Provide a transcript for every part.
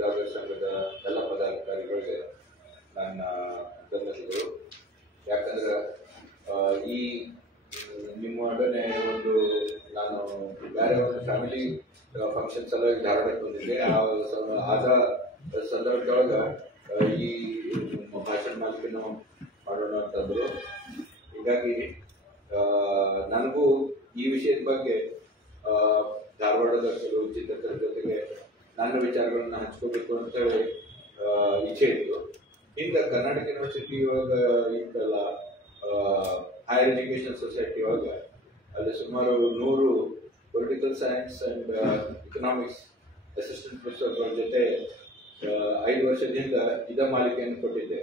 ಜಾಗೃತ ಸಂಘದ ಎಲ್ಲ ಪದಾಧಿಕಾರಿಗಳಿಗೆ ನನ್ನ ಧನ್ಯವಾದಗಳು. ಯಾಕಂದ್ರೆ ಈ ನಿಮ್ಮೊಡನೆ ಒಂದು ನಾನು ಬೇರೆ ಒಂದು ಫ್ಯಾಮಿಲಿ ಫಂಕ್ಷನ್ ಸಲುವಾಗಿ ಧಾರವಾಡಕ್ಕೆ ಬಂದಿದ್ದೆ. ಆದ ಸಂದರ್ಭದೊಳಗೆ ಈ ಭಾಷಣ ಮಾಲಿಕೆನೂ ಮಾಡೋಣ ಅಂತಂದ್ರು. ಹೀಗಾಗಿ ನನಗೂ ಈ ವಿಷಯದ ಬಗ್ಗೆ ಧಾರವಾಡದ ಕೆಲವು ಚಿಂತಕರ ಜೊತೆಗೆ ನನ್ನ ವಿಚಾರಗಳನ್ನ ಹಂಚ್ಕೋಬೇಕು ಅಂತ ಹೇಳಿ ಇಚ್ಛೆ ಇತ್ತು. ಹಿಂದೆ ಕರ್ನಾಟಕ ಯೂನಿವರ್ಸಿಟಿ ಒಳಗ ಇತ್ತಲ್ಲ ಹೈಯರ್ ಎಜುಕೇಶನ್ ಸೊಸೈಟಿ ಒಳಗ ಅಲ್ಲಿ ಸುಮಾರು 100 political science and economics assistant ಪ್ರೊಫೆಸರ್ಗಳ ಜೊತೆ 5 ವರ್ಷದಿಂದ ಇದ ಮಾಲಿಕೆಯನ್ನು ಕೊಟ್ಟಿದ್ದೆ,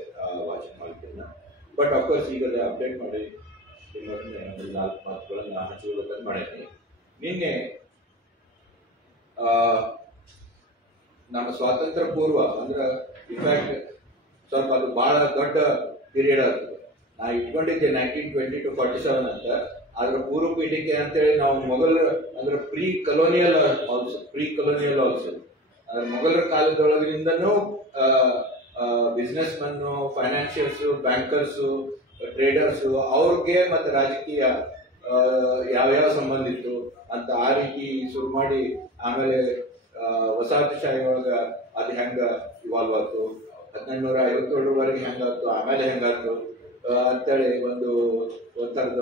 ವಾಚನ ಮಾಲಿಕೆಯನ್ನ. ಬಟ್ ಅಫ್ಕೋರ್ಸ್ ಈಗ ಅಪ್ಡೇಟ್ ಮಾಡಿ 4 ಮಾತುಗಳನ್ನ ಹಂಚಿಕೊಳ್ಳೋದನ್ನು ಮಾಡೀನಿ. ನಿನ್ನೆ ನಮ್ಮ ಸ್ವಾತಂತ್ರ್ಯ ಪೂರ್ವ ಅಂದ್ರೆ ಇನ್ಫ್ಯಾಕ್ಟ್ ಸ್ವಲ್ಪ ಅದು ಬಹಳ ದೊಡ್ಡ ಪೀರಿಯಡ್ ಆಗ್ತದೆ. ನಾ ಇಟ್ಕೊಂಡಿದ್ದೆ 1920 to 47 ಅಂತ. ಆದ್ರೆ ಪೂರ್ವ ಪೀಠಿಕೆ ಅಂತೇಳಿ ನಾವು ಮೊಘಲ್ ಅಂದ್ರೆ ಪ್ರೀ ಕಲೋನಿಯಲ್ ಆಲ್ಸೋ ಅಂದ್ರೆ ಮೊಘಲರ ಕಾಲದೊಳಗಿನಿಂದನೂ businessman, financials, bankers, traders ಅವ್ರಿಗೆ ಮತ್ತೆ ರಾಜಕೀಯ ಯಾವ್ಯಾವ ಸಂಬಂಧ ಇತ್ತು ಅಂತ ಆ ರೀತಿ ಶುರು ಮಾಡಿ ಆಮೇಲೆ ವಸಾಹತುಶಾಹಿ ಒಳಗ ಅದು ಹೆಂಗ ಇವಾಲ್ವ್ ಆಯ್ತು, 1957ವರೆಗೆ ಹೆಂಗಾಯ್ತು, ಆಮೇಲೆ ಹೆಂಗಾಯ್ತು ಅಂತೇಳಿ ಒಂಥರದ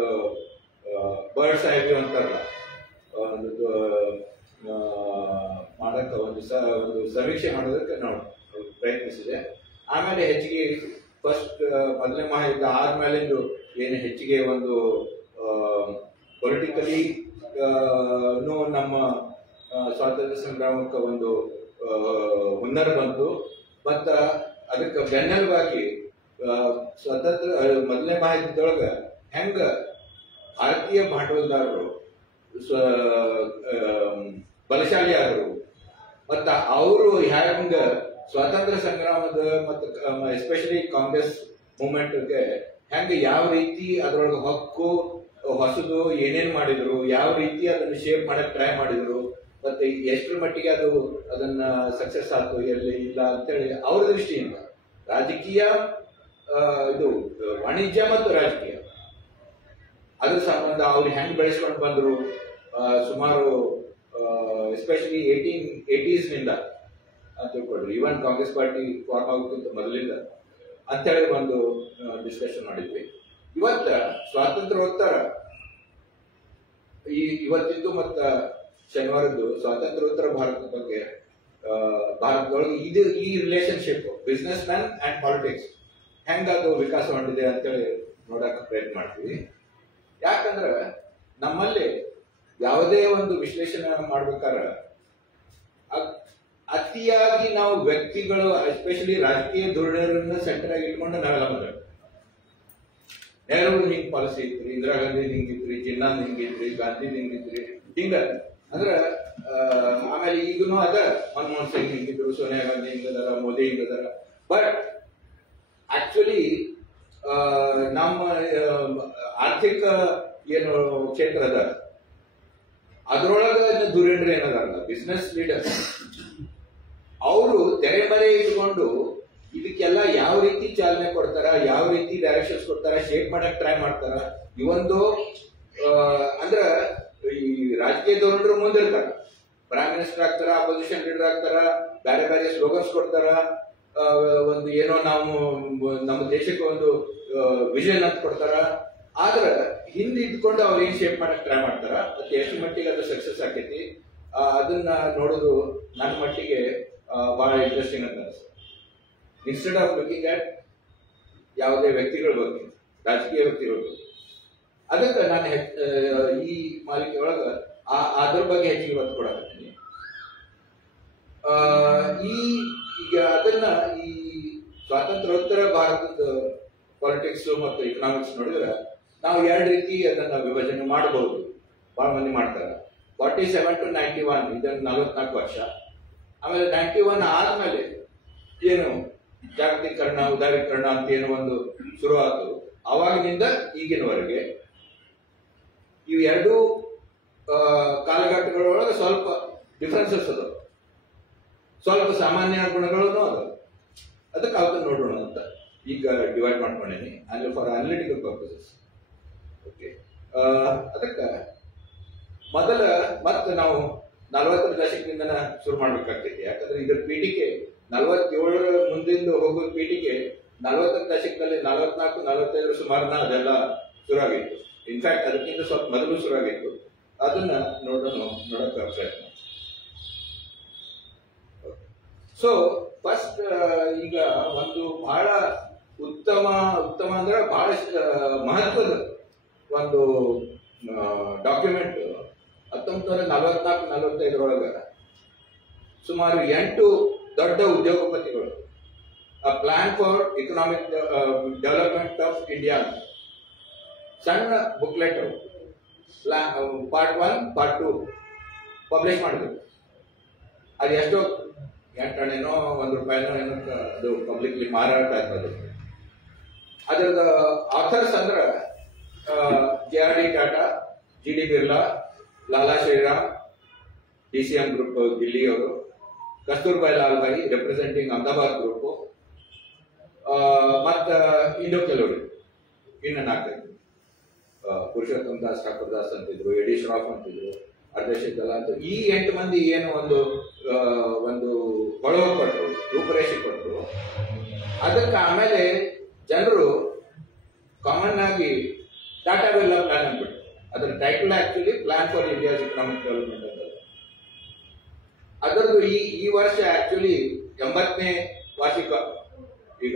ಬರ್ಡ್ಸ್ ಐ ವ್ಯೂ ಅಂತಾರಲ್ಲ, ಒಂದು ಮಾಡಕ್ಕ ಒಂದು ಸಮೀಕ್ಷೆ ಮಾಡೋದಕ್ಕೆ ನಾವು ಪ್ರಯತ್ನಿಸಿದೆ. ಆಮೇಲೆ ಹೆಚ್ಚಿಗೆ ಫಸ್ಟ್ ಮೊದಲನೇ ಮಹಾಯುದ್ಧ ಆದ್ಮೇಲಿಂದು ಏನು ಹೆಚ್ಚಿಗೆ ಒಂದು ಪೊಲಿಟಿಕಲಿ ನಮ್ಮ ಸ್ವಾತಂತ್ರ್ಯ ಸಂಗ್ರಾಮಕ್ಕೆ ಒಂದು ಹುನ್ನರ ಬಂತು. ಮತ್ತ ಅದಕ್ಕೆ ಬೆನ್ನೆಲುಬಾಗಿ ಮೊದಲನೇ ಮಹಾಯುದ್ಧದೊಳಗ ಹೆಂಗ ಭಾರತೀಯ ಬಂಡವಾಳದಾರರು ಬಲಶಾಲಿ ಆದರು, ಮತ್ತ ಅವರು ಹೆಂಗ ಸ್ವಾತಂತ್ರ್ಯ ಸಂಗ್ರಾಮದ ಮತ್ತು ಎಸ್ಪೆಷಲಿ ಕಾಂಗ್ರೆಸ್ ಮೂವ್ಮೆಂಟ್ಗೆ ಹೆಂಗ ಯಾವ ರೀತಿ ಅದರೊಳಗೆ ಹಕ್ಕು ಹೊಸದು ಏನೇನ್ ಮಾಡಿದ್ರು, ಯಾವ ರೀತಿ ಅದನ್ನ ಶೇಪ್ ಮಾಡಕ್ ಟ್ರೈ ಮಾಡಿದ್ರು, ಮತ್ತೆ ಎಷ್ಟರ ಮಟ್ಟಿಗೆ ಅದನ್ನ ಸಕ್ಸಸ್ ಆಯ್ತು, ಎಲ್ಲಿ ಇಲ್ಲ ಅಂತೇಳಿ ಅವ್ರ ದೃಷ್ಟಿಯಿಂದ ರಾಜಕೀಯ ಇದು ವಾಣಿಜ್ಯ ಮತ್ತು ರಾಜಕೀಯ ಅದ್ರ ಸಂಬಂಧ ಅವ್ರು ಹೆಂಗ್ ಬೆಳೆಸ್ಕೊಂಡು ಬಂದ್ರು ಸುಮಾರು ಎಸ್ಪೆಷಲಿ 1880s ನಿಂದ ಅಂತ ತಿಳ್ಕೊಡ್ರಿ, ಇವನ್ ಕಾಂಗ್ರೆಸ್ ಪಾರ್ಟಿ ಫಾರ್ಮ್ ಆಗೋಕ್ಕಿಂತ ಮೊದಲಿಂದ ಅಂತೇಳಿ ಒಂದು ಡಿಸ್ಕಷನ್ ಮಾಡಿದ್ವಿ. ಇವತ್ತ ಸ್ವಾತಂತ್ರ್ಯೋತ್ತರ ಇವತ್ತಿದ್ದು ಮತ್ತ ಶನಿವಾರದ್ದು ಸ್ವಾತಂತ್ರ್ಯೋತ್ತರ ಭಾರತದ ಬಗ್ಗೆ ಭಾರತದೊಳಗೆ ಈ relationship business man and politics ಹೆಂಗ ಅದು ವಿಕಾಸ ಹೊಂದಿದೆ ಅಂತೇಳಿ ನೋಡಕ್ ಪ್ರಯತ್ನ ಮಾಡ್ತೀವಿ. ಯಾಕಂದ್ರೆ ನಮ್ಮಲ್ಲಿ ಯಾವುದೇ ಒಂದು ವಿಶ್ಲೇಷಣೆ ಮಾಡ್ಬೇಕಾರ ಅತಿಯಾಗಿ ನಾವು ವ್ಯಕ್ತಿಗಳು ಎಸ್ಪೆಷಲಿ ರಾಜಕೀಯ ಧೋರಣೆಗಳನ್ನ ಸೆಂಟರ್ ಆಗಿ ಇಟ್ಕೊಂಡು ನಾವೆಲ್ಲ ಮಾತಾಡ್ತೀವಿ. ನೆಹರು ಹಿಂಗ್ ಪಾಲಿಸಿ ಇತ್ರಿ, ಇಂದಿರಾ ಗಾಂಧಿ ಹಿಂಗಿತ್ರಿ, ಜಿನ್ನಾನ್ ಹಿಂಗಿತ್ರಿ, ಗಾಂಧಿ ಹಿಂಗಿತ್ರಿ, ಹಿಂಗ ಅಂದ್ರ ಆಮೇಲೆ ಈಗನು ಅದ ಮನಮೋಹನ್ ಸಿಂಗ್ ಹಿಂಗಿದ್ರು, ಸೋನಿಯಾ ಗಾಂಧಿ ಹಿಂಗದಾರ, ಮೋದಿ ಹಿಂಗದಾರ. ಬಟ್ ಆಕ್ಚುಲಿ ನಮ್ಮ ಆರ್ಥಿಕ ಏನು ಕ್ಷೇತ್ರ ಅದ ಅದ್ರೊಳಗ ಧುರೀಣರು ಏನದಾರಲ್ಲ ಬಿಸ್ನೆಸ್ ಲೀಡರ್, ಅವರು ತೆರೆಮರೆ ಇಟ್ಕೊಂಡು ಇದಕ್ಕೆಲ್ಲ ಯಾವ ರೀತಿ ಚಾಲನೆ ಕೊಡ್ತಾರ, ಯಾವ ರೀತಿ ಡೈರೆಕ್ಷನ್ಸ್ ಕೊಡ್ತಾರ, ಶೇಪ್ ಮಾಡಕ್ ಟ್ರೈ ಮಾಡ್ತಾರ. ಇವೊಂದು ಅಂದ್ರ ಈ ರಾಜಕೀಯ ಧೋರಣರು ಮುಂದಿರ್ತಾರ, ಪ್ರೈಮ್ ಮಿನಿಸ್ಟರ್ ಆಗ್ತಾರ, ಅಪೋಸಿಷನ್ ಲೀಡರ್ ಆಗ್ತಾರ, ಬೇರೆ ಬೇರೆ ಸ್ಲೋಗನ್ಸ್ ಕೊಡ್ತಾರ, ಒಂದು ಏನೋ ನಾವು ನಮ್ಮ ದೇಶಕ್ಕೆ ಒಂದು ವಿಷನ್ ಅಂತ ಕೊಡ್ತಾರ. ಆದ್ರೆ ಹಿಂದೆ ಇದ್ಕೊಂಡು ಅವ್ರು ಏನ್ ಶೇಪ್ ಮಾಡಕ್ ಟ್ರೈ ಮಾಡ್ತಾರ, ಮತ್ತೆ ಎಷ್ಟು ಮಟ್ಟಿಗೆ ಅದು ಸಕ್ಸಸ್ ಆಕೈತಿ ಅದನ್ನ ನೋಡೋದು ನನ್ನ ಮಟ್ಟಿಗೆ ಬಹಳ ಇಂಟ್ರೆಸ್ಟಿಂಗ್ ಅಂತ ಅನ್ಸುತ್ತೆ. ಇನ್ಸ್ಟೆಡ್ ಆಫ್ ಲುಕಿಂಗ್ ಅಟ್ ಯಾವುದೇ ವ್ಯಕ್ತಿಗಳ ಬಗ್ಗೆ, ರಾಜಕೀಯ ವ್ಯಕ್ತಿಗಳ ಬಗ್ಗೆ, ಅದಕ್ಕೆ ನಾನು ಈ ಮಾಲಿಕೆ ಒಳಗ ಅದ್ರ ಬಗ್ಗೆ ಹೆಚ್ಚಿಗೆ ಒತ್ತು ಕೊಡಕತ್ತೀನಿ. ಈಗ ಅದನ್ನ ಈ ಸ್ವಾತಂತ್ರ್ಯೋತ್ತರ ಭಾರತದ ಪಾಲಿಟಿಕ್ಸ್ ಮತ್ತು ಎಕನಾಮಿಕ್ಸ್ ನೋಡಿದ್ರೆ ನಾವು 2 ರೀತಿ ಅದನ್ನ ವಿಭಜನೆ ಮಾಡಬಹುದು. ಬಹಳ ಮಂದಿ ಮಾಡ್ತಾರೆ. 47 to 91 ಇದನ್ನ 44 ವರ್ಷ. ಆಮೇಲೆ 91 ಆದ್ಮೇಲೆ ಏನು ಜಾಗತೀಕರಣ, ಉದಾರೀಕರಣ ಅಂತ ಏನೋ ಒಂದು ಶುರು ಆಯ್ತು. ಅವಾಗಿನಿಂದ ಈಗಿನವರೆಗೆ ಇವು 2 ಕಾಲಘಟ್ಟಗಳೊಳಗೆ ಸ್ವಲ್ಪ ಡಿಫರೆನ್ಸಸ್ ಅದಾವ. ಸ್ವಲ್ಪ ಸಾಮಾನ್ಯ ಗುಣಗಳು ಅದ. ಅದಕ್ಕೆ ಅವತ್ತು ನೋಡೋಣ ಅಂತ ಈಗ ಡಿವೈಡ್ ಮಾಡ್ಕೊಂಡೇನಿ ಅಲ್ಲಿ ಫಾರ್ ಅನಾಲಿಟಿಕಲ್ ಪರ್ಪಸಸ್. ಓಕೆ, ಅದಕ್ಕೆ ಮತ್ತೆ ನಾವು 40ರ ದಶಕದಿಂದ ಶುರು ಮಾಡ್ಬೇಕಾಗ್ತೈತಿ. ಯಾಕಂದ್ರೆ ಇದ್ರ ಪೀಠಿಕೆ 47ರ ಮುಂದಿಂದ ಹೋಗೋ ಪೀಠಿಕೆ 40ರ ದಶಕದಲ್ಲಿ 44, 45 ಸುಮಾರನ ಅದೆಲ್ಲ ಶುರುವಾಗಿತ್ತು. ಇನ್ಫ್ಯಾಕ್ಟ್ ಅದಕ್ಕಿಂತ ಸ್ವಲ್ಪ ಮೊದಲು ಶುರುವಾಗಿತ್ತು. ಅದನ್ನ ನೋಡಕ್ಕೆ ಪ್ರಯತ್ನ. ಸೊ ಫಸ್ಟ್ ಈಗ ಒಂದು ಬಹಳ ಉತ್ತಮ ಅಂದ್ರೆ ಬಹಳ ಮಹತ್ವದ ಒಂದು ಡಾಕ್ಯುಮೆಂಟ್ 1944-45 ಸುಮಾರು 8 ದೊಡ್ಡ ಉದ್ಯೋಗಪತಿಗಳು a plan for economic development of India ಸಣ್ಣ ಬುಕ್ಲೆಟ್ ಪಾರ್ಟ್ 1 ಪಾರ್ಟ್ 2 ಪಬ್ಲಿಷ್ ಮಾಡಿದ್ರು. ಅದು ಎಷ್ಟೋ 8 ಅಣೆನೋ ₹1 ಏನೋ ಅದು ಪಬ್ಲಿಕ್ಲಿ ಮಾರಾಟ ಆಗ್ತದೆ. ಅದರದ ಆಥರ್ಸ್ ಅಂದ್ರೆ JRD Tata, GD Birla, Lala Shriram, DCM group Delhi ಅವರು, ಕಸ್ತೂರ್ಬಾಯಿ ಲಾಲ್ ಬಾಯಿ ರೆಪ್ರೆಸೆಂಟಿಂಗ್ ಅಹಮದಾಬಾದ್ ಗ್ರೂಪ್, ಮತ್ತ ಇನ್ನು ಕೆಲವರು ಇನ್ನು 4 ಪುರುಷೋತ್ತಮ್ ದಾಸ್, ಠಾಕೂರ್ ದಾಸ್ ಅಂತಿದ್ರು, ಎಡಿ ಶ್ರಾಫ್ ಅಂತಿದ್ರು, ಅರ್ಧೇಶ್ ದಲ ಅಂತ ಈ 8 ಮಂದಿ ಏನು ಒಂದು ಹೊಳವು ಕೊಟ್ಟರು, ರೂಪರೇಷೆ ಕೊಟ್ಟರು. ಅದಕ್ಕೆ ಆಮೇಲೆ ಜನರು ಕಾಮನ್ ಆಗಿ ಟಾಟಾ ಬಿರ್ಲಾ ಪ್ಲಾನ್ ಅಂದ್ಬಿಟ್ಟು ಅದರ title actually plan for India's economic development ಅಂತ. ಅದರದ್ದು ಈ ವರ್ಷ ಆಕ್ಚುಲಿ 80ನೇ ವಾರ್ಷಿಕ. ಈಗ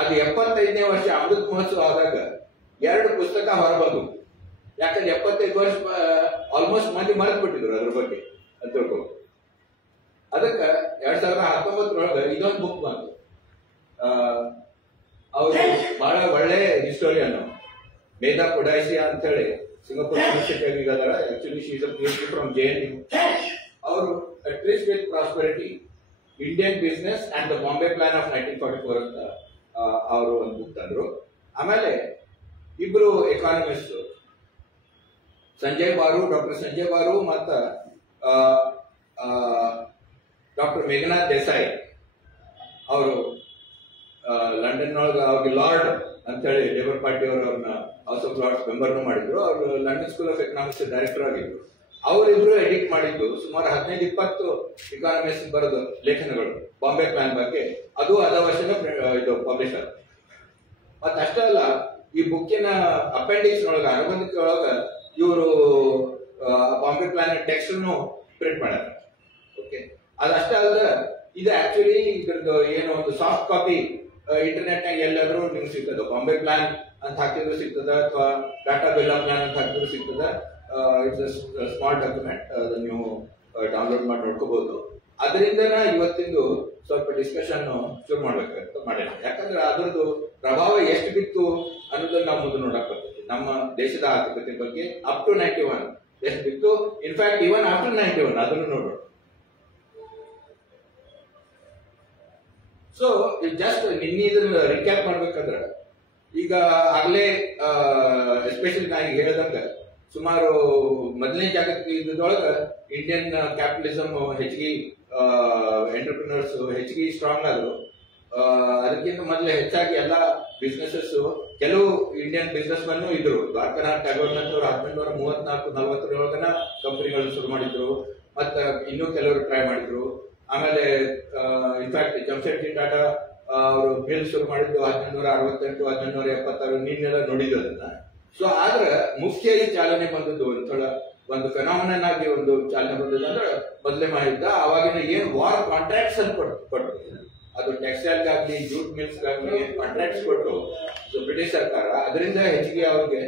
ಅದು 75ನೇ ವರ್ಷ ಅಮೃತ ಮಹೋತ್ಸವ ಆದಾಗ 2 ಪುಸ್ತಕ ಹೊರಬಂದು. ಯಾಕಂದ್ರೆ 75 ವರ್ಷ ಆಲ್ಮೋಸ್ಟ್ ಮಂದಿ ಮರೆತು ಬಿಟ್ಟಿದ್ರು ಅದ್ರ ಬಗ್ಗೆ ಅಂತ ತಿಳ್ಕೊ. ಅದಕ್ಕೆ 2019 ಇದೊಂದು ಬುಕ್ ಬಂತು. ಅವರು ಬಹಳ ಒಳ್ಳೆ ಹಿಸ್ಟೋರಿಯನ್ ಮೇಧಾ ಕೊಡಾಯಿಸಿಯಾ ಅಂತ ಹೇಳಿ ಸಿಂಗಾಪುರ್ ಯೂನಿವರ್ಸಿಟಿ ಇದಾರ. Actually she is a PhD from JNU. ಅವರು trees with prosperity, Indian business and the Bombay plan of 1944 ಅಂತ ಅವರು ಒಂದು ಬುಕ್ ತಂದ್ರು. ಆಮೇಲೆ ಇಬ್ರು ಎಕಾನಮಿಸ್ಟ್ ಡಾಕ್ಟರ್ ಸಂಜಯ್ ಬಾರು ಮತ್ತ ಡಾಕ್ಟರ್ ಮೇಘನಾಥ್ ದೇಸಾಯಿ ಅವರು ಲಂಡನ್ ಒಳಗೆ ಅವ್ರಿಗೆ ಲಾರ್ಡ್ ಅಂತ ಹೇಳಿ ಲೇಬರ್ ಪಾರ್ಟಿ ಅವರು ಅವ್ರನ್ನ ಹೌಸ್ ಆಫ್ ಲಾರ್ಡ್ಸ್ ಮೆಂಬರ್ನು ಮಾಡಿದ್ರು. ಅವರು London school of economics director ಆಗಿದ್ರು. ಅವರಿಬ್ರು ಎಡಿಟ್ ಮಾಡಿದ್ದು ಸುಮಾರು 15-20 ಇಕಾನಮಿಸ್ಟ್ ಬರೆದು ಲೇಖನಗಳು ಬಾಂಬೆ ಪ್ಲಾನ್ ಬಗ್ಗೆ. ಅದು ಅದ ವರ್ಷನ ಇದು ಪಬ್ಲಿಷ್ ಆಗ. ಮತ್ತೆ ಅಷ್ಟೇ ಅಲ್ಲ, ಈ ಬುಕ್ಕಿನ ಅಪೆಂಡಿಕ್ಸ್ ಒಳಗ ಅನುಬಂಧಿಕೆ ಒಳಗ ಇವರು ಬಾಂಬೆ ಪ್ಲಾನ್ ಟೆಕ್ಸ್ಟ್ ಪ್ರಿಂಟ್ ಮಾಡ್ಯಾರ. ಓಕೆ, ಅದಷ್ಟೇ ಅಲ್ಲದೆ ಇದು ಆಕ್ಚುಲಿ ಇದ್ರದ್ದು ಏನೋ ಒಂದು ಸಾಫ್ಟ್ ಕಾಪಿ ಇಂಟರ್ನೆಟ್ ನಾಗ ಎಲ್ಲಾದ್ರೂ ನಿಮ್ಗೆ ಸಿಗ್ತದ. ಬಾಂಬೆ ಪ್ಲಾನ್ ಅಂತ ಹಾಕಿದ್ರು ಸಿಗ್ತದ, ಅಥವಾ ಟಾಟಾ ಬಿರ್ಲಾ ಪ್ಲಾನ್ ಅಂತ ಹಾಕಿದ್ರು ಸಿಗ್ತದ. ಇಟ್ಸ್ ಸ್ಮಾಲ್ ಡಾಕ್ಯುಮೆಂಟ್, ಅದನ್ನ ನೀವು ಡೌನ್ಲೋಡ್ ಮಾಡಿ ನೋಡ್ಕೋಬಹುದು. ಅದರಿಂದನ ಇವತ್ತಿಂದು ಸ್ವಲ್ಪ ಡಿಸ್ಕಷನ್ ಶುರು ಮಾಡ್ಬೇಕಂತ ಮಾಡೋಣ. ಯಾಕಂದ್ರೆ ಅದರದ್ದು ಪ್ರಭಾವ ಎಷ್ಟು ಬಿತ್ತು ಅನ್ನೋದನ್ನ ನಾವು ಮುಂದೆ ನೋಡಕ್ ಬರ್ತದೆ. ನಮ್ಮ ದೇಶದ ಆರ್ಥಿಕತೆ ಬಗ್ಗೆ ಅಪ್ ಟು 91 ಎಷ್ಟು ಬಿತ್ತು, ಇನ್ಫ್ಯಾಕ್ಟ್ ಇವನ್ ಆಫ್ಟರ್ 91 ಅದನ್ನು ನೋಡೋಣ. ಸೊ ಜಸ್ಟ್ ಇದನ್ನ ರಿಕ್ಯಾಪ್ ಮಾಡ್ಬೇಕಂದ್ರ, ಈಗ ಆಗ್ಲೇ ಎಸ್ಪೆಷಲಿ ನಾ ಈಗ ಹೇಳ್ದಂಗ ಸುಮಾರು ಮೊದಲನೇ ಜಾಗತಿಕ ಯುದ್ಧದೊಳಗ ಇಂಡಿಯನ್ ಕ್ಯಾಪಿಟಲಿಸಮ್ ಹೆಚ್ಚಿಗೆ ಎಂಟರ್ಪ್ರಿನರ್ಸ್ ಹೆಚ್ಚಿಗೆ ಸ್ಟ್ರಾಂಗ್ ಆದ್ರು. ಅದಕ್ಕಿಂತ ಮೊದಲೇ ಹೆಚ್ಚಾಗಿ ಎಲ್ಲಾ ಬಿಸ್ನೆಸಸ್ ಕೆಲವು ಇಂಡಿಯನ್ ಬಿಸ್ನೆಸ್ ಮನ್ ಇದ್ರು. ದ್ವಾರಕಾನಾಥ್ ಟಾಗೋರ್ನಂತವ್ರು 1834-40 ಕಂಪನಿಗಳು ಶುರು ಮಾಡಿದ್ರು. ಮತ್ತ ಇನ್ನೂ ಕೆಲವರು ಟ್ರೈ ಮಾಡಿದ್ರು. ಆಮೇಲೆ ಇನ್ಫ್ಯಾಕ್ಟ್ ಜಮ್ಶೆಡ್ಜಿ ಟಾಟಾ ಅವರು ಮಿಲ್ ಶುರು ಮಾಡಿದ್ದು 1868-1876 ನೀನೆಲ್ಲ ನೋಡಿದ್ದು ಅದನ್ನ. ಸೊ ಆದ್ರೆ ಮುಖ್ಯ ಈ ಚಾಲನೆ ಬಂದದ್ದು ಒಂದು ಫೆನಾಮಿನನ್ ಆಗಿ ಒಂದು ಚಾಲನೆ ಬಂದದ್ದು ಅಂದ್ರೆ ಮೊದಲೇ ಮಹಾಯುದ್ಧ. ಅವಾಗಿನ ಏನ್ ವಾರ್ ಕಾಂಟ್ರಾಕ್ಟ್ಸ್ ಅಲ್ಲಿ ಕೊಟ್ಟರು, ಅದು ಟೆಕ್ಸ್ಟೈಲ್ ಆಗ್ಲಿ ಜೂಟ್ ಮಿಲ್ಸ್ ಆಗ್ಲಿ ಏನ್ ಕಾಂಟ್ರಾಕ್ಟ್ಸ್ ಕೊಟ್ಟರು ಬ್ರಿಟಿಷ್ ಸರ್ಕಾರ, ಅದರಿಂದ ಹೆಚ್ಚಿಗೆ ಅವ್ರಿಗೆ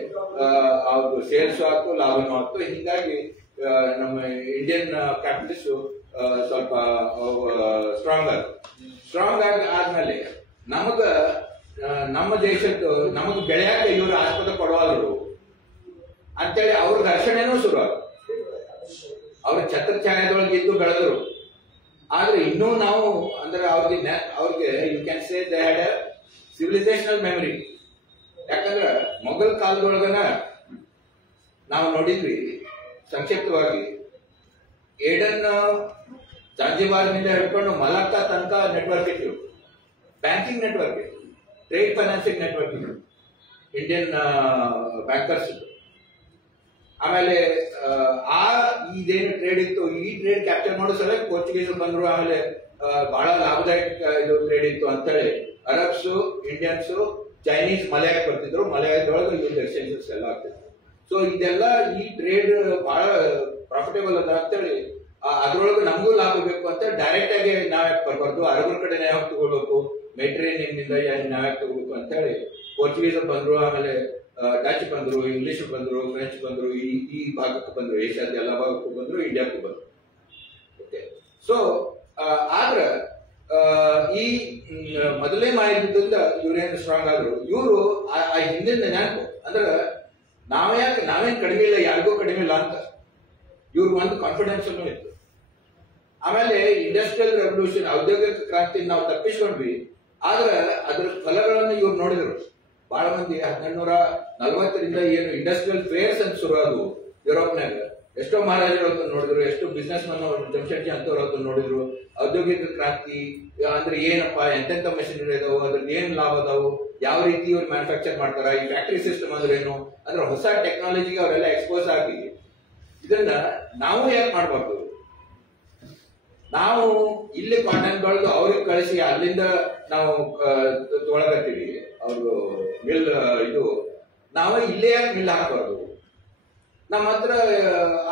ಅವ್ರದ್ದು ಸೇಲ್ಸ್ ಆಯ್ತು, ಲಾಭನೂ ಆಯ್ತು. ಹೀಗಾಗಿ ನಮ್ಮ ಇಂಡಿಯನ್ ಕ್ಯಾಪಿಟಲಿಸ್ಟ್ ಸ್ವಲ್ಪ ಸ್ಟ್ರಾಂಗ್ ಆದ್ಮೇಲೆ ನಮ್ಮ ದೇಶದ್ದು ನಮಗ್ ಬೆಳೆಯಾಕ ಇವರು ಆಸ್ಪದ ಕೊಡವಾದ್ರು ಅಂತೇಳಿ ಅವ್ರ ಘರ್ಷಣೆನೂ ಶುರು ಆಗ. ಅವ್ರ ಛತ್ರಛಾಯದೊಳಗೆ ಇದ್ದು ಬೆಳೆದ್ರು. ಆದ್ರೆ ಇನ್ನೂ ನಾವು ಅಂದ್ರೆ ಅವ್ರಿಗೆ you can say they had a civilisational memory. ಯಾಕಂದ್ರೆ ಮೊಘಲ್ ಕಾಲದೊಳಗನ ನಾವು ನೋಡಿದ್ವಿ ಸಂಕ್ಷಿಪ್ತವಾಗಿ, ಏಡನ್ ಜಾಂಜಿಬಾರ್ನಿಂದ ಹಿಡ್ಕೊಂಡು ಮಲಕ್ಕಾ ತನಕ ನೆಟ್ವರ್ಕ್ ಇತ್ತು, ಬ್ಯಾಂಕಿಂಗ್ ನೆಟ್ವರ್ಕ್ ಇತ್ತು, ಟ್ರೇಡ್ ಫೈನಾನ್ಸಿಂಗ್ ನೆಟ್ವರ್ಕ್ ಇತ್ತು, ಇಂಡಿಯನ್ ಬ್ಯಾಂಕರ್ಸ್. ಆಮೇಲೆ ಇದೇನು ಟ್ರೇಡ್ ಇತ್ತು, ಈ ಟ್ರೇಡ್ ಕ್ಯಾಪ್ಚರ್ ಮಾಡೋ ಸಲ ಪೋರ್ಚುಗೀಸ್ ಬಂದ್ರು. ಆಮೇಲೆ ಬಹಳ ಲಾಭದಾಯಕ ಇದು ಟ್ರೇಡ್ ಇತ್ತು ಅಂತೇಳಿ ಅರಬ್ಸು, ಇಂಡಿಯನ್ಸು, ಚೈನೀಸ್ ಮಲಯಾಕ್ ಬರ್ತಿದ್ರು. ಮಲಯಾದೊಳಗೆ ಇವ್ರ ಎಕ್ಸ್ಚೇಂಜಸ್ ಎಲ್ಲ ಆಗ್ತಿದ್ರು. ಸೊ ಇದೆಲ್ಲ ಈ ಟ್ರೇಡ್ ಬಹಳ ಪ್ರಾಫಿಟೇಬಲ್ ಅದ ಅಂತೇಳಿ ಅದ್ರೊಳಗೆ ನಮಗೂ ಲಾಭ ಬೇಕು ಅಂತ ಡೈರೆಕ್ಟ್ ಆಗಿ ನಾವ್ಯಾಕೆ ಬರಬಾರ್ದು, ಅರಬ್ರ ಕಡೆ ಯಾವಾಗ ತಗೊಳ್ಬೇಕು, ಮೆಡಿಟರೇನಿಯನ್ನಿಂದ ನಾವ್ಯಾಕೆ ತಗೋಬೇಕು ಅಂತ ಹೇಳಿ ಪೋರ್ಚುಗೀಸ್ ಬಂದ್ರು. ಆಮೇಲೆ ಡಚ್ ಬಂದ್ರು, ಇಂಗ್ಲಿಷ್ ಬಂದ್ರು, ಫ್ರೆಂಚ್ ಬಂದ್ರು, ಈ ಭಾಗಕ್ಕೆ ಬಂದ್ರು, ಏಷ್ಯಾದ ಎಲ್ಲ ಭಾಗಕ್ಕೂ ಬಂದ್ರು, ಇಂಡಿಯಾಕ್ಕೂ ಬಂದ್ರು. ಓಕೆ, ಸೊ ಆದ್ರ ಈ ಮೊದಲನೇ ಮಹಾಯುದ್ಧದಿಂದ ಇವ್ರೇನು ಸ್ಟ್ರಾಂಗ್ ಆದ್ರು. ಇವರು ಆ ಹಿಂದಿನ ನೆನಪು ಅಂದ್ರೆ ನಾವೇನ್ ಕಡಿಮೆ ಇಲ್ಲ, ಯಾರಿಗೂ ಕಡಿಮೆ ಇಲ್ಲ ಅಂತ ಇವ್ರಿಗೆ ಒಂದು ಕಾನ್ಫಿಡೆನ್ಸ್ ಇತ್ತು. ಆಮೇಲೆ ಇಂಡಸ್ಟ್ರಿಯಲ್ ರೆವಲ್ಯೂಷನ್, ಔದ್ಯೋಗಿಕ ಕ್ರಾಂತಿ ನಾವು ತಪ್ಪಿಸ್ಕೊಂಡ್ವಿ. ಆದ್ರೆ ಅದ್ರ ಫಲಗಳನ್ನು ಇವ್ರು ನೋಡಿದ್ರು. ಬಹಳ ಮಂದಿ 1940ರಿಂದ ಏನು ಇಂಡಸ್ಟ್ರಿಯಲ್ ಫೇರ್ಸ್ ಅಂತ ಶುರು ಆದವು ಯುರೋಪ್ನಾಗ. ಎಷ್ಟೋ ಮಹಾರಾಜರು ಅದನ್ನು ನೋಡಿದ್ರು, ಎಷ್ಟೋ ಬಿಸ್ನೆಸ್ ಮನ್ ಜಮಶೆಟ್ಟಿ ಅಂತವ್ರು ಅದನ್ನು ನೋಡಿದ್ರು. ಔದ್ಯೋಗಿಕ ಕ್ರಾಂತಿ ಅಂದ್ರೆ ಏನಪ್ಪಾ, ಎಂತೆಂತ ಮಷಿನರಿ ಅದಾವು, ಅದ್ರದ್ದು ಏನ್ ಲಾಭ ಅದಾವು, ಯಾವ ರೀತಿ ಇವ್ರು ಮ್ಯಾನುಫ್ಯಾಕ್ಚರ್ ಮಾಡ್ತಾರ, ಈ ಫ್ಯಾಕ್ಟರಿ ಸಿಸ್ಟಮ್ ಅಂದ್ರೆ ಏನು, ಅಂದ್ರೆ ಹೊಸ ಟೆಕ್ನಾಲಜಿಗೆ ಅವರೆಲ್ಲ ಎಕ್ಸ್ಪೋಸ್ ಆಗಿ ಇದನ್ನ ನಾವು ಯಾಕೆ ಮಾಡ್ಬಾರ್ದು. ನಾವು ಇಲ್ಲಿ ಕಾಟನ್ ಬೆಳೆದು ಅವ್ರಿಗೆ ಕಳಿಸಿ ಅಲ್ಲಿಂದ ನಾವು ತೊಗೊಳಕತ್ತೀವಿ ಅವ್ರು ಮಿಲ್. ಇದು ನಾವು ಇಲ್ಲೇ ಯಾಕೆ ಮಿಲ್ ಹಾಕಬಾರ್ದು? ನಮ್ಮ ಹತ್ರ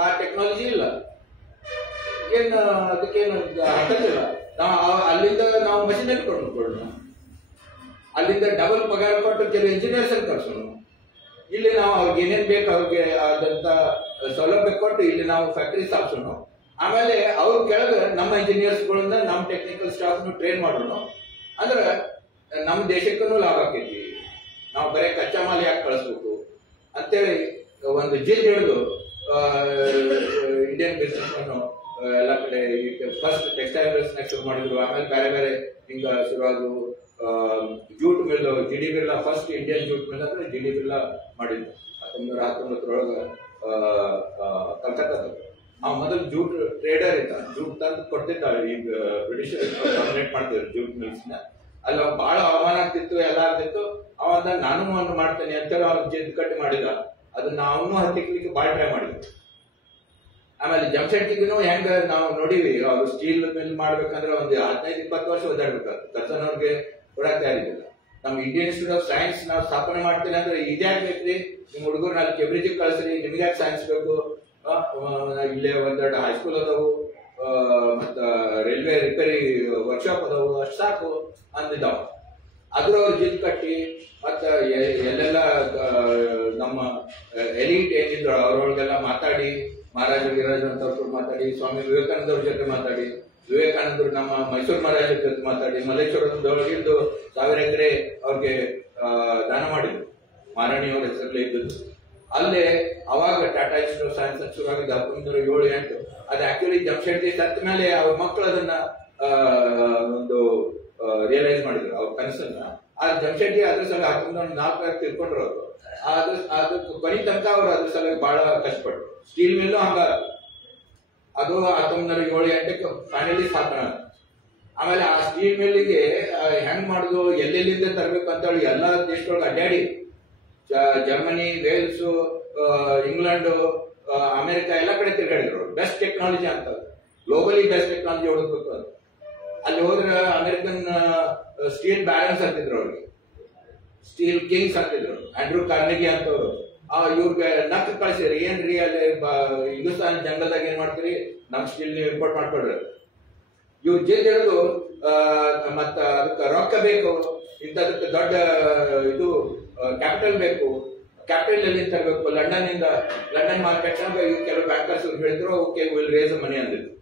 ಆ ಟೆಕ್ನಾಲಜಿ ಇಲ್ಲ, ಏನ್ ಅದಕ್ಕೇನು ಹಾಕಂಗಿಲ್ಲ. ನಾವು ಅಲ್ಲಿಂದ ನಾವು ಮಷಿನರಿ ಕೊಂಡ್ಕೊಳ್ಳೋಣ, ಅಲ್ಲಿಂದ ಡಬಲ್ ಪಗಾರ ಕೊಟ್ಟು ಕೆಲವು ಇಂಜಿನಿಯರ್ಸ್ ಅಂತ ಕಳ್ಸೋಣ. ಇಲ್ಲಿ ನಾವು ಅವ್ರಿಗೆ ಏನೇನ್ ಬೇಕು ಅವ್ರಿಗೆ ಆದಂತ ಸೌಲಭ್ಯ ಕೊಟ್ಟು ಇಲ್ಲಿ ನಾವು ಫ್ಯಾಕ್ಟರಿ ಸ್ಥಾಪಿಸೋಣ. ಆಮೇಲೆ ಅವ್ರ ಕೆಳಗೆ ನಮ್ಮ ಇಂಜಿನಿಯರ್ಸ್ಗಳಿಂದ ನಮ್ಮ ಟೆಕ್ನಿಕಲ್ ಸ್ಟಾಫ್ ಟ್ರೈನ್ ಮಾಡೋಣ. ಅಂದ್ರೆ ನಮ್ಮ ದೇಶಕ್ಕೂ ಲಾಭ ಆಕೈತಿ. ನಾವು ಬರೀ ಕಚ್ಚಾ ಮಾಲ್ ಯಾಕೆ ಕಳಿಸ್ಬೇಕು ಅಂತೇಳಿ ಒಂದು ಜಿಲ್ ಹಿಡಿದು ಇಂಡಿಯನ್ ಬಿಸ್ನೆಸ್ ಅನ್ನು ಎಲ್ಲ ಕಡೆ ಫಸ್ಟ್ ಟೆಕ್ಸ್ಟೈಲ್ಸ್ ಶುರು ಮಾಡಿದ್ರು. ಆಮೇಲೆ ಬೇರೆ ಬೇರೆ ಹಿಂಗ ಶುರುವಾದ್ರು. Jute mill, GD Birla first Indian jute mill ಅಂದ್ರೆ ಜಿಡಿ ಬಿರ್ಲಾ ಮಾಡಿದ್ರು 1919 ಕಲ್ಕತ್ತಾದ. ಆ ಮೊದಲು ಜೂಟ್ ಟ್ರೇಡರ್ ಇದ್ದ, ಜೂಟ್ ತಂದು ಕೊಡ್ತಿದ್ದ. ಈಗ ಬ್ರಿಟಿಷ್ ಡಾಮಿನೇಟ್ ಮಾಡ್ತಿದ್ರು ಜೂಟ್ ಮಿಲ್ಸ್ ನ. ಅಲ್ಲಿ ಅವ್ ಬಹಳ ಅವಮಾನ ಆಗ್ತಿತ್ತು, ಎಲ್ಲ ಆಗ್ತಿತ್ತು. ಅವಂದ ನಾನು ಒಂದು ಮಾಡ್ತೇನೆ ಅಂತೇಳಿ ಅವ್ನು ಜಿದ್ ಕಟ್ಟಿ ಮಾಡಿದ. ಅದನ್ನ ಅವನು ಹತ್ತಿಕ್ಲಿಕ್ಕೆ ಬಾಳ್ ಟ್ರೈ ಮಾಡಿದ್ರು. ಆಮೇಲೆ ಜಮಶೆಟ್ಟಿಗೂ ಹೆಂಗ ನಾವು ನೋಡಿವಿ, ಅವ್ರು ಸ್ಟೀಲ್ ಮಿಲ್ ಮಾಡ್ಬೇಕಂದ್ರೆ ಒಂದು 15-20 ವರ್ಷ ಓದಾಡ್ಬೇಕಾಗ್ತದೆ. ಕರ್ಸನ್ ಅವ್ರಿಗೆ ಕೊಡಕ್ ತಯಾರಿಲ್ಲ. ನಮ್ಮ ಇಂಡಿಯನ್ ಇನ್ಸ್ಟಿಟ್ಯೂಟ್ ಆಫ್ ಸೈನ್ಸ್ ನಾವು ಸ್ಥಾಪನೆ ಮಾಡ್ತೀನಿ ಅಂದ್ರೆ ಇದ್ಯಾಕ್ ಬೇಕ್ರಿ, ನಿಮ್ ಹುಡುಗರು ನಾಳೆ ಕೆಂಬ್ರಿಡ್ಜಿಗೆ ಕಳಿಸ್ರಿ, ನಿಮ್ಗೆ ಯಾಕೆ ಸೈನ್ಸ್ ಬೇಕು, ಇಲ್ಲೇ ಒಂದೆರಡು ಹೈಸ್ಕೂಲ್ ಅದಾವು, ಮತ್ತ ರೈಲ್ವೆ ರಿಪೇರಿ ವರ್ಕ್ಶಾಪ್ ಅದಾವು, ಅಷ್ಟು ಸಾಕು ಅಂದಿದ್ದಾವ. ಅದ್ರ ಅವ್ರು ಜಿದ್ ಕಟ್ಟಿ ಮತ್ತ ಎಲ್ಲೆಲ್ಲ ನಮ್ಮ ಎಲಿಟ್ ಏನಿದ್ರು ಅವ್ರೊಳಗೆಲ್ಲ ಮಾತಾಡಿ, ಮಹಾರಾಜ ಗಿರಾಜ್ ಅಂತ ಮಾತಾಡಿ, ಸ್ವಾಮಿ ವಿವೇಕಾನಂದವ್ರ ಜೊತೆ ಮಾತಾಡಿ, ವಿವೇಕಾನಂದರು ನಮ್ಮ ಮೈಸೂರು ಮಹಾರಾಜರ ಜೊತೆ ಮಾತಾಡಿ, ಮಲ್ಲೇಶ್ವರದೊಳಗಿದ್ದು 1000 ಎಕರೆ ಅವ್ರಿಗೆ ದಾನ ಮಾಡಿದ್ರು. ಮಹಾರಾಣಿಯವ್ರ ಹೆಸರಲ್ಲಿ ಇದ್ದದ್ದು. ಅಲ್ಲೇ ಅವಾಗ ಟಾಟಾ ಇನ್ಸ್ಟಿಟ್ಯೂಟ್ ಆಫ್ ಸೈನ್ಸ್ ಶುರುವಾಗಿದ್ದು 1907-8. ಅದು ಆಕ್ಚುಲಿ ಜಮಶೆಟ್ಟಿ ಸತ್ತ ಮೇಲೆ ಅವ್ರ ಮಕ್ಕಳು ಅದನ್ನ ಒಂದು ರಿಯಲೈಸ್ ಮಾಡಿದ್ರು ಅವ್ರ ಕನಸನ್ನ. ಆ ಜಮಶೆಟ್ಟಿ ಅದ್ರ ಸಲ 1904 ತಿಳ್ಕೊಂಡ್ರು ಅವರು. ಅದು ಕೊನೆ ತನಕ ಅವ್ರು ಅದ್ರ ಸಲ ಬಹಳ ಕಷ್ಟಪಟ್ರು. ಸ್ಟೀಲ್ ಮಿಲ್ಲು ಹಂಗ ಅದು 1907-8 ಫೈನಲಿ ಸ್ಥಾಪನೆ. ಆಮೇಲೆ ಆ ಸ್ಟೀಲ್ ಮಿಲ್ಗೆ ಹೆಂಗ್ ಮಾಡುದು, ಎಲ್ಲೆಲ್ಲಿಂದ ತರಬೇಕು ಅಂತ ಹೇಳಿ ಎಲ್ಲಾ ದೇಶದೊಳಗೆ ಅಡ್ಡಾಡಿ ಜರ್ಮನಿ, ವೇಲ್ಸ್, ಇಂಗ್ಲೆಂಡ್, ಅಮೆರಿಕ ಎಲ್ಲ ಕಡೆ ತಿರ್ಗಾಡಿದ್ರು. ಬೆಸ್ಟ್ ಟೆಕ್ನಾಲಜಿ ಅಂತ, ಗ್ಲೋಬಲಿ ಬೆಸ್ಟ್ ಟೆಕ್ನಾಲಜಿ ಹುಡುಕ್ಬೇಕು ಅಂತ. ಅಲ್ಲಿ ಹೋದ್ರೆ ಅಮೆರಿಕನ್ ಸ್ಟೀಲ್ ಬ್ಯಾರನ್ಸ್ ಅಂತಿದ್ರು, ಅವ್ರಿಗೆ ಸ್ಟೀಲ್ ಕಿಂಗ್ಸ್ ಅಂತಿದ್ರು, ಆಂಡ್ರೂ ಕಾರ್ನೆಗಿ ಅಂತವ್ರು. ಇವ್ರಿಗೆ ನಕ್ ಕಳ್ಸಿರಿ, ಏನ್ರಿ ಅಲ್ಲಿ ಹಿಂದೂಸ್ತಾನ್ ಜಂಗಲ್ದಾಗ ಏನ್ ಮಾಡ್ತೀರಿ, ನಮ್ ಸ್ಟೀಲ್ ನೀವು ಇಂಪೋರ್ಟ್ ಮಾಡ್ಕೊಡ್ರಿ. ಇವ್ರು ಜಿದ್ ಹಿಡಿದು ಮತ್ತ ಅದಕ್ಕೆ ರೊಕ್ಕ ಬೇಕು, ಇಂಥದಕ್ಕೆ ದೊಡ್ಡ ಇದು ಕ್ಯಾಪಿಟಲ್ ಬೇಕು. ಕ್ಯಾಪಿಟಲ್ ಎಲ್ಲಿ ತರಬೇಕು, ಲಂಡನ್ ಮಾರ್ಕೆಟ್ ನಾಗ ಇವ್ ಕೆಲವು ಬ್ಯಾಂಕರ್ಸ್ ಹೇಳಿದ್ರು, ಓಕೆ ವಿಲ್ ರೇಸ್ ಮನಿ ಅಂದಿದ್ರು.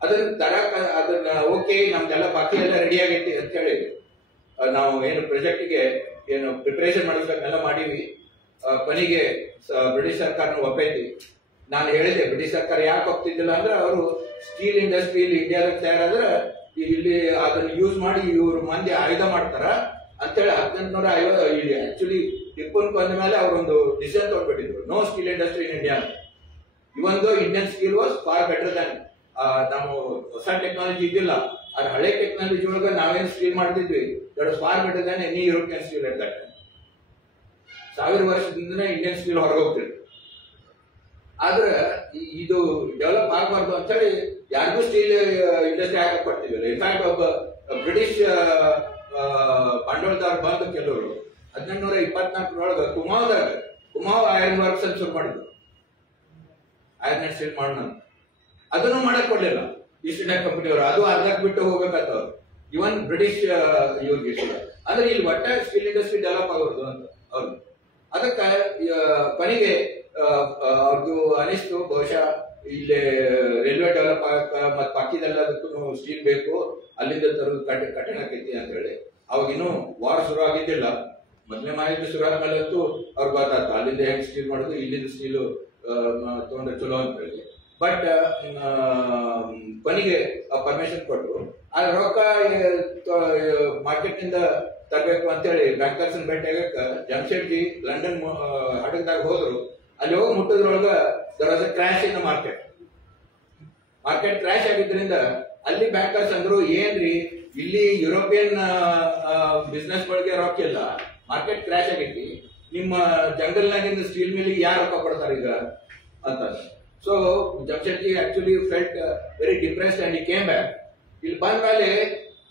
ಅದನ್ನ ತರಕ ಅದನ್ನ ಓಕೆ ನಮ್ದೆಲ್ಲ ಬಾಕಿ ಎಲ್ಲ ರೆಡಿ ಆಗೈತಿ ಅಂತ ಹೇಳಿ ನಾವು ಏನು ಪ್ರಾಜೆಕ್ಟ್ಗೆ ಏನು ಪ್ರಿಪರೇಷನ್ ಮಾಡಿಸ್ಬೇಕೆಲ್ಲ ಮಾಡೀವಿ. ಕೊನೆಗೆ ಬ್ರಿಟಿಷ್ ಸರ್ಕಾರನ ಒಪ್ಪೈತಿ. ನಾನು ಹೇಳಿದೆ ಬ್ರಿಟಿಷ್ ಸರ್ಕಾರ ಯಾಕೆ ಒಪ್ತಿದ್ದಿಲ್ಲ ಅಂದ್ರೆ, ಅವರು ಸ್ಟೀಲ್ ಇಂಡಸ್ಟ್ರಿ ಇಲ್ಲಿ ಇಂಡಿಯಾದಾಗ ತಯಾರಾದ್ರೆ ಇಲ್ಲಿ ಅದನ್ನ ಯೂಸ್ ಮಾಡಿ ಇವ್ರು ಮಂದಿ ಆಯುಧ ಮಾಡ್ತಾರ ಅಂತೇಳಿ 1850 ಇಲ್ಲಿ ಆಕ್ಚುಲಿ ಟಿಪ್ಪುನ್ ಬಂದ ಮೇಲೆ ಅವರೊಂದು ಡಿಸಿಷನ್ ತಗೊಂಡ್ಬಿಟ್ಟಿದ್ರು, no steel industry in India. Even though Indian steel was far better than ನಾವು ಹೊಸ ಟೆಕ್ನಾಲಜಿ ಇದ್ದಿಲ್ಲ, ಅದ್ರ ಹಳೆ ಟೆಕ್ನಾಲಜಿ ಒಳಗೆ ನಾವೇನ್ ಸ್ಟೀಲ್ ಮಾಡ್ತಿದ್ವಿ that was far better than any European steel at that time. 1000 ವರ್ಷದಿಂದನೇ ಇಂಡಿಯನ್ ಸ್ಟೀಲ್ ಹೊರಗೋಗ್ತಿತ್ತು. ಆದ್ರೆ ಇದು ಡೆವಲಪ್ ಆಗಬಾರ್ದು ಅಂತ ಹೇಳಿ ಯಾರಿಗೂ ಸ್ಟೀಲ್ ಇಂಡಸ್ಟ್ರಿ ಹಾಕಕ್ ಕೊಡ್ತಿದ್ವಿಲ್ಲ. ಇನ್ಫ್ಯಾಕ್ಟ್ ಒಬ್ಬ ಬ್ರಿಟಿಷ್ ಬಂಡವಾಳದಾರ ಬಂದು ಕೆಲವರು 1824 ಕುಮಾವ್ ಐರನ್ ವರ್ಕ್ಸ್ ಅಂತ ಶುರು ಮಾಡಿದ್ರು. ಐರನ್ ಅಂಡ್ ಸ್ಟೀಲ್ ಮಾಡೋಣ ಅದನ್ನು ಮಾಡಕ್ ಕೊಡ್ಲಿಲ್ಲ ಈಸ್ಟ್ ಇಂಡಿಯಾ ಕಂಪನಿಯವರು. ಅದು ಅರ್ಧಕ್ ಬಿಟ್ಟು ಹೋಗ್ಬೇಕಾಗ್ತವ್ರು. ಇವನ್ ಬ್ರಿಟಿಷ್ ಇವ್ರಿಗೆ ಅಂದ್ರೆ ಇಲ್ಲಿ ಒಟ್ಟ ಸ್ಟೀಲ್ ಇಂಡಸ್ಟ್ರಿ ಡೆವಲಪ್ ಆಗೋದು ಅಂತ ಅವ್ರು. ಅದಕ್ಕೆ ಕೊನೆಗೆ ಅವ್ರದ್ದು ಅನಿಸ್ತು ಬಹುಶಃ ಇಲ್ಲಿ ರೈಲ್ವೆ ಡೆವಲಪ್ ಆಗಕ್ಕ ಮತ್ ಬಾಕಿದೆಲ್ಲದಕ್ಕೂ ಸ್ಟೀಲ್ ಬೇಕು, ಅಲ್ಲಿಂದ ತರೋದು ಕಠಿಣ ಆಕೈತಿ ಅಂತ ಹೇಳಿ. ಅವಾಗಿನ್ನೂ ವಾರ್ ಶುರು ಆಗಿದ್ದಿಲ್ಲ. ಮೊದಲನೇ ಮಹಾಯುದ್ಧ ಶುರು ಆದ್ಮೇಲಂತೂ ಅವ್ರು ಗೊತ್ತಾಯ್ತು ಅಲ್ಲಿಂದ ಹೆಂಗ್ ಸ್ಟೀಲ್ ಮಾಡೋದು, ಇಲ್ಲಿಂದ ಸ್ಟೀಲು ತಗೊಂಡ್ರೆ ಚಲೋ ಅಂತ ಹೇಳಿ. ಬಟ್ ಕೊನೆಗೆ ಪರ್ಮಿಷನ್ ಕೊಟ್ಟರು. ಆ ರೊಕ್ಕ ಮಾರ್ಕೆಟ್ ನಿಂದ ತರಬೇಕು ಅಂತೇಳಿ ಬ್ಯಾಂಕರ್ಸ್ ಭೇಟಿ ಆಗಕ್ಕ ಜಮ್ಶೆಡ್ಜಿ ಲಂಡನ್ ಹಡಗದಾಗ ಹೋದ್ರು. ಅಲ್ಲಿ ಹೋಗಿ ಮುಟ್ಟದ್ರೊಳಗ ಕ್ರಾಶ್ ಇನ್ ಮಾರ್ಕೆಟ್ ಕ್ರಾಶ್ ಆಗಿದ್ರಿಂದ ಅಲ್ಲಿ ಬ್ಯಾಂಕರ್ಸ್ ಅಂದ್ರು, ಏನ್ರಿ ಇಲ್ಲಿ ಯುರೋಪಿಯನ್ ಬಿಸ್ನೆಸ್ ಗಳಿಗೆ ರೊಕ್ಕ ಇಲ್ಲ, ಮಾರ್ಕೆಟ್ ಕ್ರಾಶ್ ಆಗೈತಿ, ನಿಮ್ಮ ಜಂಗಲ್ನಾಗಿಂದ ಸ್ಟೀಲ್ ಮಿಲ್ಗೆ ಯಾರು ರೊಕ್ಕ ಕೊಡ್ತಾರೆ ಈಗ ಅಂತ. So Jamshedji actually felt very depressed and he came back. ಇಲ್ಲಿ ಬಂದ ಮೇಲೆ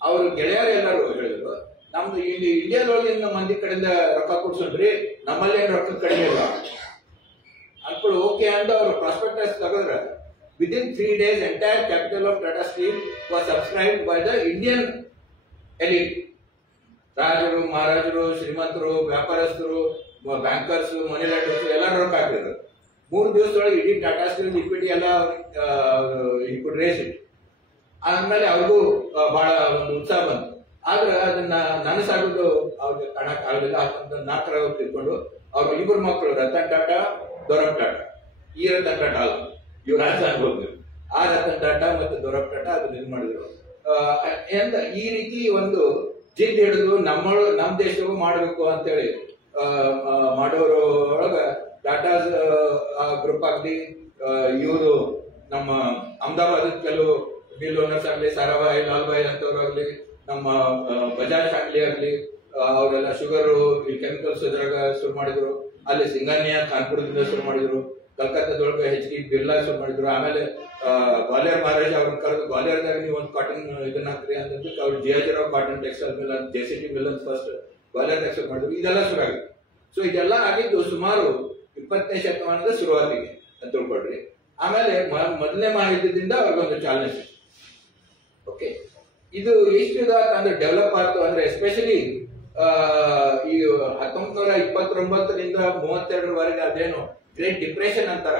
ಅವ್ರ ಗೆಳೆಯರು ಎಲ್ಲರೂ ಹೇಳಿದ್ರು, ನಮ್ದು ಇಲ್ಲಿ ಇಂಡಿಯಾದೊಳಗಿನ ಮಂದಿ ಕಡೆಯಿಂದ ರೊಕ್ಕ ಕೊಡ್ಸೋದ್ರಿ, ನಮ್ಮಲ್ಲಿ ಏನ್ ರೊಕ್ಕ ಕಡಿಮೆ ಇಲ್ಲ ಅನ್ಕೊಳ್ಳಿ. ಓಕೆ ಅಂತ ಅವ್ರು ಪ್ರಾಸ್ಪೆಕ್ಟಸ್ ತೆಗೆದ್ರ within 3 days entire capital of Tata steel was subscribed by the Indian elite. ರಾಜರು, ಮಹಾರಾಜರು, ಶ್ರೀಮಂತರು, ವ್ಯಾಪಾರಸ್ಥರು, ಬ್ಯಾಂಕರ್ಸ್, ಮನಿ ಲ್ಯಾಂಡರ್ಸ್ ಎಲ್ಲರೂ ರೊಕ್ಕ ಹಾಕಿದ್ರು. 3 ದಿವಸದೊಳಗೆ ಇಡೀ ಟಾಟಾ ಸ್ಟೀಲ್ ಇಕ್ವಿಟಿ ಎಲ್ಲ ರೇಸ್ ಇತ್ತು. ಆದ್ಮೇಲೆ ಅವ್ರಿಗೂ ಬಹಳ ಒಂದು ಉತ್ಸಾಹ ಬಂತು. ಆದ್ರೆ ಅದನ್ನ ನನಸಾಗೋದು ಅವ್ರಿಗೆ ಕಾಣಕ್ ಆಗಲಿಲ್ಲ. 4 ತಿಳ್ಕೊಂಡು ಅವ್ರ 2 ಮಕ್ಕಳು ರತನ್ ಟಾಟಾ, ದೊರಬ್ ಟಾಟಾ. ಈ ರತನ್ ಟಾಟಾ ಅಲ್ಲ, ಯುವರಾಜ್ ಅನ್ಬೋದು. ಆ ರತನ್ ಟಾಟಾ ಮತ್ತು ದೊರಬ್ ಟಾಟಾ ಅದನ್ನ ಇದು ಮಾಡಿದ್ರು. ಈ ರೀತಿ ಒಂದು ಜಿದ್ ಹಿಡಿದು ನಮ್ ದೇಶಕ್ಕೂ ಮಾಡಬೇಕು ಅಂತೇಳಿ ಮಾಡೋರು ಒಳಗ ಟಾಟಾಸ್ ಗ್ರೂಪ್ ಆಗ್ಲಿ, ಇವರು ನಮ್ಮ ಅಹಮದಾಬಾದ್ ಕೆಲವು ಮಿಲ್ ಓನರ್ಸ್ ಆಗ್ಲಿ, ಸಾರಾಭಾಯಿ, ಲಾಲ್ಬಾಯಿ ಅಂತವ್ರಾಗ್ಲಿ, ನಮ್ಮ ಬಜಾಜ್ ಫ್ಯಾಮಿಲಿ ಆಗ್ಲಿ, ಅವರೆಲ್ಲ ಶುಗರು ಕೆಮಿಕಲ್ಸ್ ಇದ್ರಾಗ ಶುರು ಮಾಡಿದ್ರು. ಅಲ್ಲಿ ಸಿಂಗಾನಿಯಾ ಕಾನ್ಪುರದಿಂದ ಶುರು ಮಾಡಿದ್ರು. ಕಲ್ಕತ್ತಾದೊಳಗೆ HD ಬಿರ್ಲಾ ಶುರು ಮಾಡಿದ್ರು. ಆಮೇಲೆ ಗ್ವಾಲಿಯರ್ ಮಹಾರಾಜ್ ಅವ್ರನ್ನ ಕರೆದು ಗ್ವಾಲಿಯರ್ದಾಗ ನೀವು ಒಂದು ಕಾಟನ್ ಇದನ್ನ ಹಾಕ್ರಿ ಅಂತಂದ್ರೆ ಅವ್ರು ಜಿಯಾಜಿರಾವ್ ಕಾಟನ್ ಟೆಕ್ಸ್ಟೈಲ್ ಮಿಲ್ ಅಂತ JCT ಮಿಲ್ ಅಂತ ಫಸ್ಟ್ ಗ್ವಾಲಿಯರ್ದಾಗ ಶುರು ಮಾಡಿದ್ರು. ಇದೆಲ್ಲ ಶುರು ಆಗಿತ್ತು. ಸೊ ಇದೆಲ್ಲ ಆಗಿದ್ದು ಸುಮಾರು 20ನೇ ಶತಮಾನದ ಶುರುವಾತಿಗೆ ಅಂತ ತಿಳ್ಕೊಳ್ರಿ. ಆಮೇಲೆ ಮೊದಲನೇ ಮಹಾಯುದ್ಧದಿಂದ ಅವ್ರಿಗೊಂದು ಚಾಲನೆ ಸಿಕ್ತು. ಓಕೆ, ಇದು ಎಷ್ಟು ಅಂದ್ರೆ ಡೆವಲಪ್ ಆಯ್ತು ಅಂದ್ರೆ ಎಸ್ಪೆಷಲಿ ಈ 1929ರಿಂದ 32ರವರೆಗೆ ಅದೇನು ಗ್ರೇಟ್ ಡಿಪ್ರೆಷನ್ ಅಂತಾರ,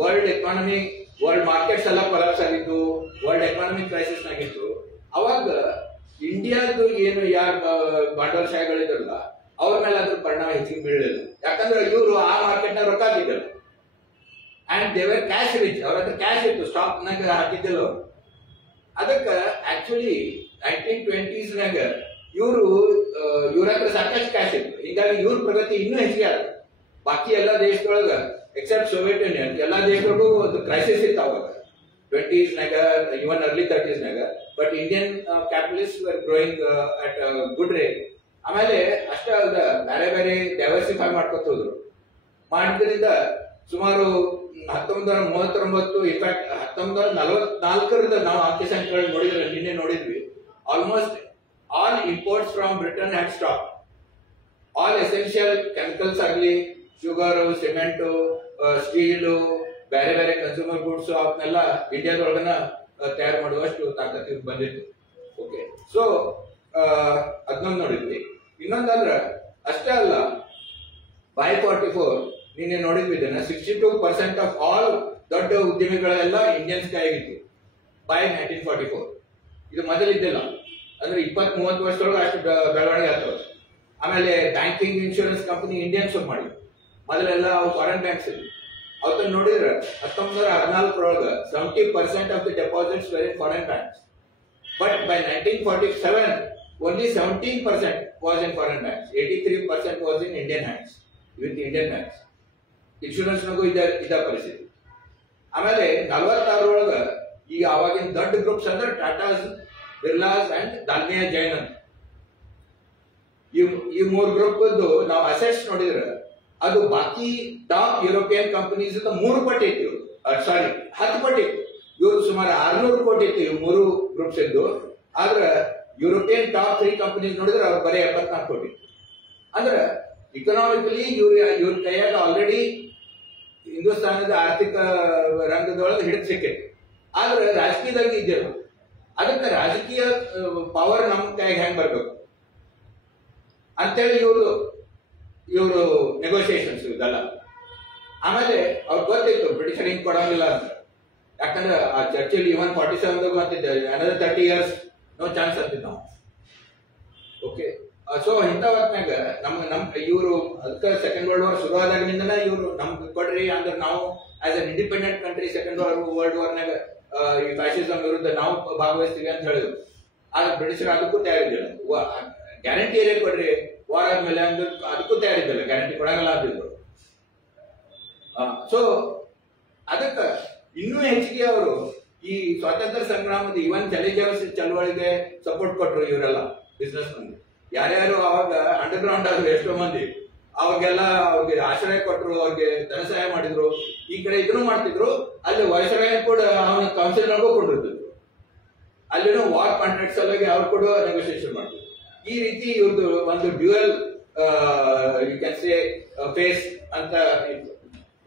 ವರ್ಲ್ಡ್ ಎಕಾನಮಿ, ವರ್ಲ್ಡ್ ಮಾರ್ಕೆಟ್ಸ್ ಎಲ್ಲ ಕೊಲಾಪ್ಸ್ ಆಗಿತ್ತು, ವರ್ಲ್ಡ್ ಎಕಾನಮಿಕ್ ಕ್ರೈಸಿಸ್ ಆಗಿತ್ತು. ಅವಾಗ ಇಂಡಿಯಾದ ಏನು ಯಾರು ಬಂಡವಾಳಶಾಹಿಗಳಿದ್ರಲ್ಲ ಅವ್ರ ಮೇಲೆ ಅದ್ರ ಪರಿಣಾಮ ಹೆಚ್ಚಿಗೆ ಬೀಳಲಿಲ್ಲ. ಯಾಕಂದ್ರೆ ಇವರು ಆ ಮಾರ್ಕೆಟ್ ನ ರೊಕ್ಕ ಹಾಕಿದ್ದರು. ಅಂಡ್ ದೇವರ್ ಕ್ಯಾಶ್ ರಿಚ್, ಅವ್ರ ಹತ್ರ ಕ್ಯಾಶ್ ಇತ್ತು, ಸ್ಟಾಕ್ ನಾಗ ಹಾಕಿದ್ದಿಲ್ಲ. ಅದಕ್ಕೆ ಆಕ್ಚುಲಿ 1920s ಇವ್ರ ಹತ್ರ ಸಾಕಷ್ಟು ಕ್ಯಾಶ್ ಇತ್ತು. ಹೀಗಾಗಿ ಇವ್ರ ಪ್ರಗತಿ ಇನ್ನೂ ಹೆಚ್ಚಿಗೆ ಆಗುತ್ತೆ. ಬಾಕಿ ಎಲ್ಲಾ ದೇಶದೊಳಗ ಎಕ್ಸೆಪ್ಟ್ ಸೋವಿಯತ್ ಯೂನಿಯನ್ ಎಲ್ಲಾ ದೇಶಗಳಿಗೂ ಒಂದು ಕ್ರೈಸಿಸ್ ಇತ್ತು ಅವಾಗ 20s even early 30s. But Indian capitalist var growing at good rate. ಆಮೇಲೆ ಅಷ್ಟೇ ಅಲ್ಲ, ಬೇರೆ ಬೇರೆ ಡೈವರ್ಸಿಫೈ ಮಾಡ್ಕೊತ ಹೋದ್ರು. ಮಾಡಿದ್ರಿಂದ ಸುಮಾರು 1939, ಇನ್ಫ್ಯಾಕ್ಟ್ 1944ರಿಂದ ನಾವು ಅಂಕಿ ಸಂಖ್ಯೆಗಳು ನೋಡಿದ್ರೆ ನಿನ್ನೆ ನೋಡಿದ್ವಿ, almost all imports from Britain had stop. All essential chemicals ಆಗಲಿ, ಶುಗರ್, ಸಿಮೆಂಟ್, ಸ್ಟೀಲು, ಬೇರೆ ಬೇರೆ ಕನ್ಸ್ಯೂಮರ್ ಗುಡ್ಸ್ ಅವನ್ನೆಲ್ಲ ಇಂಡಿಯಾದೊಳಗನ ತಯಾರು ಮಾಡುವಷ್ಟು ತಾಕತ್ತು ಬಂದಿತ್ತು. ಓಕೆ, ಸೊ ಅದನ್ನೊಂದು ನೋಡಿದ್ವಿ. ಇನ್ನೊಂದಂದ್ರ ಅಷ್ಟೇ ಅಲ್ಲ, ಬೈ 44 ನಿನ್ನೆ ನೋಡಿದ್ವಿ ಇದನ್ನ, 62% ಆಫ್ ಆಲ್ ದೊಡ್ಡ ಉದ್ಯಮಿಗಳೆಲ್ಲ ಇಂಡಿಯನ್ಸ್ ಕೈಯಾಗಿತ್ತು ಬೈ 1944. ಇದು ಮೊದಲಿದ್ದಿಲ್ಲ. ಅಂದ್ರೆ 20-30 ವರ್ಷದೊಳಗೆ ಅಷ್ಟು ಬೆಳವಣಿಗೆ ಆಗ್ತವೆ. ಆಮೇಲೆ ಬ್ಯಾಂಕಿಂಗ್, ಇನ್ಶೂರೆನ್ಸ್ ಕಂಪನಿ ಇಂಡಿಯನ್ಸ್ ಮಾಡಿದ್ರು. ಮೊದಲೆಲ್ಲ ಅವು ಫಾರಿನ್ ಬ್ಯಾಂಕ್ಸ್ ಇದ್ವು. ಅವತ್ತನ್ನು ನೋಡಿದ್ರೆ 1914 70% of the deposits were in foreign banks. But by 1947 only 17% was in foreign banks. 83% was in Indian hands with Indian banks. Insurance ನಾಗೂ ಇದ ಪರಿಸ್ಥಿತಿ. ಆಮೇಲೆ 46 ಒಳಗ ಈ ಆವಾಗಿನ ದೊಡ್ಡ ಗ್ರೂಪ್ಸ್ ಅಂದ್ರೆ ಟಾಟಾಸ್, ಬಿರ್ಲಾಸ್ ಅಂಡ್ ದಾಲ್ಮಿಯಾ ಜೈನ್ ಅಂತ. ಈ 3 ಗ್ರೂಪ್ ನಾವು ಅಸೆಟ್ಸ್ ನೋಡಿದ್ರೆ ಅದು ಬಾಕಿ ಟಾಪ್ ಯುರೋಪಿಯನ್ ಕಂಪನೀಸ್ 3 ಪಟ್ಟು ಇತ್ತು, ಸಾರಿ 10 ಪಟ್ಟು ಇತ್ತು. ಇವ್ರು ಸುಮಾರು 600 ಕೋಟಿ ಇತ್ತು ಇವು 3 ಗ್ರೂಪ್ಸ್ ಇದ್ದು. ಆದ್ರೆ ಯುರೋಪಿಯನ್ ಟಾಪ್ 3 ಕಂಪನೀಸ್ ನೋಡಿದ್ರೆ ಅವ್ರು ಬರೀ 74 ಕೋಟಿ. ಅಂದ್ರೆ ಇಕನಾಮಿಕಲಿ ಇವ್ರ ಕೈಯಾಗ ಆಲ್ರೆಡಿ ಹಿಂದೂಸ್ತಾನದ ಆರ್ಥಿಕ ರಂಗದೊಳಗೆ ಹಿಡಿದು ಸಿಕ್ಕಿತ್ತು. ಆದ್ರೆ ರಾಜಕೀಯದಾಗ ಇದ್ದಿಲ್ಲ. ಅದಕ್ಕೆ ರಾಜಕೀಯ ಪವರ್ ನಮ್ಮ ಕೈಗೆ ಹೆಂಗ್ ಬರ್ಬೇಕು ಅಂತೇಳಿ ಇವರು ನೆಗೋಸಿಯೇಷನ್ಸ್ ಇದೆಲ್ಲ. ಆಮೇಲೆ ಅವ್ರಿಗೆ ಗೊತ್ತಿತ್ತು ಬ್ರಿಟಿಷರ್ ಹಿಂಗ್ ಕೊಡಂಗಿಲ್ಲ ಅಂತ. ಯಾಕಂದ್ರೆ ಆ ಚರ್ಚಲ್ಲಿ ಇವನ್ 47 ಅಂತಿದ್ದೆ, another 30 years ನೋ ಚಾನ್ಸ್ ಅಂತಿದ್ ನಾವು. ಓಕೆ, ಸೊ ಇಂಥ ಹೊತ್ನಾಗ ನಮ್ ಇವರು ಅದಕ್ಕೆ ಸೆಕೆಂಡ್ ವರ್ಲ್ಡ್ ವಾರ್ ಶುರು ಆದಾಗಿನಿಂದನ ಇವರು ನಮ್ಗೆ ಕೊಡ್ರಿ ಅಂದ್ರೆ ನಾವು as an independent country second world ವಾರ್ನಾಗ ಈ ಫ್ಯಾಸಿಸಂ ವಿರುದ್ಧ ನಾವು ಭಾಗವಹಿಸ್ತೀವಿ ಅಂತ ಹೇಳಿದ್ರು. ಆದ್ರೆ ಬ್ರಿಟಿಷರ್ ಅದಕ್ಕೂ ತಯಾರಿದ್ದಿಲ್ಲ. ಗ್ಯಾರಂಟಿ ಏರಿಯಾ ಕೊಡ್ರಿ ವಾರ್ ಆದ್ಮೇಲೆ ಅಂದ್ರೆ ಅದಕ್ಕೂ ತಯಾರಿದ್ದಿಲ್ಲ, ಗ್ಯಾರಂಟಿ ಕೊಡಂಗಿಲ್ಲ ಅಂತಿದ್ರು. ಸೊ ಅದಕ್ಕೆ ಇನ್ನೂ ಹೆಚ್ಚಿಗೆ ಅವರು ಈ ಸ್ವಾತಂತ್ರ್ಯ ಸಂಗ್ರಾಮದ ಇವನ್ ಟೆಲಿಜಾವಸ್ ಚಳವಳಿಗೆ ಸಪೋರ್ಟ್ ಕೊಟ್ರು ಇವರೆಲ್ಲ ಬಿಸ್ನೆಸ್ ಮಂದಿ. ಯಾರ್ಯಾರು ಅವಾಗ ಅಂಡರ್ ಗ್ರೌಂಡ್ ಆದ್ರು ಎಷ್ಟೋ ಮಂದಿ ಅವಾಗೆಲ್ಲ ಅವ್ರಿಗೆ ಆಶ್ರಯ ಕೊಟ್ರು, ಅವ್ರಿಗೆ ಧನ ಸಹಾಯ ಮಾಡಿದ್ರು. ಈ ಕಡೆ ಇದನ್ನು ಮಾಡ್ತಿದ್ರು. ಅಲ್ಲಿ ವೈಸರಾಯ ಕೂಡ ಅವನ ಕೌನ್ಸಿಲ್ ನೊಳಗೂ ಕೊಟ್ಟಿರ್ತಿದ್ರು. ಅಲ್ಲಿನೂ ವಾರ್ ಕಾಂಟ್ರಾಕ್ಟ್ ಸಲುವಾಗಿ ಅವ್ರು ಕೂಡ ನೆಗೋಸಿಯೇಷನ್ ಮಾಡ್ತಿದ್ರು. ಈ ರೀತಿ ಇವ್ರದ್ದು ಒಂದು dual you can say phase ಅಂತ ಇತ್ತು.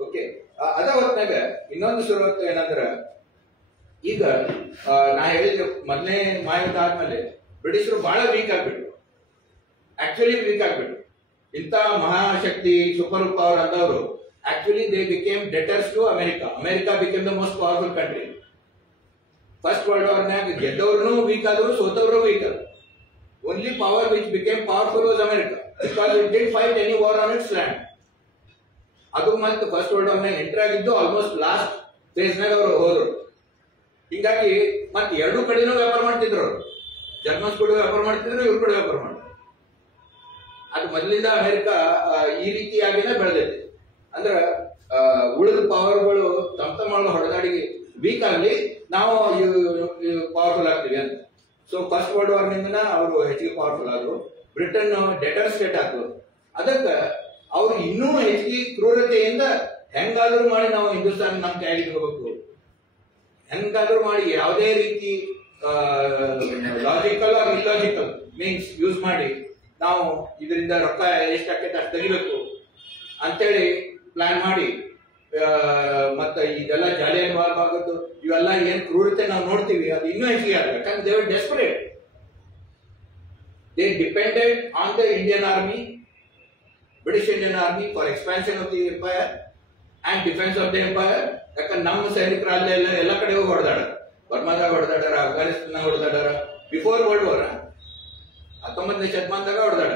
ಓಕೆ, ಅದ ಹೊತ್ನಾಗ ಇನ್ನೊಂದು ಶುರುವತ್ತು ಏನಂದ್ರೆ ಈಗ ನಾ ಹೇಳಿದ ಮೊದಲನೇ ಮಹಾಯುದ್ಧ ಆದ್ಮೇಲೆ ಬ್ರಿಟಿಷರು ಬಹಳ ವೀಕ್ ಆಗ್ಬಿಟ್ರು, ಆಕ್ಚುಲಿ ವೀಕ್ ಆಗ್ಬಿಟ್ರು. ಇಂಥ ಮಹಾಶಕ್ತಿ ಸೂಪರ್ ಪವರ್ ಅಂದವರು actually they became debtors to America. America became the most powerful country. First world ವಾರ್ನಾಗ ಗೆದ್ದವ್ರು ವೀಕ್ ಆದ್ರು, ಸೋತವರು ವೀಕ್ ಆದ್ರು. Only power which became powerful was America because it did fight any war on its land. ಅದು ಮತ್ತೆ first world ವಾರ್ನಾಗ enter ಆಗಿದ್ದು almost last ಫೇಸ್ನಾಗ ಅವರು ಹೋದ್ರು. ಹೀಗಾಗಿ ಮತ್ತೆ ಎರಡೂ ಕಡೆನೂ ವ್ಯಾಪಾರ ಮಾಡ್ತಿದ್ರು ಅವರು. ಜರ್ಮನ್ಸ್ ಕೂಡ ವ್ಯಾಪಾರ ಮಾಡ್ತಿದ್ರು, ಇವ್ರು ಕೂಡ ವ್ಯಾಪಾರ ಮಾಡ್ತಿದ್ರು. ಅದು ಮೊದಲಿಂದ ಅಮೆರಿಕಾ ಈ ರೀತಿಯಾಗಿನೇ ಬೆಳೆದೈತಿ. ಅಂದ್ರೆ ಉಳಿದ ಪವರ್ಗಳು ತಮ್ಮ ಹೊಡೆದಾಡಿ ವೀಕ್ ಆಗ್ಲಿ, ನಾವು ಪವರ್ಫುಲ್ ಆಗ್ತೀವಿ ಅಂತ. ಸೊ ಫಸ್ಟ್ ವರ್ಲ್ಡ್ ವಾರ್ ನಿಂದ ಅವರು ಹೆಚ್ಚಿಗೆ ಪವರ್ಫುಲ್ ಆದ್ರು. ಬ್ರಿಟನ್ ಡೆಟರ್ ಸ್ಟೇಟ್ ಆದ್ರು. ಅದಕ್ಕೆ ಅವ್ರು ಇನ್ನೂ ಹೆಚ್ಚಿಗೆ ಕ್ರೂರತೆಯಿಂದ ಹೆಂಗಾದ್ರೂ ಮಾಡಿ ನಾವು ಹಿಂದೂಸ್ತಾನ ನಮ್ಮ ಕೈಗೆ ಹೋಗ್ಬೇಕು, ಹೆಂಗಾದ್ರೂ ಮಾಡಿ ಯಾವುದೇ ರೀತಿ logical R illogical means use ಮಾಡಿ ನಾವು ಇದರಿಂದ ರೊಕ್ಕ ಎಷ್ಟಾಕೈತೆ ಅಷ್ಟು ತೆಗಿಬೇಕು ಅಂತೇಳಿ ಪ್ಲಾನ್ ಮಾಡಿ ಮತ್ತೆ ಇದೆಲ್ಲ ಜಾಲಿಯನ್ ವಾಲ್ ಆಗೋದು ಇವೆಲ್ಲ ಏನ್ ಕ್ರೂರತೆ ನಾವು ನೋಡ್ತೀವಿ ಅದು ಇನ್ನೂ ಹೆಚ್ಚಿಗೆ ಆಗುತ್ತೆ. ಯಾಕಂದ್ರೆ they were desperate. They depended on the Indian army, British Indian Army for expansion of the empire and defense of the empire. ಯಾಕಂದ್ರೆ ನಮ್ಮ ಸೈನಿಕರು ಅಲ್ಲೆಲ್ಲ ಎಲ್ಲ ಕಡೆ ಹೋಗಿ ಹೊಡೆದಾಡ, ಬರ್ಮಾದಾಗ ಹೊಡೆದಾಡಾರ, ಅಫ್ಘಾನಿಸ್ತಾನ ಹೊಡೆದಾಡಾರ. ಬಿಫೋರ್ ವರ್ಲ್ಡ್ ವಾರ್ 19ನೇ ಶತಮಾನದಾಗ ಹೊಡೆದಾಡ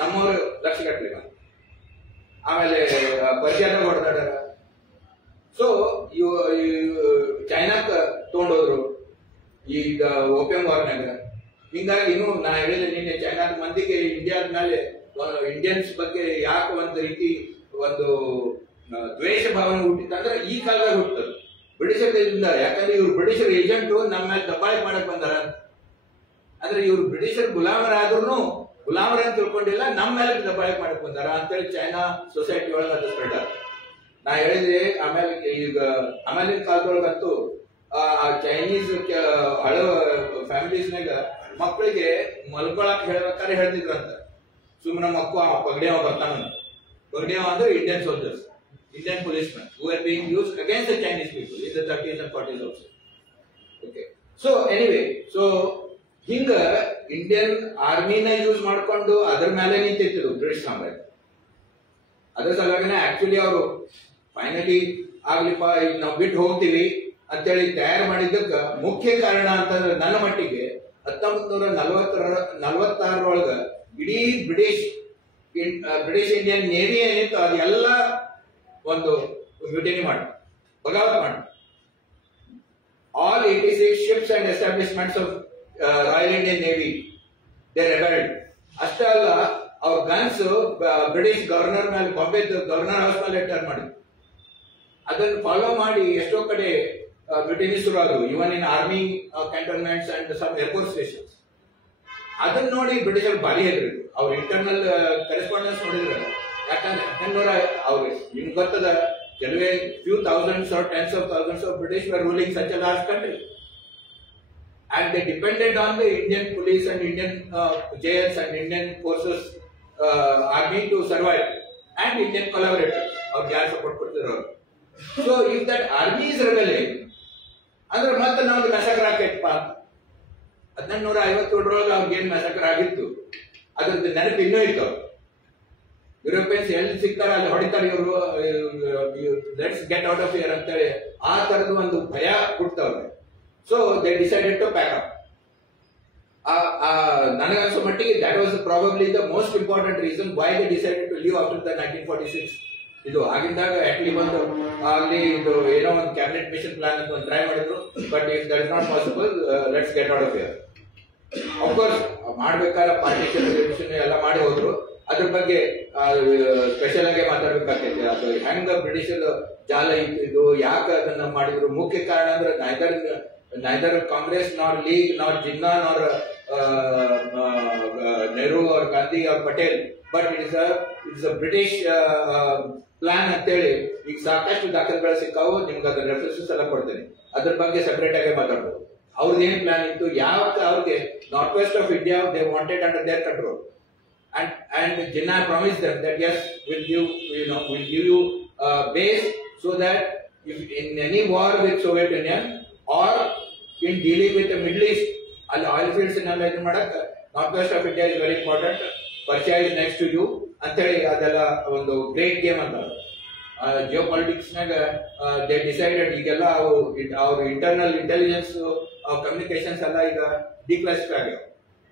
ನಮ್ಮವರು ಲಕ್ಷ ಗಟ್ಟಲೆ. ಆಮೇಲೆ ಪರ್ಷಿಯಾದಾಗ ಹೊಡೆದಾಡಾರ. ಸೊ ಚೈನಾಕ್ ತಗೊಂಡೋದ್ರು ಈಗ ಓಪಿಯಂ ವಾರ್ನಾಗ. ಹಿಂಗಾಗಿ ಇನ್ನೂ ನಾ ಹೇಳಿದೆ ನಿನ್ನೆ, ಚೈನಾದ ಮಂದಿಗೆ ಇಂಡಿಯಾದ ಮೇಲೆ ಇಂಡಿಯನ್ಸ್ ಬಗ್ಗೆ ಯಾಕೆ ಒಂದು ರೀತಿ ಒಂದು ದ್ವೇಷ ಭಾವನೆ ಹುಟ್ಟಿತ್ತು ಅಂದ್ರೆ ಈ ಕಾಲದಾಗ ಹುಟ್ಟದು ಬ್ರಿಟಿಷರಿಂದ. ಯಾಕಂದ್ರೆ ಇವ್ರು ಬ್ರಿಟಿಷರ್ ಏಜೆಂಟ್ ನಮ್ಮ ಮೇಲೆ ದಬ್ಬಾಳಿಕೆ ಮಾಡಕ್ ಬಂದಾರ. ಅಂದ್ರೆ ಇವ್ರು ಬ್ರಿಟಿಷರ್ ಗುಲಾಮರಾದ್ರೂ ಗುಲಾಮರ ಅಂತ ತಿಳ್ಕೊಂಡಿಲ್ಲ, ನಮ್ಮ ಮೇಲೆ ದಬ್ಬಾಳಿಕೆ ಮಾಡಕ್ ಬಂದಾರ ಅಂತೇಳಿ ಚೈನಾ ಸೊಸೈಟಿ ಒಳಗೆ ಅದು ಸ್ಪ್ರೆಡ್ ಆಗ. ನಾ ಹೇಳಿದೆ. ಆಮೇಲೆ ಈಗ ಆಮೇಲಿನ ಕಾಲದೊಳಗಂತೂ ಚೈನೀಸ್ ಹಳ ಫ್ಯಾಮಿಲೀಸ್ನಾಗ ಮಕ್ಕಳಿಗೆ ಮಲ್ಕೊಳಕ್ ಹೇಳ್ಬೇಕಾದ್ರೆ ಹೇಳ್ತಿದ್ರಂತ, ಸುಮ್ಮನೆ ಮಕ್ಕಳು ಪಗಡಿಯವ ಬರ್ತಾನಂತ. ಪಗಡಿಯವ ಅಂದ್ರೆ Indian soldiers, Indian policemen who were being used against the Chinese people in the 30s and 40s also. Okay. So anyway, so ಹಿಂಗ ಇಂಡಿಯನ್ ಆರ್ಮಿನ ಯೂಸ್ ಮಾಡ್ಕೊಂಡು ಅದ್ರ ಮೇಲೆ ನಿಂತಿದ್ರು ಬ್ರಿಟಿಷ್ ಸಾಮ್ರಾಜ್ಯ. ಅದ್ರ ಸಲುವಾಗಿನ ಆಕ್ಚುಲಿ ಅವರು ಫೈನಲಿ ಆಗ್ಲಿಪ್ಪ ಈಗ ನಾವು ಬಿಟ್ಟು ಹೋಗ್ತೀವಿ ಅಂತೇಳಿ ತಯಾರು ಮಾಡಿದ್ದಕ್ಕ ಮುಖ್ಯ ಕಾರಣ ಅಂತಂದ್ರೆ ನನ್ನ ಮಟ್ಟಿಗೆ 1946 ಇಡೀ ಬ್ರಿಟಿಷ್ ಇಂಡಿಯನ್ ನೇವಿ ಏನಿತ್ತು ಅದೆಲ್ಲ ಒಂದು ಮ್ಯೂಟಿನಿ ಮಾಡಿ ಬಗಾವತ್ ಮಾಡಿ. All 86 ships and establishments of Royal Indian Navy they rebelled. ಅಷ್ಟೇ ಅಲ್ಲ, ಅವ್ರ ಗನ್ಸ್ ಬ್ರಿಟಿಷ್ ಗವರ್ನರ್ ಮೇಲೆ, ಬಾಂಬೆ ಗವರ್ನರ್ ಹೌಸ್ ಮೇಲೆ ಟರ್ನ್ ಮಾಡಿದ್ರು. ಅದನ್ನು ಫಾಲೋ ಮಾಡಿ ಎಷ್ಟೋ ಕಡೆ ಬ್ರಿಟೇನಿಯಸ್ ಶುರು ಆದವು, even in army cantonments and some air force stations. ಅದನ್ನ ನೋಡಿ ಬ್ರಿಟಿಷರು ಭಾರಿ ಹೆದರಿದ್ರು. ಅವ್ರ ಇಂಟರ್ನಲ್ ಕರೆಸ್ಪಾಂಡೆನ್ಸ್ ನೋಡಿದ್ರಲ್ಲ, ಯಾಕಂದ್ರೆ 1800 ಅವ್ರಿಗೆ ನಿಮ್ಗೆ ಗೊತ್ತದ, ಕೆಲವೇ few thousands or tens of thousands of British were ruling such a large country, and they depended on the Indian police and Indian jails and Indian forces army to survive, and Indian collaborators ಅವ್ರಿಗೆ ಯಾರು support ಕೊಡ್ತಿದ್ರು ಅವರು. So if that army is rebelling ಅಂದ್ರೆ ಮತ್ತೆ ನಮ್ಗೆ ಮೆಸಕರ್ ಆಕೈತಪ್ಪ ಅಂತ. 1857 ಅವ್ರಿಗೆ ಏನ್ ಮೆಸಕರ್ ಆಗಿತ್ತು ಅದ್ರದ್ದು ನೆನಪು ಇನ್ನೂ ಇತ್ತು. ಯುರೋಪಿಯನ್ಸ್ ಎಲ್ಲಿ ಸಿಗ್ತಾರ ಅಲ್ಲಿ ಹೊಡಿತಾರೆ ಇವರು, let's get out of here ಅಂತೇಳಿ ಆ ತರದ ಒಂದು ಭಯ ಹುಟ್ಟವ್ರೆ. So they decided to pack up. ನನಗನ್ಸೋ ಮಟ್ಟಿಗೆ that was probably the most important reason why they decided to leave after the 1946. ಇದು ಆಗಿದ್ದಾಗ ಅಟ್ಲಿ ಬಂದು ಅಲ್ಲಿ ಇದು ಏನೋ ಒಂದು ಕ್ಯಾಬಿನೆಟ್ ಮಿಷನ್ ಪ್ಲಾನ್ ಅಂತ ಒಂದು ಟ್ರೈ ಮಾಡಿದ್ರು. But if that is not possible, let's get out of here. Of course ಮಾಡ್ಬೇಕಾದ್ರೆ ಪಾರ್ಟಿಷನ್ ರಿಸರ್ವೇಷನ್ ಎಲ್ಲ ಮಾಡಿ ಹೋದ್ರು. ಅದ್ರ ಬಗ್ಗೆ ಸ್ಪೆಷಲ್ ಆಗಿ ಮಾತಾಡ್ಬೇಕಾಗ್ತೈತೆ. ಅದು ಹೆಂಗ ಬ್ರಿಟಿಷರ್ ಜಾಲ ಇತ್ತು, ಇದು ಯಾಕೆ ಅದನ್ನ ಮಾಡಿದ್ರು. ಮುಖ್ಯ ಕಾರಣ ಅಂದ್ರೆ ನೈದರ್ ಕಾಂಗ್ರೆಸ್ ನಾರ್ ಲೀಗ್ ನಾರ್ ಜಿನ್ನಾ ನಾರ್ Nehru or Gandhi or Patel, but it's a British plan ಅಂತೇಳಿ ಈಗ ಸಾಕಷ್ಟು ದಾಖಲೆಗಳು ಸಿಕ್ಕಾವು. ನಿಮ್ಗೆ ಅದ್ರ ರೆಫರೆನ್ಸಸ್ ಎಲ್ಲ ಕೊಡ್ತೇನೆ, ಅದ್ರ ಬಗ್ಗೆ ಸೆಪರೇಟ್ ಆಗಿ ಮಾತಾಡ್ಬೋದು. ಅವ್ರದ್ದು ಏನ್ ಪ್ಲಾನ್ ಇತ್ತು, ಯಾವಾಗ ಅವ್ರಿಗೆ north west of India they wanted under their control. And Jinnah promised them that yes, we'll give you base so that if in any war with Soviet Union or in dealing with the Middle East, all oil fields in all madak northwest of India is very important. Persia is next to you anteli adella ಒಂದು great game ಅಂತ. Jio politics ನಾಗ they decided ಈಗೆಲ್ಲ ಅವ್ರ internal intelligence communications ಎಲ್ಲ ಈಗ ಡಿಕ್ಲಾಸಿಫೈ ಆಗ್ಯಾವ.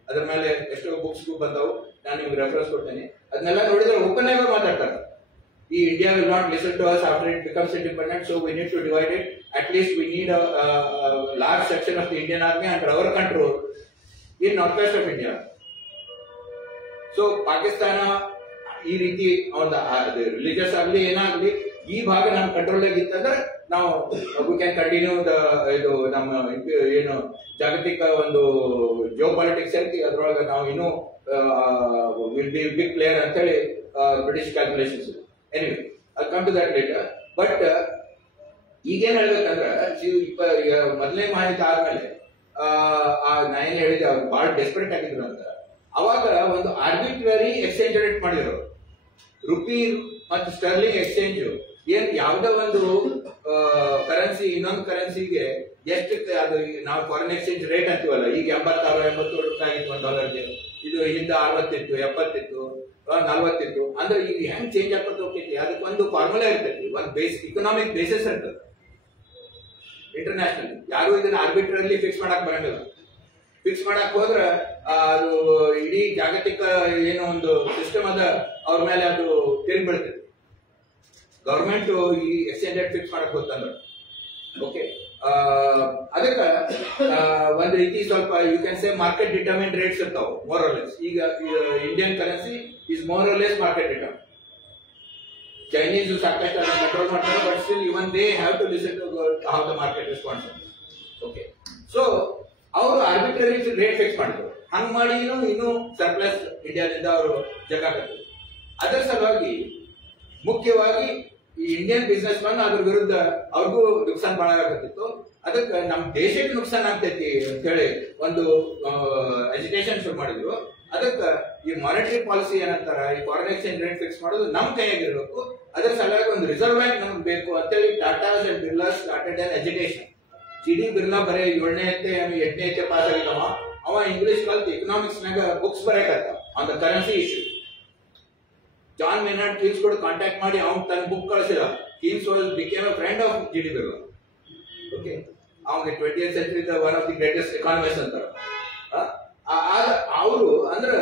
ಅದ್ರ ಮೇಲೆ ಎಷ್ಟೋ ಬುಕ್ಸ್ ಬಂದವು, ನಾನು ನಿಮ್ಗೆ ರೆಫರೆನ್ಸ್ ಕೊಡ್ತೇನೆ. ಅದನ್ನೆಲ್ಲ ನೋಡಿದ್ರೆ ಓಪನ್ ಆಗಿ ಮಾತಾಡ್ತಾರೆ. ಈ India will not listen to us after it becomes independent, so we need to divide it. At least we need large section of the Indian army under our control in north west of India. So Pakistan ಈ ರೀತಿ ಒಂದು religious ಆಗಲಿ ಏನಾಗ್ಲಿ ಈ ಭಾಗ ನಮ್ಮ control ಆಗಿತ್ತಂದ್ರೆ ನಾವು we can continue ಇದು ನಮ್ಮ ಏನು ಜಾಗತಿಕ ಒಂದು ಜಿಯೋ ಪಾಲಿಟಿಕ್ಸ್ ಐತಿ, ಅದ್ರೊಳಗೆ ನಾವು ಇನ್ನೂ ವಿಲ್ ಬಿ ಬಿಗ್ ಪ್ಲೇಯರ್ ಅಂತ ಹೇಳಿ British calculations. Anyway I come to that later. But ಈಗೇನ್ ಹೇಳ್ಬೇಕಂದ್ರೆ ಮೊದಲನೇ ಮಾಹಿತಿ ಆದ್ಮೇಲೆ ನಾ ಏನ್ ಹೇಳಿದೆ, ಅವ್ರು ಬಹಳ ಡೆಸ್ಪರೇಟ್ ಆಗಿದ್ರು ಅಂತ. ಅವಾಗ ಒಂದು ಆರ್ಬಿಟ್ರರಿ ಎಕ್ಸ್ಚೇಂಜ್ ರೇಟ್ ಮಾಡಿದ್ರು. ರುಪಿ ಮತ್ತು ಸ್ಟರ್ಲಿಂಗ್ ಎಕ್ಸ್ಚೇಂಜ್ ಏನ್ ಯಾವ್ದೋ ಒಂದು ಕರೆನ್ಸಿ ಇನ್ನೊಂದು ಕರೆನ್ಸಿಗೆ ಎಷ್ಟು ಅದು ನಾವು ಫಾರಿನ್ ಎಕ್ಸ್ಚೇಂಜ್ ರೇಟ್ ಅಂತೀವಲ್ಲ, ಈಗ 86-87 ರೂಪಾಯಿ ಆಗಿತ್ತು $1. ಇದು ಹಿಂದೆ 60 ಇತ್ತು, 70 ಇತ್ತು, 40 ಇತ್ತು. ಅಂದ್ರೆ ಈಗ ಹೆಂಗ್ ಚೇಂಜ್ ಆಗ್ತಾ ಹೋಗ್ತೈತಿ, ಅದಕ್ಕೊಂದು ಫಾರ್ಮುಲಾ ಇರ್ತೈತಿ, ಒಂದು ಬೇಸ್ ಇಕನಾಮಿಕ್ ಬೇಸಿಸ್ ಇರ್ತದೆ. ಇಂಟರ್ನ್ಯಾಷನಲ್ ಯಾರು ಇದನ್ನ ಆರ್ಬಿಟ್ರಲಿ ಫಿಕ್ಸ್ ಮಾಡಕ್ ಬರಂಗಿಲ್ಲ. ಫಿಕ್ಸ್ ಮಾಡಕ್ ಹೋದ್ರ ಅದು ಇಡೀ ಜಾಗತಿಕ ಏನೋ ಒಂದು ಸಿಸ್ಟಮ್ ಅದ ಅವ್ರ ಮೇಲೆ ಅದು ತಿರುಗಿ ಬೀಳ್ತೈತಿ. ಗವರ್ಮೆಂಟ್ ಈ ಎಕ್ಸ್ಚೇಂಜ್ ರೇಟ್ ಫಿಕ್ಸ್ ಮಾಡಕ್ ಹೋಗ್ತಂದ್ರ ಓಕೆ. ಅದಕ್ಕೆ ಒಂದ್ ರೀತಿ ಸ್ವಲ್ಪ you can say market determine rates ಇರ್ತಾವ ಮೋರ್ ಆರ್ ಲೆಸ್. ಈಗ Indian currency is more or less market determine. Chinese ಸಾಕಷ್ಟು ಕಂಟ್ರೋಲ್ ಮಾಡ್ತಾರೆ, but still even they have to listen to how the market responds. Okay, so ಅವರು arbitrary rate fix ಮಾಡಿದ್ರು. ಹಂಗ್ ಮಾಡಿ ಇನ್ನು surplus ಇಂಡಿಯಾದಿಂದ ಅವರು ಜಗಾಕತ್ತಿದ್ರು. ಅದರ ಸಲುವಾಗಿ ಮುಖ್ಯವಾಗಿ ಈ ಇಂಡಿಯನ್ ಬಿಸ್ನೆಸ್ ಮನ್ ಅದ್ರ ವಿರುದ್ಧ ಅವ್ರಿಗೂ ನುಕ್ಸಾನ್ ಬಹಳ ಆಗತ್ತಿತ್ತು. ಅದಕ್ಕೆ ನಮ್ ದೇಶಕ್ಕೆ ನುಕ್ಸಾನ್ ಆಗ್ತೈತಿ ಅಂತ ಹೇಳಿ ಒಂದು ಎಜುಕೇಶನ್ ಶುರು ಮಾಡಿದ್ರು. ಅದಕ್ಕೆ ಈ ಮಾನಿಟರಿ ಪಾಲಿಸಿ ಏನಂತಾರ, ಈ ಫಾರಿನ್ ಎಕ್ಸ್ಚೇಂಜ್ ರೇಟ್ ಫಿಕ್ಸ್ ಮಾಡೋದು ನಮ್ ಕೈಯಾಗಿರ್ಬೇಕು. ಅದರ ಸಲುವಾಗಿ ಒಂದು ರಿಸರ್ವ್ ಬ್ಯಾಂಕ್ ನಮ್ಗೆ ಬೇಕು ಅಂತೇಳಿ Tatas and Birlas started an education. GD Birla ಬರೀ 7ನೇ 8ನೇ ಪಾಸ್ ಆಗಿದ್ದವ. ಅವ ಇಂಗ್ಲಿಷ್ ಕಲ್ತು ಎಕನಾಮಿಕ್ಸ್ ನಾಗ ಬುಕ್ಸ್ ಬರೆಯಕತ್ತ on the currency issue. John Maynard Keynes ಕೂಡ ಕಾಂಟ್ಯಾಕ್ಟ್ ಮಾಡಿ ಅವ್ನು ತನ್ನ ಬುಕ್ ಕಳಿಸಿದ. Keynes became a friend of GD Birla. Okay, ಅವ್ನಿಗೆ 20th century one of the greatest economist ಅಂತಾರ. ಅವರು ಅಂದ್ರೆ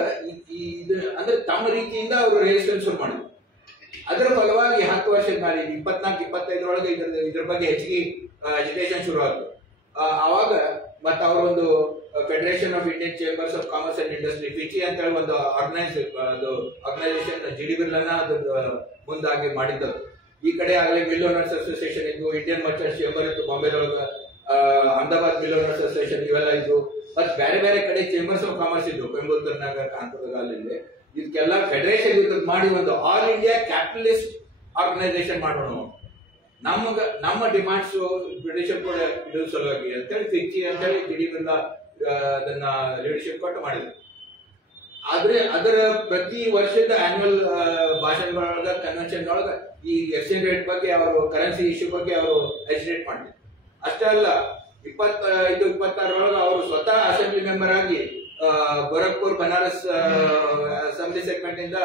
ಅಂದ್ರೆ ತಮ್ಮ ರೀತಿಯಿಂದ ಅವರು ರೆಸಿಸ್ಟೆನ್ಸ್ ಮಾಡಿದ್ರು. ಅದರ ಫಲವಾಗಿ 10 ವರ್ಷದ ಮೇಲೆ 24-25 ಇದ್ರ ಬಗ್ಗೆ ಹೆಚ್ಚಿಗೆ ಎಜುಕೇಶನ್ ಶುರು ಆಯ್ತು. ಅವಾಗ ಮತ್ತೆ ಅವರೊಂದು federation of Indian chambers of commerce and industry, FICCI ಅಂತ ಹೇಳಿ ಒಂದು ಆರ್ಗನೈಸೇಷನ್ GD ಬಿರ್ಲನ್ನ ಅದು ಮುಂದಾಗಿ ಮಾಡಿದ್ದರು. ಈ ಕಡೆ ಆಗಲೇ ಮಿಲ್ ಓನರ್ಸ್ ಅಸೋಸಿಯೇಷನ್ ಇದ್ದು, ಇಂಡಿಯನ್ ಮರ್ಚೆಂಟ್ಸ್ ಚೇಂಬರ್ ಇತ್ತು ಬಾಂಬೆದೊಳಗ, ಅಹಮದಾಬಾದ್ ಮಿಲ್ ಓನರ್ಸ್ ಅಸೋಸಿಯೇಷನ್ ಇವೆಲ್ಲ ಇದ್ವು. ಮತ್ತೆ ಬೇರೆ ಬೇರೆ ಕಡೆ ಚೇಂಬರ್ಸ್ ಆಫ್ ಕಾಮರ್ಸ್ ಇದ್ವು, ಕೊಯಂಬತ್ತೂರ್ನಾಗ, ಕಾನ್ಪುರದಾಗ, ಅಲ್ಲಿ ಇದಕ್ಕೆಲ್ಲ ಫೆಡರೇಷನ್ ಇರ್ತದೆ ಮಾಡಿ ಒಂದು ಆಲ್ ಇಂಡಿಯಾ ಕ್ಯಾಪಿಟಲಿಸ್ಟ್ ಆರ್ಗನೈಸೇಷನ್ ಮಾಡೋಣ. ನಮ್ಮ ಡಿಮಾಂಡ್ಸ್ ಬ್ರಿಟಿಷರ್ ಕೂಡ ಇಡೋ ಸಲುವಾಗಿ ಅಂತೇಳಿ ಫಿಕ್ಕಿ ಅಂತೇಳಿ ದಿಢೀರ್ನ ಅದನ್ನ ಲೀಡರ್ಶಿಪ್ ಕೊಟ್ಟು ಮಾಡಿದ್ರು. ಆದ್ರೆ ಅದರ ಪ್ರತಿ ವರ್ಷದ ಆನ್ಯುವಲ್ ಭಾಷಣಗಳೊಳಗ ಕನ್ವೆನ್ಷನ್ ಒಳಗ ಈ ಎಕ್ಸ್ಚೇಂಜ್ ರೇಟ್ ಬಗ್ಗೆ, ಅವರು ಕರೆನ್ಸಿ ಇಶ್ಯೂ ಬಗ್ಗೆ ಅವರು ಎಜಿಟೇಟ್ ಮಾಡಿದ್ರು. ಅಷ್ಟೇ ಅಲ್ಲ, 25-26 ಅವರು ಸ್ವತಃ ಅಸೆಂಬ್ಲಿ ಮೆಂಬರ್ ಆಗಿ ಗೋರಖ್ಪುರ್ ಬನಾರಸ್ ಅಸೆಂಬ್ಲಿ ಸೆಗ್ಮೆಂಟ್ ಇಂದ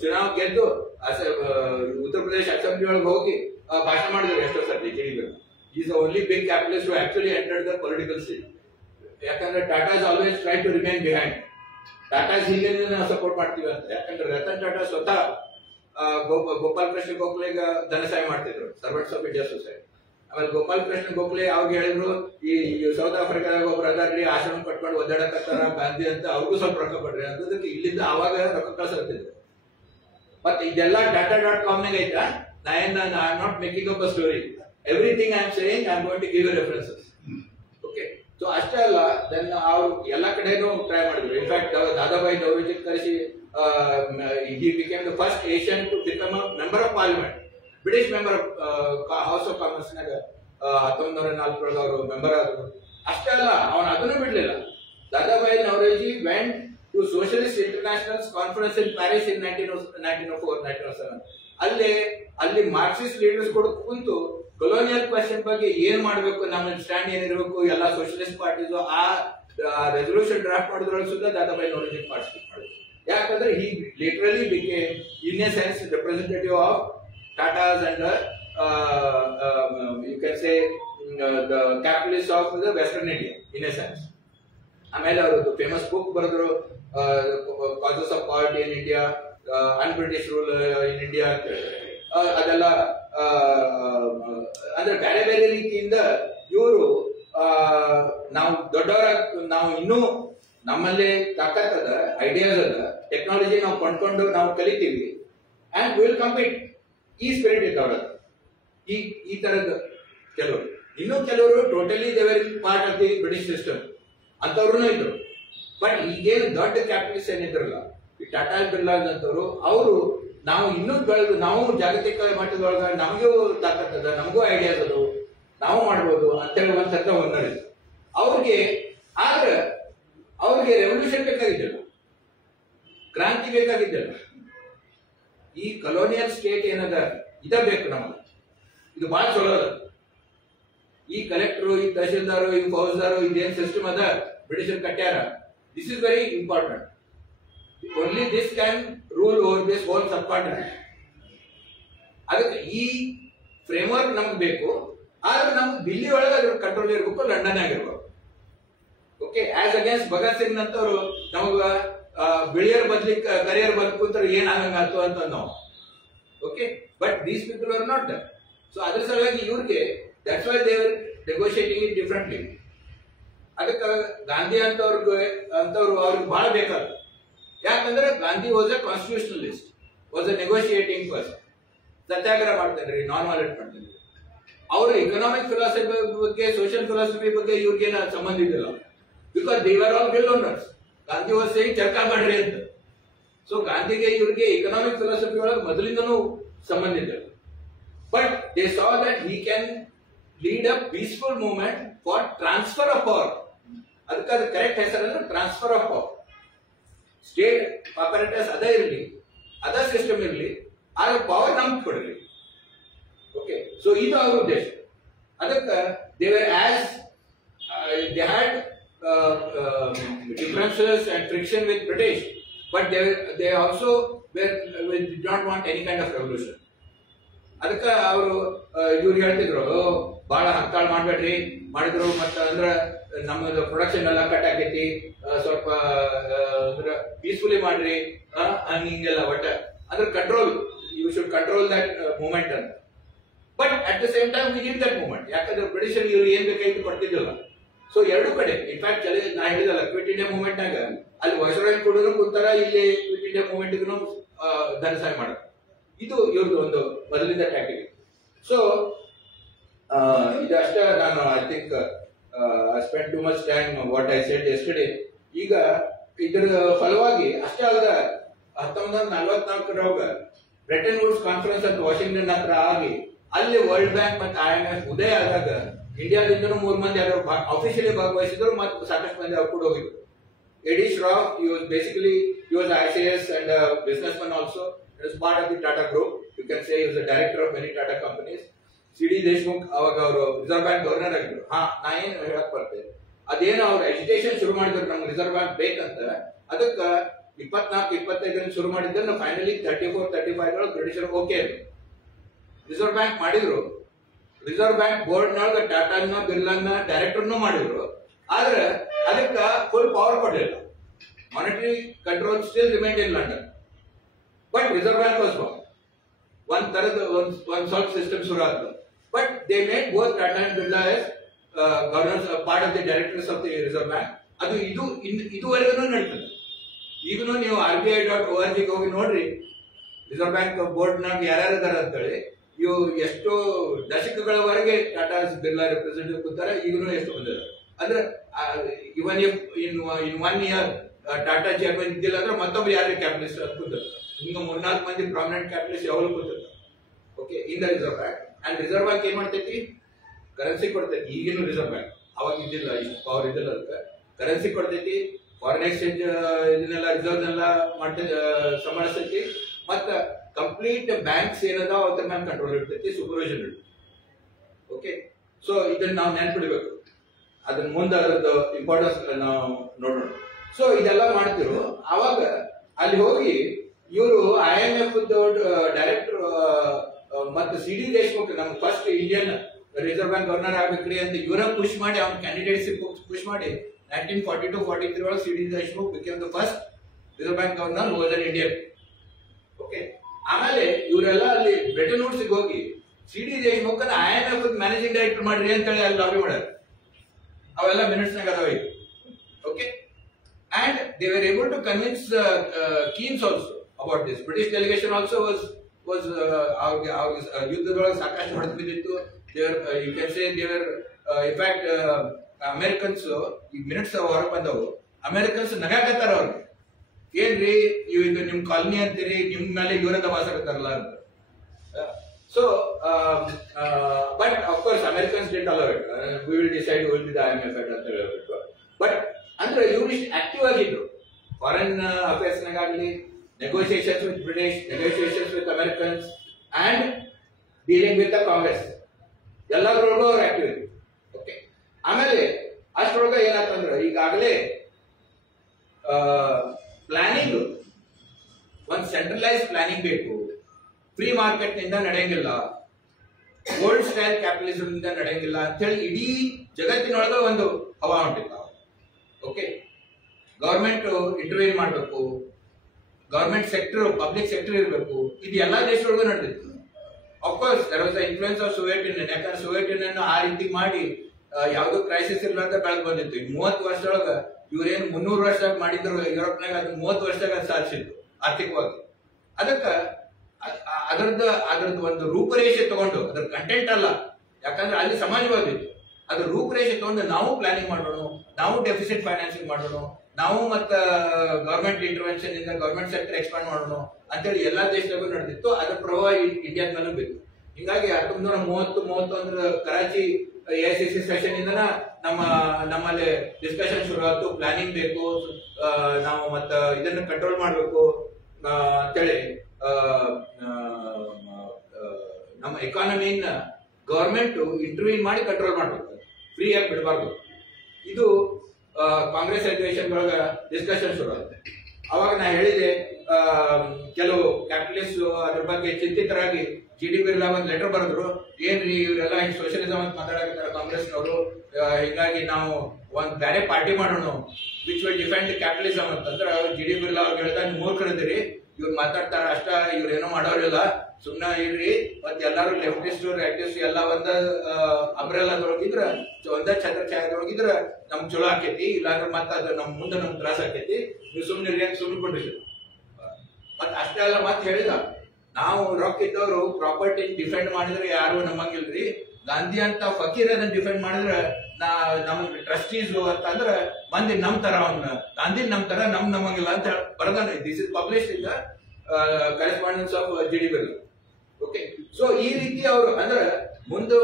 ಚುನಾವ್ ಗೆದ್ದು ಉತ್ತರ ಪ್ರದೇಶ ಅಸೆಂಬ್ಲಿ ಒಳಗೆ ಹೋಗಿ ಭಾಷಣ ಮಾಡಿದ್ರು ಎಷ್ಟೋ ಸರ್ತಿ. Is only big capitalist actually entered the political scene. ಯಾಕಂದ್ರೆ Tatas always try to remain behind. Tatas ಹೀಗೆ ನಾವು ಸಪೋರ್ಟ್ ಮಾಡ್ತೀವಿ ಅಂತ. ಯಾಕಂದ್ರೆ ರತನ್ ಟಾಟಾ ಸ್ವತಃ ಗೋಪಾಲ್ ಕೃಷ್ಣ ಗೋಖಲೆಗೆ ಧನ ಸಹಾಯ ಮಾಡ್ತಿದ್ರು, ಸರ್ವೆಂಟ್ಸ್ ಆಫ್ ಇಂಡಿಯಾ ಸೊಸೈಟಿ. ಆಮೇಲೆ ಗೋಪಾಲ್ ಕೃಷ್ಣ ಗೋಖಲೆ ಅವಾಗ ಹೇಳಿದ್ರು, ಈ ಸೌತ್ ಆಫ್ರಿಕಾದಾಗ ಒಬ್ರು ಅದಾರ್ಲಿ ಆಶ್ರಮ ಕಟ್ಕೊಂಡು ಒದ್ದಾಡಕತ್ತಾರ ಗಾಂಧಿ ಅಂತ, ಅವ್ರಿಗೂ ಸ್ವಲ್ಪ ರೊಕ್ಕ ಕೊಡ್ರಿ ಅಂತದಕ್ಕೆ ಇಲ್ಲಿಂದ ಆವಾಗ ರೊಕ್ಕ ಕಳ್ಸತ್ತಿದ್ರು. ಮತ್ತೆ ಇದೆಲ್ಲ data.com ನಾಗ ಐತಾ. I am not making up a story. Everything I am saying I am going to give you references. Okay, so ಅಷ್ಟೇ ಅಲ್ಲ, ದೆನ್ ಅವ್ರು ಎಲ್ಲ ಕಡೆನೂ ಟ್ರೈ ಮಾಡಿದ್ರು. ಇನ್ಫ್ಯಾಕ್ಟ್ ದಾದಾಬಾಯಿ ನೌರೋಜಿ ಕರೆಸಿ he became the first Asian to become a member of parliament. British member of house of commerce ನಾಗ 1904 ಅವರು member ಆದ್ರು. ಅಷ್ಟೇ ಅಲ್ಲ, ಅವನು ಅದನ್ನು ಬಿಡ್ಲಿಲ್ಲ. Dadabhai Naoroji went to socialist international conference in Paris in 1904-1907. ಅಲ್ಲಿ ಮಾರ್ಕ್ಸಿಸ್ಟ್ ಲೀಡರ್ಸ್ ಕೂಡ ಕುಂತು ಕೊಲೋನಿಯಲ್ ಕ್ವೆಶ್ಚನ್ ಬಗ್ಗೆ ಏನ್ ಮಾಡಬೇಕು, ನಮ್ಮ ಸ್ಟ್ಯಾಂಡ್ ಏನಿರಬೇಕು, ಎಲ್ಲ ಸೋಷಿಯಲಿಸ್ಟ್ ಪಾರ್ಟೀಸ್ ಆ ರೆಸಲ್ಯೂಷನ್ ಡ್ರಾಫ್ಟ್ ಮಾಡಿದ್ರೊಳಗೆ ಸುದ್ದ ದಾದಾಬಾಯಿ ನೌರೋಜಿ ಪಾರ್ಟಿಸಿಪೇಟ್ ಮಾಡಿದ್ರು. ಯಾಕಂದ್ರೆ he literally became in a sense representative of Tatas and you can say the capitalists of the Western India in a sense. ಆಮೇಲೆ ಅವರು ಫೇಮಸ್ ಬುಕ್ ಬರೆದ್ರು, causes of poverty in India, un British rule in India. ಅದೆಲ್ಲ ಅಂದ್ರೆ ಬೇರೆ ಬೇರೆ ರೀತಿಯಿಂದ ಇವರು ನಾವು ದೊಡ್ಡವರ, ನಾವು ಇನ್ನೂ ನಮ್ಮಲ್ಲಿ ತಾಕತ್ತದ, ಐಡಿಯಾಸ್ ಅದ, ಟೆಕ್ನಾಲಜಿ ನಾವು ಕೊಂಡ್ಕೊಂಡು ನಾವು ಕಲಿತೀವಿ, ಅಂಡ್ ವಿಲ್ ಕಂಪೀಟ್. ಈ ಸ್ಪಿರಿಟ್ ಇದ್ದವ್ರ ಈ ತರದ ಕೆಲವರು. ಇನ್ನೂ ಕೆಲವರು ಟೋಟಲಿ ದೇವರ್ part of the British system ಅಂತವ್ರು ಇದ್ರು. ಬಟ್ ಈಗೇನು ದೊಡ್ಡ ಕ್ಯಾಪಿಟಲಿಸ್ಟ್ ಏನಿದ್ರಲ್ಲ, ಈ ಟಾಟಾ ಬಿರ್ಲಾಸ್ ಅಂತವ್ರು, ಅವರು ನಾವು ಇನ್ನೂ ಬೆಳೆದು ನಾವು ಜಾಗತಿಕ ಮಟ್ಟದೊಳಗ ನಮಗೂ ತಾಕತ್ತದ, ನಮಗೂ ಐಡಿಯಾಸ್ ಅದು, ನಾವು ಮಾಡ್ಬೋದು ಅಂತ ಹೇಳುವಂತ ಒಂದರಿದ್ರು ಅವ್ರಿಗೆ. ಆದ್ರೆ ಅವ್ರಿಗೆ ರೆವಲ್ಯೂಷನ್ ಬೇಕಾಗಿದ್ದಿಲ್ಲ, ಕ್ರಾಂತಿ ಬೇಕಾಗಿದ್ದಿಲ್ಲ. ಈ ಕಲೋನಿಯಲ್ ಸ್ಟೇಟ್ ಏನದ ಇದ ಬೇಕು ನಮಗೆ, ಇದು ಬಹಳ ಚಲೋ ಅದ. ಈ ಕಲೆಕ್ಟರ್, ಈ ತಹಶೀಲ್ದಾರ್, ಈ ಫೌಜ್ದಾರ್, ಇದೇನ್ ಸಿಸ್ಟಮ್ ಅದ ಬ್ರಿಟಿಷರ್ ಕಟ್ಟ್ಯಾರ, this is very important. Only this can rule over this whole subcontinent. ಅದಕ್ಕೆ ಈ ಫ್ರೇಮ್ವರ್ಕ್ ನಮ್ಗೆ ಬೇಕು. ಆದ್ರೆ ನಮ್ಗೆ ದಿಲ್ಲಿ ಒಳಗೆ ಅದ್ರ ಕಂಟ್ರೋಲ್ ಇರಬೇಕು, ಲಂಡನ್ ಆಗಿರ್ಬೇಕು. Okay, as against Bhagat Singh ಅಂತವ್ರು ನಮಗ ಬಿಳಿಯರ್ ಬದ್ಲಿಕ್ ಕರಿಯರ್ ಬದುಕುಂತಾರೆ ಏನ್ ಆಗಂಗಾತು ಅಂತ ನಾವು. Okay, but these people are not that. So ಅದ್ರ ಸಲುವಾಗಿ ಇವ್ರಿಗೆ that's why they are negotiating it differently. ಅದಕ್ಕೆ ಗಾಂಧಿ ಅಂತವ್ರು ಅವ್ರಿಗೆ ಬಹಳ ಬೇಕಾದ. ಯಾಕಂದ್ರೆ Gandhi was a constitutionalist, was a negotiating person. Satyagraha ಮಾಡ್ತಾನ್ರಿ, ನಾನ್ ವೈಲೆಂಟ್ ಮಾಡ್ತಾನ್ರಿ. ಅವರು ಎಕನಾಮಿಕ್ ಫಿಲಾಸಫಿ ಬಗ್ಗೆ, ಸೋಷಿಯಲ್ ಫಿಲಾಸಫಿ ಬಗ್ಗೆ ಇವ್ರಿಗೇನ ಸಂಬಂಧ ಇದ್ದಿಲ್ಲ. Because they are all mill owners. Gandhi was saying ಚರ್ಚಾ ಮಾಡ್ರಿ ಅಂತ. ಸೊ ಗಾಂಧಿಗೆ ಇವ್ರಿಗೆ ಎಕನಾಮಿಕ್ ಫಿಲಾಸಫಿ ಒಳಗೆ ಮೊದಲಿಂದನೂ ಸಂಬಂಧ ಇದೆ. But they saw that he can lead a peaceful movement for transfer of power. ಅದಕ್ಕೆ ಅದು ಕರೆಕ್ಟ್ ಹೆಸರನ್ನು transfer of power. State operators ಅದೇ ಇರಲಿ, ಅದೇ ಸಿಸ್ಟಮ್ ಇರಲಿ, ಆದ್ರೆ ಪವರ್ ನಮ್ಗೆ ಕೊಡ್ರಿ. ಓಕೆ, ಸೊ ಇದು ಅವ್ರ ಉದ್ದೇಶ. ಅದಕ್ಕೆ they were as they had differences and friction with British, but they also did not want any kind of revolution. ಅದಕ್ಕೆ ಅವರು ಇವ್ರು ಹೇಳ್ತಿದ್ರು, ಬಹಳ ಹತ್ತಾಳ ಮಾಡ್ಬೇಡ್ರಿ, ಮಾಡಿದ್ರು ಮತ್ತೆ ಅಂದ್ರೆ ನಮ್ಮದು ಪ್ರೊಡಕ್ಷನ್ ಎಲ್ಲ ಕಟ್ ಆಗೈತಿ, ಸ್ವಲ್ಪ ಅಂದ್ರೆ ಪೀಸ್ಫುಲಿ ಮಾಡ್ರಿ ಹಿಂಗೆಲ್ಲ. ಬಟ್ ಅದ್ರ control, you should control that movement ಅಂತ. But at the same time we need that movement. ಯಾಕಂದ್ರೆ ಬ್ರಿಟಿಷರ್ ಇವ್ರು ಏನ್ ಬೇಕಾಯ್ತು ಕೊಡ್ತಿದ್ದಿಲ್ಲ. ಸೊ ಎರಡು ಕಡೆ ಇನ್ಫ್ಯಾಕ್ಟ್ ನಾ ಹೇಳಿದಲ್ಲ, ಕ್ವಿಟ್ ಇಂಡಿಯಾ ಮೂವ್ಮೆಂಟ್ ನಾಗ ಅಲ್ಲಿ ವೈಸ್ರಾಯ್ ಕೊಡೋರು ಕೂತಾರ, ಇಲ್ಲಿ ಕ್ವಿಟ್ ಇಂಡಿಯಾ ಮೂವ್ಮೆಂಟ್ ಧನ ಸಹಾಯ ಮಾಡೋದು. ಇದು ಇವ್ರದ್ದು ಒಂದು ಮೊದಲಿಂದ ಟ್ಯಾಕ್ಟಿಕ್. ಸೊ ಇದಷ್ಟ ನಾನು I think I spend too much time what I said yesterday. ಈಗ ಇದರ ಫಲವಾಗಿ ಅಷ್ಟೇ ಅಲ್ಲದ 1944 ಬ್ರೆಟನ್ ವುಡ್ಸ್ ಕಾನ್ಫರೆನ್ಸ್ ಅಂತ ವಾಷಿಂಗ್ಟನ್ ಹತ್ರ ಆಗಿ ಅಲ್ಲಿ ವರ್ಲ್ಡ್ ಬ್ಯಾಂಕ್ ಮತ್ತು IMF ಉದಯ ಆದಾಗ ಇಂಡಿಯಾದಿಂದ 3 ಮಂದಿ ಅಫಿಷಿಯಲಿ ಭಾಗವಹಿಸಿದ್ರು ಮತ್ತು ಸಾಕಷ್ಟು ಮಂದಿ ಕೂಡ ಹೋಗಿದ್ರು. ಎಡಿ Shroff, basically he was ICS and a businessman also. He was part of the Tata Group. You can say he was the director of many Tata companies. CD Deshmukh ಅವಾಗ ಅವರು ರಿಸರ್ವ್ ಬ್ಯಾಂಕ್ ಗವರ್ನರ್ ಆಗಿದ್ರು. ನಾ ಏನು ಹೇಳಕ್ ಬರ್ತೇನೆ, ಅದೇನು ಅವ್ರು ಎಜುಕೇಶನ್ ಶುರು ಮಾಡಿದ್ರು ನಮ್ಗೆ ರಿಸರ್ವ್ ಬ್ಯಾಂಕ್ ಬೇಕಂತ. ಅದಕ್ಕೆ 24-25 ಶುರು ಮಾಡಿದ್ದನ್ನು ಫೈನಲಿ 34-35 ಬ್ರಿಟಿಷರು ಓಕೆ ರಿಸರ್ವ್ ಬ್ಯಾಂಕ್ ಮಾಡಿದ್ರು. ರಿಸರ್ವ್ ಬ್ಯಾಂಕ್ ಬೋರ್ಡ್ನೊಳಗೆ ಟಾಟಾನ ಬಿರ್ಲಾನ ಡೈರೆಕ್ಟರ್ನು ಮಾಡಿದ್ರು. ಆದ್ರೆ ಅದಕ್ಕೆ ಫುಲ್ ಪವರ್ ಕೊಡಲಿಲ್ಲ. Monetary control still remain in London, but reserve bank was ಒಂದ್ ತರದ ಒಂದ್ ಸ್ವಲ್ಪ ಸಿಸ್ಟಮ್ ಶುರು ಆಯ್ತು. But they made both Tata and Birla as governors part of the directors of the reserve bank. ಅದು ಇದುವರೆಗೂ ನಡೀತದೆ. ಈಗನು ನೀವು RBI.org ಹೋಗಿ ನೋಡ್ರಿ, ರಿಸರ್ವ್ ಬ್ಯಾಂಕ್ ಬೋರ್ಡ್ ನಾಗ ಯಾರ್ಯಾರು ಇದಾರ ಅಂತೇಳಿ. ಇವು ಎಷ್ಟು ದಶಕಗಳವರೆಗೆ ಟಾಟಾ ಬಿರ್ಲಾ ರೆಪ್ರೆಸೆಂಟೇಟಿವ್ ಕೂತಾರೆ, ಈಗನು ಎಷ್ಟು ಬಂದಿದ್ದಾರೆ. ಅಂದ್ರೆ ಇವನ್ ಇನ್ 1 ಇಯರ್ ಟಾಟಾ ಚೇರ್ಮನ್ ಇದ್ದಿಲ್ಲ ಅಂದ್ರೆ ಮತ್ತೊಬ್ರು ಯಾರೇ ಕ್ಯಾಪಿಟಲಿಸ್ಟ್ ಅಂತ ಕೂತಾರೆ. ಹಿಂಗ 3-4 ಮಂದಿ ಪ್ರಾಮಿನೆಂಟ್ ಕ್ಯಾಪಿಟಲಿಸ್ಟ್ ಯಾವಾಗಲೂ ಕೂತಿರ್ತಾರೆ. Okay, in the reserve bank. And reserve bank ಏನ್ ಮಾಡ್ತೈತಿ, ಕರೆನ್ಸಿ ಕೊಡ್ತೈತಿ. ಈಗಿನ ರಿಸರ್ವ್ ಬ್ಯಾಂಕ್ ಅವಾಗ ಇದ್ದಿಲ್ಲ, ಇಷ್ಟು ಪವರ್ ಇದ್ದಿಲ್ಲ. ಅದಕ್ಕೆ ಕರೆನ್ಸಿ ಕೊಡ್ತೈತಿ, ಫಾರಿನ್ ಎಕ್ಸ್ಚೇಂಜ್ ಇದನ್ನೆಲ್ಲ ರಿಸರ್ವ್ ಎಲ್ಲ ಸಂಭಾಳಿಸ್ತೈತಿ. ಮತ್ತ ಕಂಪ್ಲೀಟ್ ಬ್ಯಾಂಕ್ಸ್ ಏನದ ಅದ್ರ ಮೇಲೆ ಕಂಟ್ರೋಲ್ ಇರ್ತೈತಿ, ಸೂಪರ್ವಿಷನ್ ಇರ್ತೈತಿ. ಓಕೆ, ಸೊ ಇದನ್ನ ನಾವು ನೆನ್ಪಿಡ್ಬೇಕು. ಅದನ್ನ ಮುಂದೆ ಅದರದ್ದು ಇಂಪಾರ್ಟೆನ್ಸ್ ನಾವು ನೋಡೋಣ. ಸೊ ಇದೆಲ್ಲ ಮಾಡ್ತಿರು. ಅವಾಗ ಅಲ್ಲಿ ಹೋಗಿ ಇವರು IMF ಡೈರೆಕ್ಟರ್ ಮತ್ತು CD ದೇಶಮುಖ್ ನಮ್ first Indian reserve bank governor ಆಗ್ಬೇಕ್ರಿ ಅಂತ ಇವರ ಪುಷ್ ಮಾಡಿ, ಅವ್ನ ಕ್ಯಾಂಡಿಡೇಟ್ಸ್ ಪುಷ್ ಮಾಡಿ 1942-43 ಒಳಗೆ CD Deshmukh became the first reserve bank governor who was on Indian. Okay, ಆಮೇಲೆ ಇವರೆಲ್ಲ ಅಲ್ಲಿ ಬ್ರಿಟನ್ ವುಡ್ಸ್ ಹೋಗಿ CD Deshmukh IMF managing director ಮಾಡ್ರಿ ಅಂತ ಹೇಳಿ ಅಲ್ಲಿ ಲಾಬಿ ಮಾಡ್ಯಾರ. ಅವೆಲ್ಲ ಮಿನಿಟ್ಸ್ ನಾಗ ಅದಾವ ಈಗ. Okay, and they were able to convince Keynes also about this. British delegation also was ಯುದ್ಧದೊಳಗೆ ಸಾಕಷ್ಟು ಹೊಡೆದು ಬಿದ್ದಿತ್ತು. You can say they were in fact Americans ಈ ಮಿನಿಟ್ಸ್ ಹೊರಗೆ ಬಂದವು. ಅಮೆರಿಕನ್ಸ್ ನಗಾಕತ್ತಾರ ಅವ್ರಿಗೆ, ಏನ್ರಿ ಇದು ನಿಮ್ ಕಾಲನಿ ಅಂತೀರಿ, ನಿಮ್ ಮೇಲೆ ಇವರ ದಬಾಸಕತ್ತಾರಲ್ಲ ಅಂತ. So but of course Americans did allow it. We will decide will be the IMF ಅಂತ ಹೇಳ್ಬಿಟ್ಟು. ಬಟ್ ಅಂದ್ರೆ ಇವ್ರು ಇಷ್ಟು ಆಕ್ಟಿವ್ ಆಗಿದ್ರು ಫಾರಿನ್ ಅಫೇರ್ಸ್ ನಾಗಲಿ, negotiations with British, negotiations with Americans and dealing with the Congress, ಎಲ್ಲದ್ರೊಳಗೂ ಅವ್ರು ಆಕ್ಟಿವ್ ಇದ್ರು. ಓಕೆ, ಆಮೇಲೆ ಅಷ್ಟರೊಳಗೆ ಏನಾಗ್ತಂದ್ರೆ ಈಗಾಗಲೇ ಪ್ಲಾನಿಂಗ್ ಒಂದು ಸೆಂಟ್ರಲೈಸ್ ಪ್ಲಾನಿಂಗ್ ಬೇಕು. ಫ್ರೀ ಮಾರ್ಕೆಟ್ ನಿಂದ ನಡೆಯಂಗಿಲ್ಲ, ಓಲ್ಡ್ ಸ್ಟೈಲ್ ಕ್ಯಾಪಿಟಲಿಸಮ್ ನಿಂದ ನಡೆಯಂಗಿಲ್ಲ ಅಂತ ಹೇಳಿ ಇಡೀ ಜಗತ್ತಿನೊಳಗೆ ಒಂದು ಹವಾ ಹೊಂಟಿಲ್ಲ. ಓಕೆ, ಗವರ್ಮೆಂಟ್ ಇಂಟರ್ವ್ಯೂ ಮಾಡಬೇಕು, ಗವರ್ಮೆಂಟ್ ಸೆಕ್ಟರ್ ಪಬ್ಲಿಕ್ ಸೆಕ್ಟರ್ ಇರಬೇಕು. ಇದು ಎಲ್ಲಾ ದೇಶದೊಳಗೂ ನಡೆದಿತ್ತು. Of course there was the influence of Soviet Union. ಯಾಕಂದ್ರೆ ಸೋವಿಯತ್ ಯೂನಿಯನ್ ಆ ರೀತಿ ಮಾಡಿ ಯಾವ್ದು ಕ್ರೈಸಿಸ್ ಇರ್ಲಾರ್ದ ಬೆಳೆದು ಬಂದಿತ್ತು. ಈಗ 30 ವರ್ಷದೊಳಗ ಇವ್ರೇನು 300 ವರ್ಷದಾಗ ಮಾಡಿದ್ರು ಯುರೋಪ್ನಾಗ, ಅದು 30 ವರ್ಷದಾಗ ಸಾಧಿಸಿದ್ರು ಆರ್ಥಿಕವಾಗಿ. ಅದಕ್ಕ ಅದ್ರದ್ದು ಒಂದು ರೂಪರೇಷೆ ತಗೊಂಡು, ಅದ್ರ ಕಂಟೆಂಟ್ ಅಲ್ಲ, ಯಾಕಂದ್ರೆ ಅಲ್ಲಿ ಸಮಾಜವಾದಿ ಇತ್ತು, ಅದ್ರ ರೂಪರೇಷೆ ತಗೊಂಡು ನಾವು ಪ್ಲಾನಿಂಗ್ ಮಾಡೋಣ, ನಾವು ಡೆಫಿಸಿಟ್ ಫೈನಾನ್ಸಿಂಗ್ ಮಾಡೋಣ, ನಾವು ಮತ್ತ ಗವರ್ಮೆಂಟ್ ಇಂಟರ್ವೆನ್ಷನ್ ಇಂದ ಗವರ್ಮೆಂಟ್ ಸೆಕ್ಟರ್ ಎಕ್ಸ್ಪಾಂಡ್ ಮಾಡೋಣ ಅಂತೇಳಿ ಎಲ್ಲಾ ದೇಶದಾಗೂ ನಡೆದಿತ್ತು. ಅದ್ರ ಪ್ರಭಾವ ಇಂಡಿಯಾದ ಮೇಲೂ ಬೇಕು. ಹಿಂಗಾಗಿ 1930-31 ಕರಾಚಿ AICC ಸೆಷನ್ ಇಂದ ನಮ್ಮಲ್ಲಿ ಡಿಸ್ಕಷನ್ ಶುರು ಆಯ್ತು. ಪ್ಲಾನಿಂಗ್ ಬೇಕು, ನಾವು ಮತ್ತ ಇದನ್ನ ಕಂಟ್ರೋಲ್ ಮಾಡಬೇಕು ಅಂತೇಳಿ ನಮ್ಮ ಎಕಾನಮಿನ ಗವರ್ಮೆಂಟ್ ಇಂಟರ್ವ್ಯೂನ್ ಮಾಡಿ ಕಂಟ್ರೋಲ್ ಮಾಡಬೇಕು, ಫ್ರೀ ಆಗಿ ಬಿಡಬಾರ್ದು. ಇದು ಕಾಂಗ್ರೆಸ್ ಅಧಿವೇಶನ ಒಳಗ ಡಿಸ್ಕಷನ್ ಶುರು ಆಗುತ್ತೆ. ಅವಾಗ ನಾ ಹೇಳಿದೆ, ಕೆಲವು ಕ್ಯಾಪಿಟಲಿಸ್ಟ್ ಅದ್ರ ಬಗ್ಗೆ ಚಿಂತಿತರಾಗಿ GD ಬಿರ್ಲಾ ಒಂದು ಲೆಟರ್ ಬರೆದ್ರು. ಏನ್ರಿ ಇವರೆಲ್ಲ ಸೋಷಿಯಲಿಸಂ ಅಂತ ಮಾತಾಡಕತ್ತಾರ ಕಾಂಗ್ರೆಸ್ನವರು, ಹೀಗಾಗಿ ನಾವು ಒಂದ್ ಬೇರೆ ಪಾರ್ಟಿ ಮಾಡೋಣ ವಿಚ್ ವಿಲ್ ಡಿಫೆಂಡ್ ಕ್ಯಾಪಿಟಲಿಸಂ ಅಂತಂದ್ರೆ GD ಬಿರ್ಲಾ ಅವ್ರು ಹೇಳ್ದ, ನೀವು ಮೂರ್ಖರಿದ್ದೀರಿ, ಇವ್ರು ಮಾತಾಡ್ತಾರ ಅಷ್ಟ, ಇವ್ರೇನೋ ಮಾಡೋರಿಲ್ಲ, ಸುಮ್ನೆ ಇರ್ರಿ. ಮತ್ತೆ ಎಲ್ಲಾರು ಲೆಫ್ಟಿಸ್ಟ್ ರೈಟಿಸ್ಟ್ ಎಲ್ಲ ಒಂದ ಅಂಬ್ರೆಲಾದೊಳಗಿದ್ರ, ಒಂದ ಛತ್ರ ಛಾಯದೊಳಗಿದ್ರ ನಮ್ಗ್ ಚಲೋ ಆಕೇತಿ, ಇಲ್ಲಾಂದ್ರೆ ಮತ್ತ ಅದ ಮುಂದೆ ನಮ್ಗೆ ತ್ರಾಸ ಆಕೇತಿ, ನೀವು ಸುಮ್ನೆ ಸುಮ್ನೆ ಕೊಟ್ಟಿದ್ರು. ಮತ್ ಅಷ್ಟೇ ಅಲ್ಲ, ಮತ್ ಹೇಳಿದ, ನಾವು ರೊಕ್ಕ ಇದ್ದವರು ಪ್ರಾಪರ್ಟಿ ಡಿಫೆಂಡ್ ಮಾಡಿದ್ರೆ ಯಾರು ನಮ್ಮಂಗಿಲ್ರಿ, ಗಾಂಧಿ ಅಂತ ಫಕೀರ್ ಅದನ್ನ ಡಿಫೈನ್ ಮಾಡಿದ್ರೆ ನಮ್ಗೆ ಟ್ರಸ್ಟೀಸ್ ಅಂತಂದ್ರೆ ಮಂದಿ ನಮ್ ತರ ಅವನ್ನ ಗಾಂಧಿ ನಮ್ ತರ ನಮಗಿಲ್ಲ ಅಂತ ಬರದಾನೆ. This is publish in the correspondence of GD. Birla. Okay, so ಈ ರೀತಿ ಅವರು ಅಂದ್ರೆ ಮುಂದೆ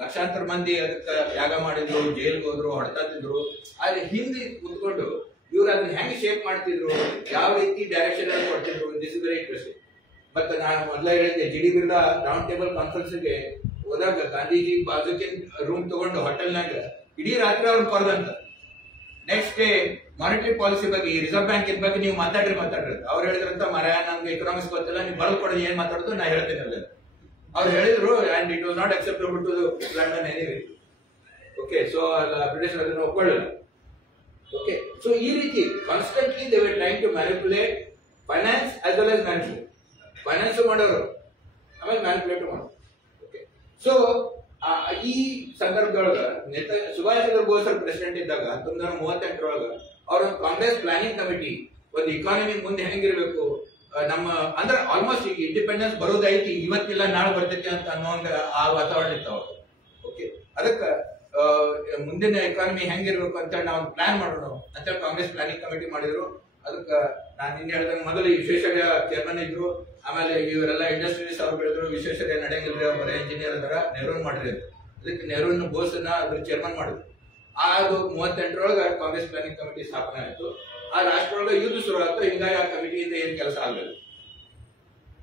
ಲಕ್ಷಾಂತರ ಮಂದಿ ಅದಕ್ಕೆ ತ್ಯಾಗ ಮಾಡಿದ್ರು, ಜೈಲ್ಗೆ ಹೋದ್ರು, ಹೊಡೆತಿದ್ರು. ಆದ್ರೆ ಹಿಂದೆ ಕುತ್ಕೊಂಡು ಇವ್ರು ಅದನ್ನ ಹೆಂಗ್ ಶೇಪ್ ಮಾಡ್ತಿದ್ರು, ಯಾವ ರೀತಿ ಡೈರೆಕ್ಷನ್ ಅಲ್ಲಿ ಕೊಡ್ತಿದ್ರು, ದಿಸ್ ಇಸ್ ವೆರಿ ಇಂಟ್ರೆಸ್ಟಿಂಗ್. ಮತ್ತೆ ನಾನು ಮೊದಲೇ ಹೇಳಿದ್ದೆ, ಜಿ.ಡಿ. ಬಿರ್ಲಾ ರೌಂಡ್ ಟೇಬಲ್ ಕಾನ್ಫರೆನ್ಸ್ಗೆ ಹೋದಾಗ ಗಾಂಧೀಜಿ ಬಾಜುಕಿನ್ ರೂಮ್ ತಗೊಂಡು ಹೋಟೆಲ್ನಾಗ ಇಡೀ ರಾತ್ರಿ ಅವ್ರನ್ನ ಕರೆದಂತ. ನೆಕ್ಸ್ಟ್ ಡೇ ಮಾನಿಟರಿ ಪಾಲಿಸಿ ಬಗ್ಗೆ, ಈ ರಿಸರ್ವ್ ಬ್ಯಾಂಕ್ ಇದ್ ಬಗ್ಗೆ ನೀವು ಮಾತಾಡ್ರಿ ಅವ್ರು ಹೇಳಿದ್ರಂತ, ಮರ ನಮ್ಗೆ ಎಕನಾಮಿಕ್ಸ್ ಗೊತ್ತಿಲ್ಲ, ನೀವು ಬರೆದು ಕೊಡೋದು ಏನ್ ಮಾತಾಡೋದು ನಾ ಹೇಳ್ತೇನೆ ಅಲ್ಲ. ಅವ್ರು ಹೇಳಿದ್ರು, and it was not acceptable to London anyway. Okay, so British ಅದನ್ನು ಒಪ್ಕೊಳ್ಳಿಲ್ಲ. ಓಕೆ, ಸೊ ಈ ರೀತಿ constantly they were trying to manipulate finance as well as management. Finance ಮಾಡೋರು, ಆಮೇಲೆ ಮ್ಯಾನಿಪುಲೇಟ್ ಮಾಡೋರು. ಓಕೆ, ಸೊ ಈ ಸಂದರ್ಭದೊಳಗ ಸುಭಾಷ್ ಚಂದ್ರ ಬೋಸ್ ಪ್ರೆಸಿಡೆಂಟ್ ಇದ್ದಾಗ 1938 ಅವ್ರೊಂದು ಕಾಂಗ್ರೆಸ್ ಪ್ಲಾನಿಂಗ್ ಕಮಿಟಿ ಒಂದು ಇಕಾನಮಿ ಮುಂದೆ ಹೆಂಗಿರ್ಬೇಕು, ನಮ್ಮ ಅಂದ್ರೆ ಆಲ್ಮೋಸ್ಟ್ ಈಗ ಇಂಡಿಪೆಂಡೆನ್ಸ್ ಬರೋದೈತಿ, ಇವತ್ತಿಲ್ಲ ನಾಳೆ ಬರ್ತೈತಿ ಅಂತ ಅನ್ನೋಂಗ ಆ ವಾತಾವರಣ ಇತ್ತು ಅವಾಗ. ಓಕೆ, ಅದಕ್ಕೆ ಮುಂದಿನ ಎಕಾನಮಿ ಹೆಂಗಿರ್ಬೇಕು ಅಂತ ನಾವು ಪ್ಲಾನ್ ಮಾಡೋಣ ಅಂತ ಕಾಂಗ್ರೆಸ್ ಪ್ಲಾನಿಂಗ್ ಕಮಿಟಿ ಮಾಡಿದ್ರು. ಅದಕ್ಕೆ ನಾನು ನಿನ್ನೆ ಹೇಳಿದಂಗೆ ಮೊದಲು ವಿಶ್ವೇಶ್ವರಯ್ಯ ಚೇರ್ಮನ್ ಇದ್ರು, ಆಮೇಲೆ ಇವರೆಲ್ಲ ಇಂಡಸ್ಟ್ರೀಸ್ ಅವ್ರು ಬೆಳೆದ್ರು. ವಿಶ್ವೇಶ್ವರಯ್ಯ ನಡೆಯಂಗಿಲ್ರಿ, ಅವ್ರು ಬರೀ ಇಂಜಿನಿಯರ್ ಅದರ, ನೆಹರೂನ್ ಮಾಡಿರಿ ಅಂತ. ಅದಕ್ಕೆ ನೆಹರೂನ್ ಬೋಸ್ನ ಅದ್ರ ಚೇರ್ಮನ್ ಮಾಡಿದ್ರು. ಅದು 38 ಕಾಂಗ್ರೆಸ್ ಪ್ಲಾನಿಂಗ್ ಕಮಿಟಿ ಸ್ಥಾಪನೆ ಆಯ್ತು. ಆ ರಾಷ್ಟ್ರದೊಳಗೆ ಯುದ್ಧ ಶುರು ಆಯ್ತು. ಹಿಂಗಾಗಿ ಆ ಕಮಿಟಿಯಿಂದ ಏನ್ ಕೆಲಸ ಆಗಲಿಲ್ಲ.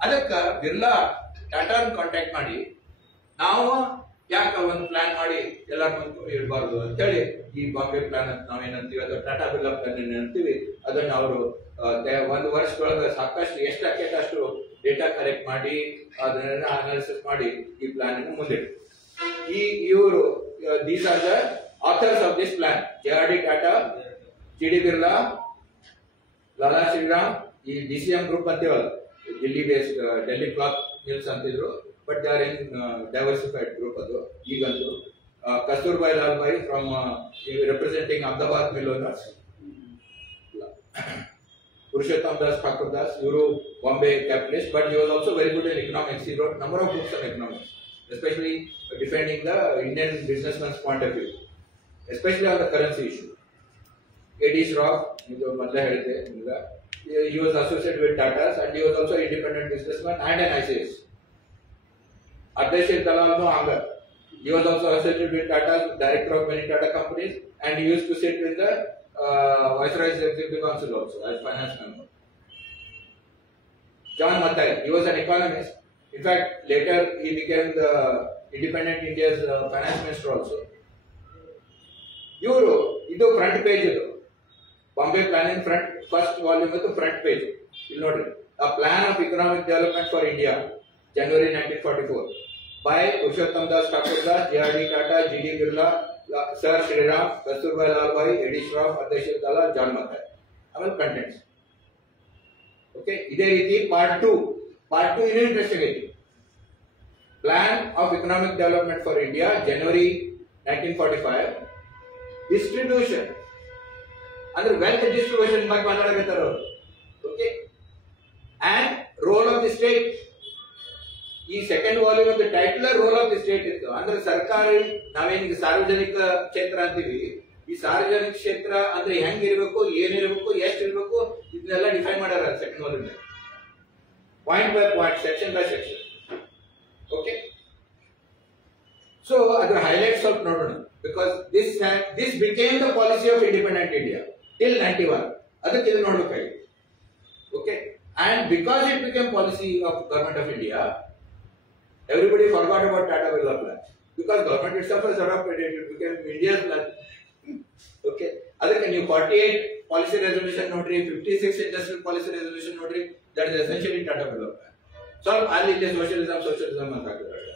ಅದಕ್ಕೆ ಬಿರ್ಲಾ ಟಾಟಾನ್ ಕಾಂಟ್ಯಾಕ್ಟ್ ಮಾಡಿ, ನಾವು ಯಾಕೆ ಒಂದು ಪ್ಲಾನ್ ಮಾಡಿ ಎಲ್ಲಾರ ಮುಂದೆ ಇಡಬಾರ್ದು ಅಂತೇಳಿ ಈ ಬಾಂಬೆ ಪ್ಲಾನ್ ಅಂತ ನಾವೇನಂತೀವಿ, ಅದು ಟಾಟಾ ಬಿರ್ಲಾ ಪ್ಲಾನ್ ಏನಂತೀವಿ, ಅದನ್ನ ಅವರು 1 ವರ್ಷದೊಳಗೆ ಸಾಕಷ್ಟು ಎಷ್ಟು ಆಕೈತೆ ಅಷ್ಟು ಡೇಟಾ ಕಲೆಕ್ಟ್ ಮಾಡಿ ಅದನ್ನ ಅನಾಲಿಸಿಸ್ ಮಾಡಿ ಈ ಪ್ಲಾನ್ ಅನ್ನು ಮುಂದಿಟ್ಟು. ಇವರು these are the authors of this plan: JRD. Tata, GD. Birla, Lala Shriram. ಈ DCM ಗ್ರೂಪ್ ಅಂತೀವಲ್ಲ, Delhi based Delhi cloth mills ಅಂತಿದ್ರು, but they are in diversified group. ಅದು ಈಗಂತೂ Kasturbhai Lalbhai from representing Ahmedabad mill owners, Purushottam Das Thakur Das, ಇವರು Bombay capitalist, but he was also very good in economics. He wrote number of books on economics, especially defending the Indian businessman's point of view, especially on the currency issue. A.D. Shroff, ಇದು ಮೊದಲೇ ಹೇಳಿದೆ ನಿಮ್ಗೆ, he was associated with Tatas and he was also an independent businessman and an ICS. Ardeshir Dalalno Anga, he was also associated with Tatas, director of many Tata companies, and he used to sit in the Viceroy's Executive Council also as finance member. John Mathai, he was an economist. In fact, later he became the Independent India's finance minister also. ಇವರು ಇದು front page, ಇದು Bombay planning front first volume ಇದು front page. ಇಲ್ಲಿ ನೋಡ್ರಿ, a plan of economic development for India, January 1944, by Purushottam Das Thakur Das, J.R.D. Tata, G.D. Birla, Sir Shriram, Kasturbai Lalbhai, A.D. Shroff, Ardeshir Dalal, John Mathai. ಆಮೇಲೆ contents. Okay, ಇದೇ ರೀತಿ part 2 ಇನ್ನೂ interesting ಐತಿ. Plan of economic development for India, January 1945. Distribution ಅಂದ್ರೆ wealth distribution ಬಗ್ಗೆ ಮಾತಾಡಕತ್ತಾರ ಅವರು. Okay, and role of the state. ಈ second volume ಅಂತ title role of the state ಇತ್ತು. ಅಂದ್ರೆ ಸರ್ಕಾರಿ, ನಾವೇನಿಗೆ ಸಾರ್ವಜನಿಕ ಕ್ಷೇತ್ರ ಅಂತೀವಿ, ಈ ಸಾರ್ವಜನಿಕ ಕ್ಷೇತ್ರ ಅಂದ್ರೆ ಹೆಂಗಿರ್ಬೇಕು, ಏನಿರ್ಬೇಕು, ಎಷ್ಟಿರ್ಬೇಕು, ಇದನ್ನೆಲ್ಲ ಡಿಫೈನ್ ಮಾಡ್ಯಾರ second volume, point by point, section by section. Okay, so ಅದ್ರ ಹೈಲೈಟ್ ಸ್ವಲ್ಪ ನೋಡೋಣ. Because this became the policy of independent India till 91. ಅದಕ್ಕೆ ಇದು ನೋಡಬೇಕಾಗಿದೆ. Okay, and because it became policy of government of India, everybody forgot about Tata Birla plan. Because government itself has adopted it, it became India's plan. Okay, ಅದಕ್ಕೆ ನೀವು 48 policy resolution ನೋಡ್ರಿ, 56 industrial policy resolution ನೋಡ್ರಿ, that is essentially Tata Birla plan. So ಅಲ್ಲಿ ಇಲ್ಲಿ socialism ಅಂತ ಹಾಕಿದ್ದಾರೆ.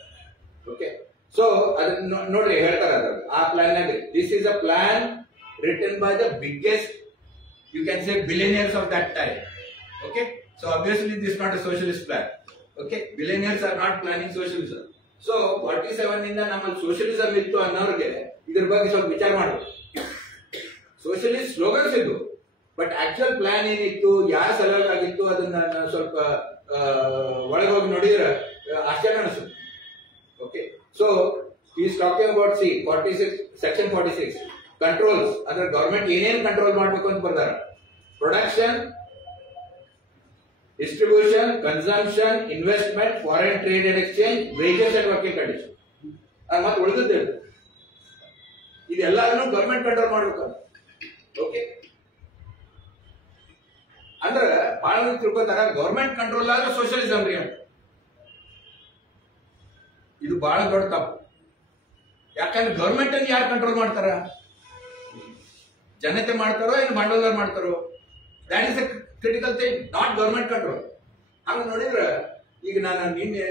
Okay, so ಅದನ್ನ ನೋಡ್ರಿ, ಹೇಳ್ತಾರ ಆ ಪ್ಲಾನ್ ನಾಗ, this is a plan written by the biggest, you can say, billionaires of that time. Okay, so obviously this is not a socialist plan. Okay, billionaires are not planning socialism. So 47 ಇಂದ ನಮ್ಮಲ್ಲಿ socialism ಇತ್ತು ಅನ್ನೋರಿಗೆ ಇದ್ರ ಬಗ್ಗೆ ಸ್ವಲ್ಪ ವಿಚಾರ ಮಾಡಬೇಕು. Socialist slogans ಇದು, but actual plan ಏನಿತ್ತು, ಯಾರ ಸಲುವಾಗಿ ಆಗಿತ್ತು, ಅದನ್ನ ಸ್ವಲ್ಪ ಒಳಗೋಗಿ ನೋಡಿದ್ರೆ ಆಶ್ಚರ್ಯ ಅನಿಸುತ್ತೆ. Okay, So he is talking about, see, 46 section 46 controls ಅಂದ್ರೆ ಗವರ್ಮೆಂಟ್ ಏನೇನ್ ಕಂಟ್ರೋಲ್ ಮಾಡಬೇಕು ಅಂತ ಬರ್ದಾರ. Production, distribution, consumption, investment, foreign trade and exchange, wages and working conditions. ಮತ್ತೆ ಉಳಿದಿದೆ ಇದೆಲ್ಲವನ್ನು ಗವರ್ಮೆಂಟ್ ಕಂಟ್ರೋಲ್ ಮಾಡಬೇಕು. ಓಕೆ, ಅಂದ್ರೆ ಬಹಳ ಮಂದಿ ತಿಳ್ಕೊತಾರ ಗವರ್ಮೆಂಟ್ ಕಂಟ್ರೋಲ್ ಆದ್ರೆ ಸೋಷಿಯಲಿಸಂ ರೀ ಅಂತ. ಇದು ಬಹಳ ದೊಡ್ಡ ತಪ್ಪು. ಯಾಕಂದ್ರೆ ಗವರ್ಮೆಂಟ್ ಅನ್ನು ಯಾರು ಕಂಟ್ರೋಲ್ ಮಾಡ್ತಾರ? ಜನತೆ ಮಾಡ್ತಾರೋ ಏನು ಬಂಡವಾಳ ಮಾಡ್ತಾರೋ? That is A critical thing, not government control. ಹಂಗ ನೋಡಿದ್ರ ಈಗ ನಾನು ನಿನ್ನೆ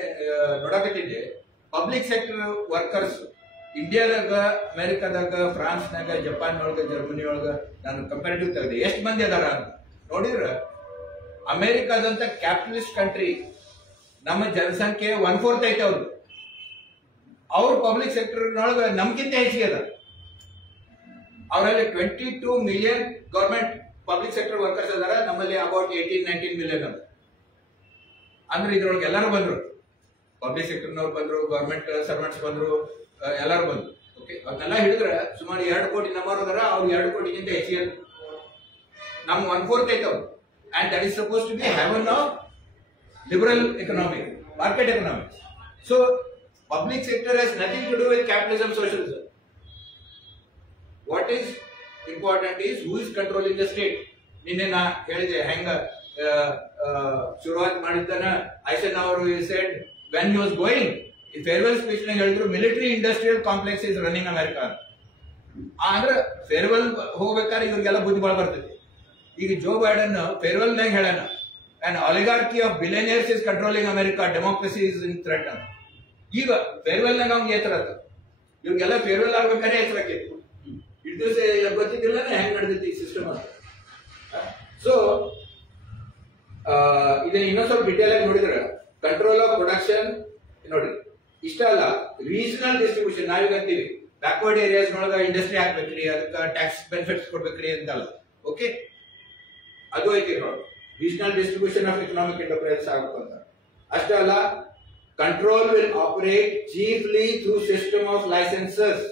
ನೋಡಕತ್ತಿದ್ದೆ, ಪಬ್ಲಿಕ್ ಸೆಕ್ಟರ್ ವರ್ಕರ್ಸ್ ಇಂಡಿಯಾದಾಗ, ಅಮೆರಿಕಾದಾಗ, ಫ್ರಾನ್ಸ್ನಾಗ, ಜಪಾನ್ ಒಳಗ, ಜರ್ಮನಿ ಒಳಗ ನಾನು ಕಂಪ್ಯಾರಿಟಿವ್ ತೆಗೆದೆ ಎಷ್ಟು ಮಂದಿ ಅದಾರ ಅಂತ ನೋಡಿದ್ರ, ಅಮೆರಿಕಾದಂತ ಕ್ಯಾಪಿಟಲಿಸ್ಟ್ ಕಂಟ್ರಿ ನಮ್ಮ ಜನಸಂಖ್ಯೆ 1/4 ಐತೆ ಅವ್ರು. ಅವ್ರ ಪಬ್ಲಿಕ್ ಸೆಕ್ಟರ್ ನೊಳಗ ನಮ್ಗಿಂತ ಹೆಚ್ಚಿಗೆ ಅದ. ಅವರಲ್ಲಿ 22 million government public sector workers ಅದಾರ, ನಮ್ಮಲ್ಲಿ ಅಬೌಟ್ 18-19 ಮಿಲಿಯನ್ ಅದ. ಅಂದ್ರೆ ಇದ್ರೊಳಗೆ ಎಲ್ಲರೂ ಬಂದ್ರು, ಪಬ್ಲಿಕ್ ಸೆಕ್ಟರ್ನವ್ರು ಬಂದ್ರು, ಗವರ್ಮೆಂಟ್ ಸರ್ವೆಂಟ್ಸ್ ಬಂದ್ರು, ಎಲ್ಲರೂ ಬಂದ್ರು. ಓಕೆ, ಅವನ್ನೆಲ್ಲ ಹಿಡಿದ್ರೆ ಸುಮಾರು 2 ಕೋಟಿ ನಮ್ಮವ್ರು ಅದಾರ. ಅವ್ರು 2 ಕೋಟಿಗಿಂತ ಹೆಚ್ಚಿಗೆ ನಮ್ 1/4 ಐತೆ ಅವ್ರು. And that is suppose to be heaven of liberal economy, market economics. So public sector has nothing to do with capitalism, socialism. What is important is who is controlling the state. ನಿನ್ನೆ ನಾ ಹೇಳಿದೆ ಹೆಂಗ ಶುರುವಾತ್ ಮಾಡಿದ್ದಾನ Eisenhower said when he was going, ಈ farewell speech ನಾಗ ಹೇಳಿದ್ರು military industrial complex is running America. ಅಂದ್ರೆ ಫೇರ್ವೆಲ್ ಹೋಗ್ಬೇಕಾದ್ರೆ ಇವ್ರಿಗೆಲ್ಲ ಬುದ್ಧಿ ಬಾಳ ಬರ್ತದೆ. ಈಗ ಜೋ ಬೈಡನ್ ಫೇರ್ವೆಲ್ ನಾಗ ಹೇಳೋಣ, and oligarchy of billionaires is controlling America, democracy is in threat ಅಂತ. ಈಗ ಫೇರ್ವೆಲ್ ನಾಗ ಅವ್ನಿಗೆ ಎತ್ತರ ಅದ, ಇವ್ರಿಗೆಲ್ಲ ಫೇರ್ವೆಲ್ ಆಗ್ಬೇಕಾದ್ರೆ ಎತ್ತರಕ್ಕೆ ಇಟ್ಟು ದಿವಸ ಗೊತ್ತಿದ್ದಿಲ್ಲ ಹೆಂಗ್ ನಡೆದೈತಿ ಈ ಸಿಸ್ಟಮ್ ಅಂತ. ಸೊ ಇದನ್ನ ಇನ್ನೊಂದ್ ಸ್ವಲ್ಪ ಡಿಟೇಲ್ ಆಗಿ ನೋಡಿದ್ರೆ, ಕಂಟ್ರೋಲ್ ಆಫ್ ಪ್ರೊಡಕ್ಷನ್ ನೋಡಿ, ಇಷ್ಟ ಅಲ್ಲ, ರೀಜನಲ್ ಡಿಸ್ಟ್ರಿಬ್ಯೂಷನ್. ನಾವೀಗ ಅಂತೀವಿ ಬ್ಯಾಕ್ವರ್ಡ್ ಏರಿಯಾಸ್ ನೊಳಗ ಇಂಡಸ್ಟ್ರಿ ಹಾಕ್ಬೇಕ್ರಿ, ಅದಕ್ಕೆ ಟ್ಯಾಕ್ಸ್ ಬೆನಿಫಿಟ್ಸ್ ಕೊಡ್ಬೇಕ್ರಿ ಅಂತಲ್ಲ. ಓಕೆ, ಅದು ಐತಿ ನೋಡಿ, regional distribution of economic enterprises ಆಗಬೇಕು ಅಂತ. ಅಷ್ಟೇ ಅಲ್ಲ, control will operate chiefly through system of licences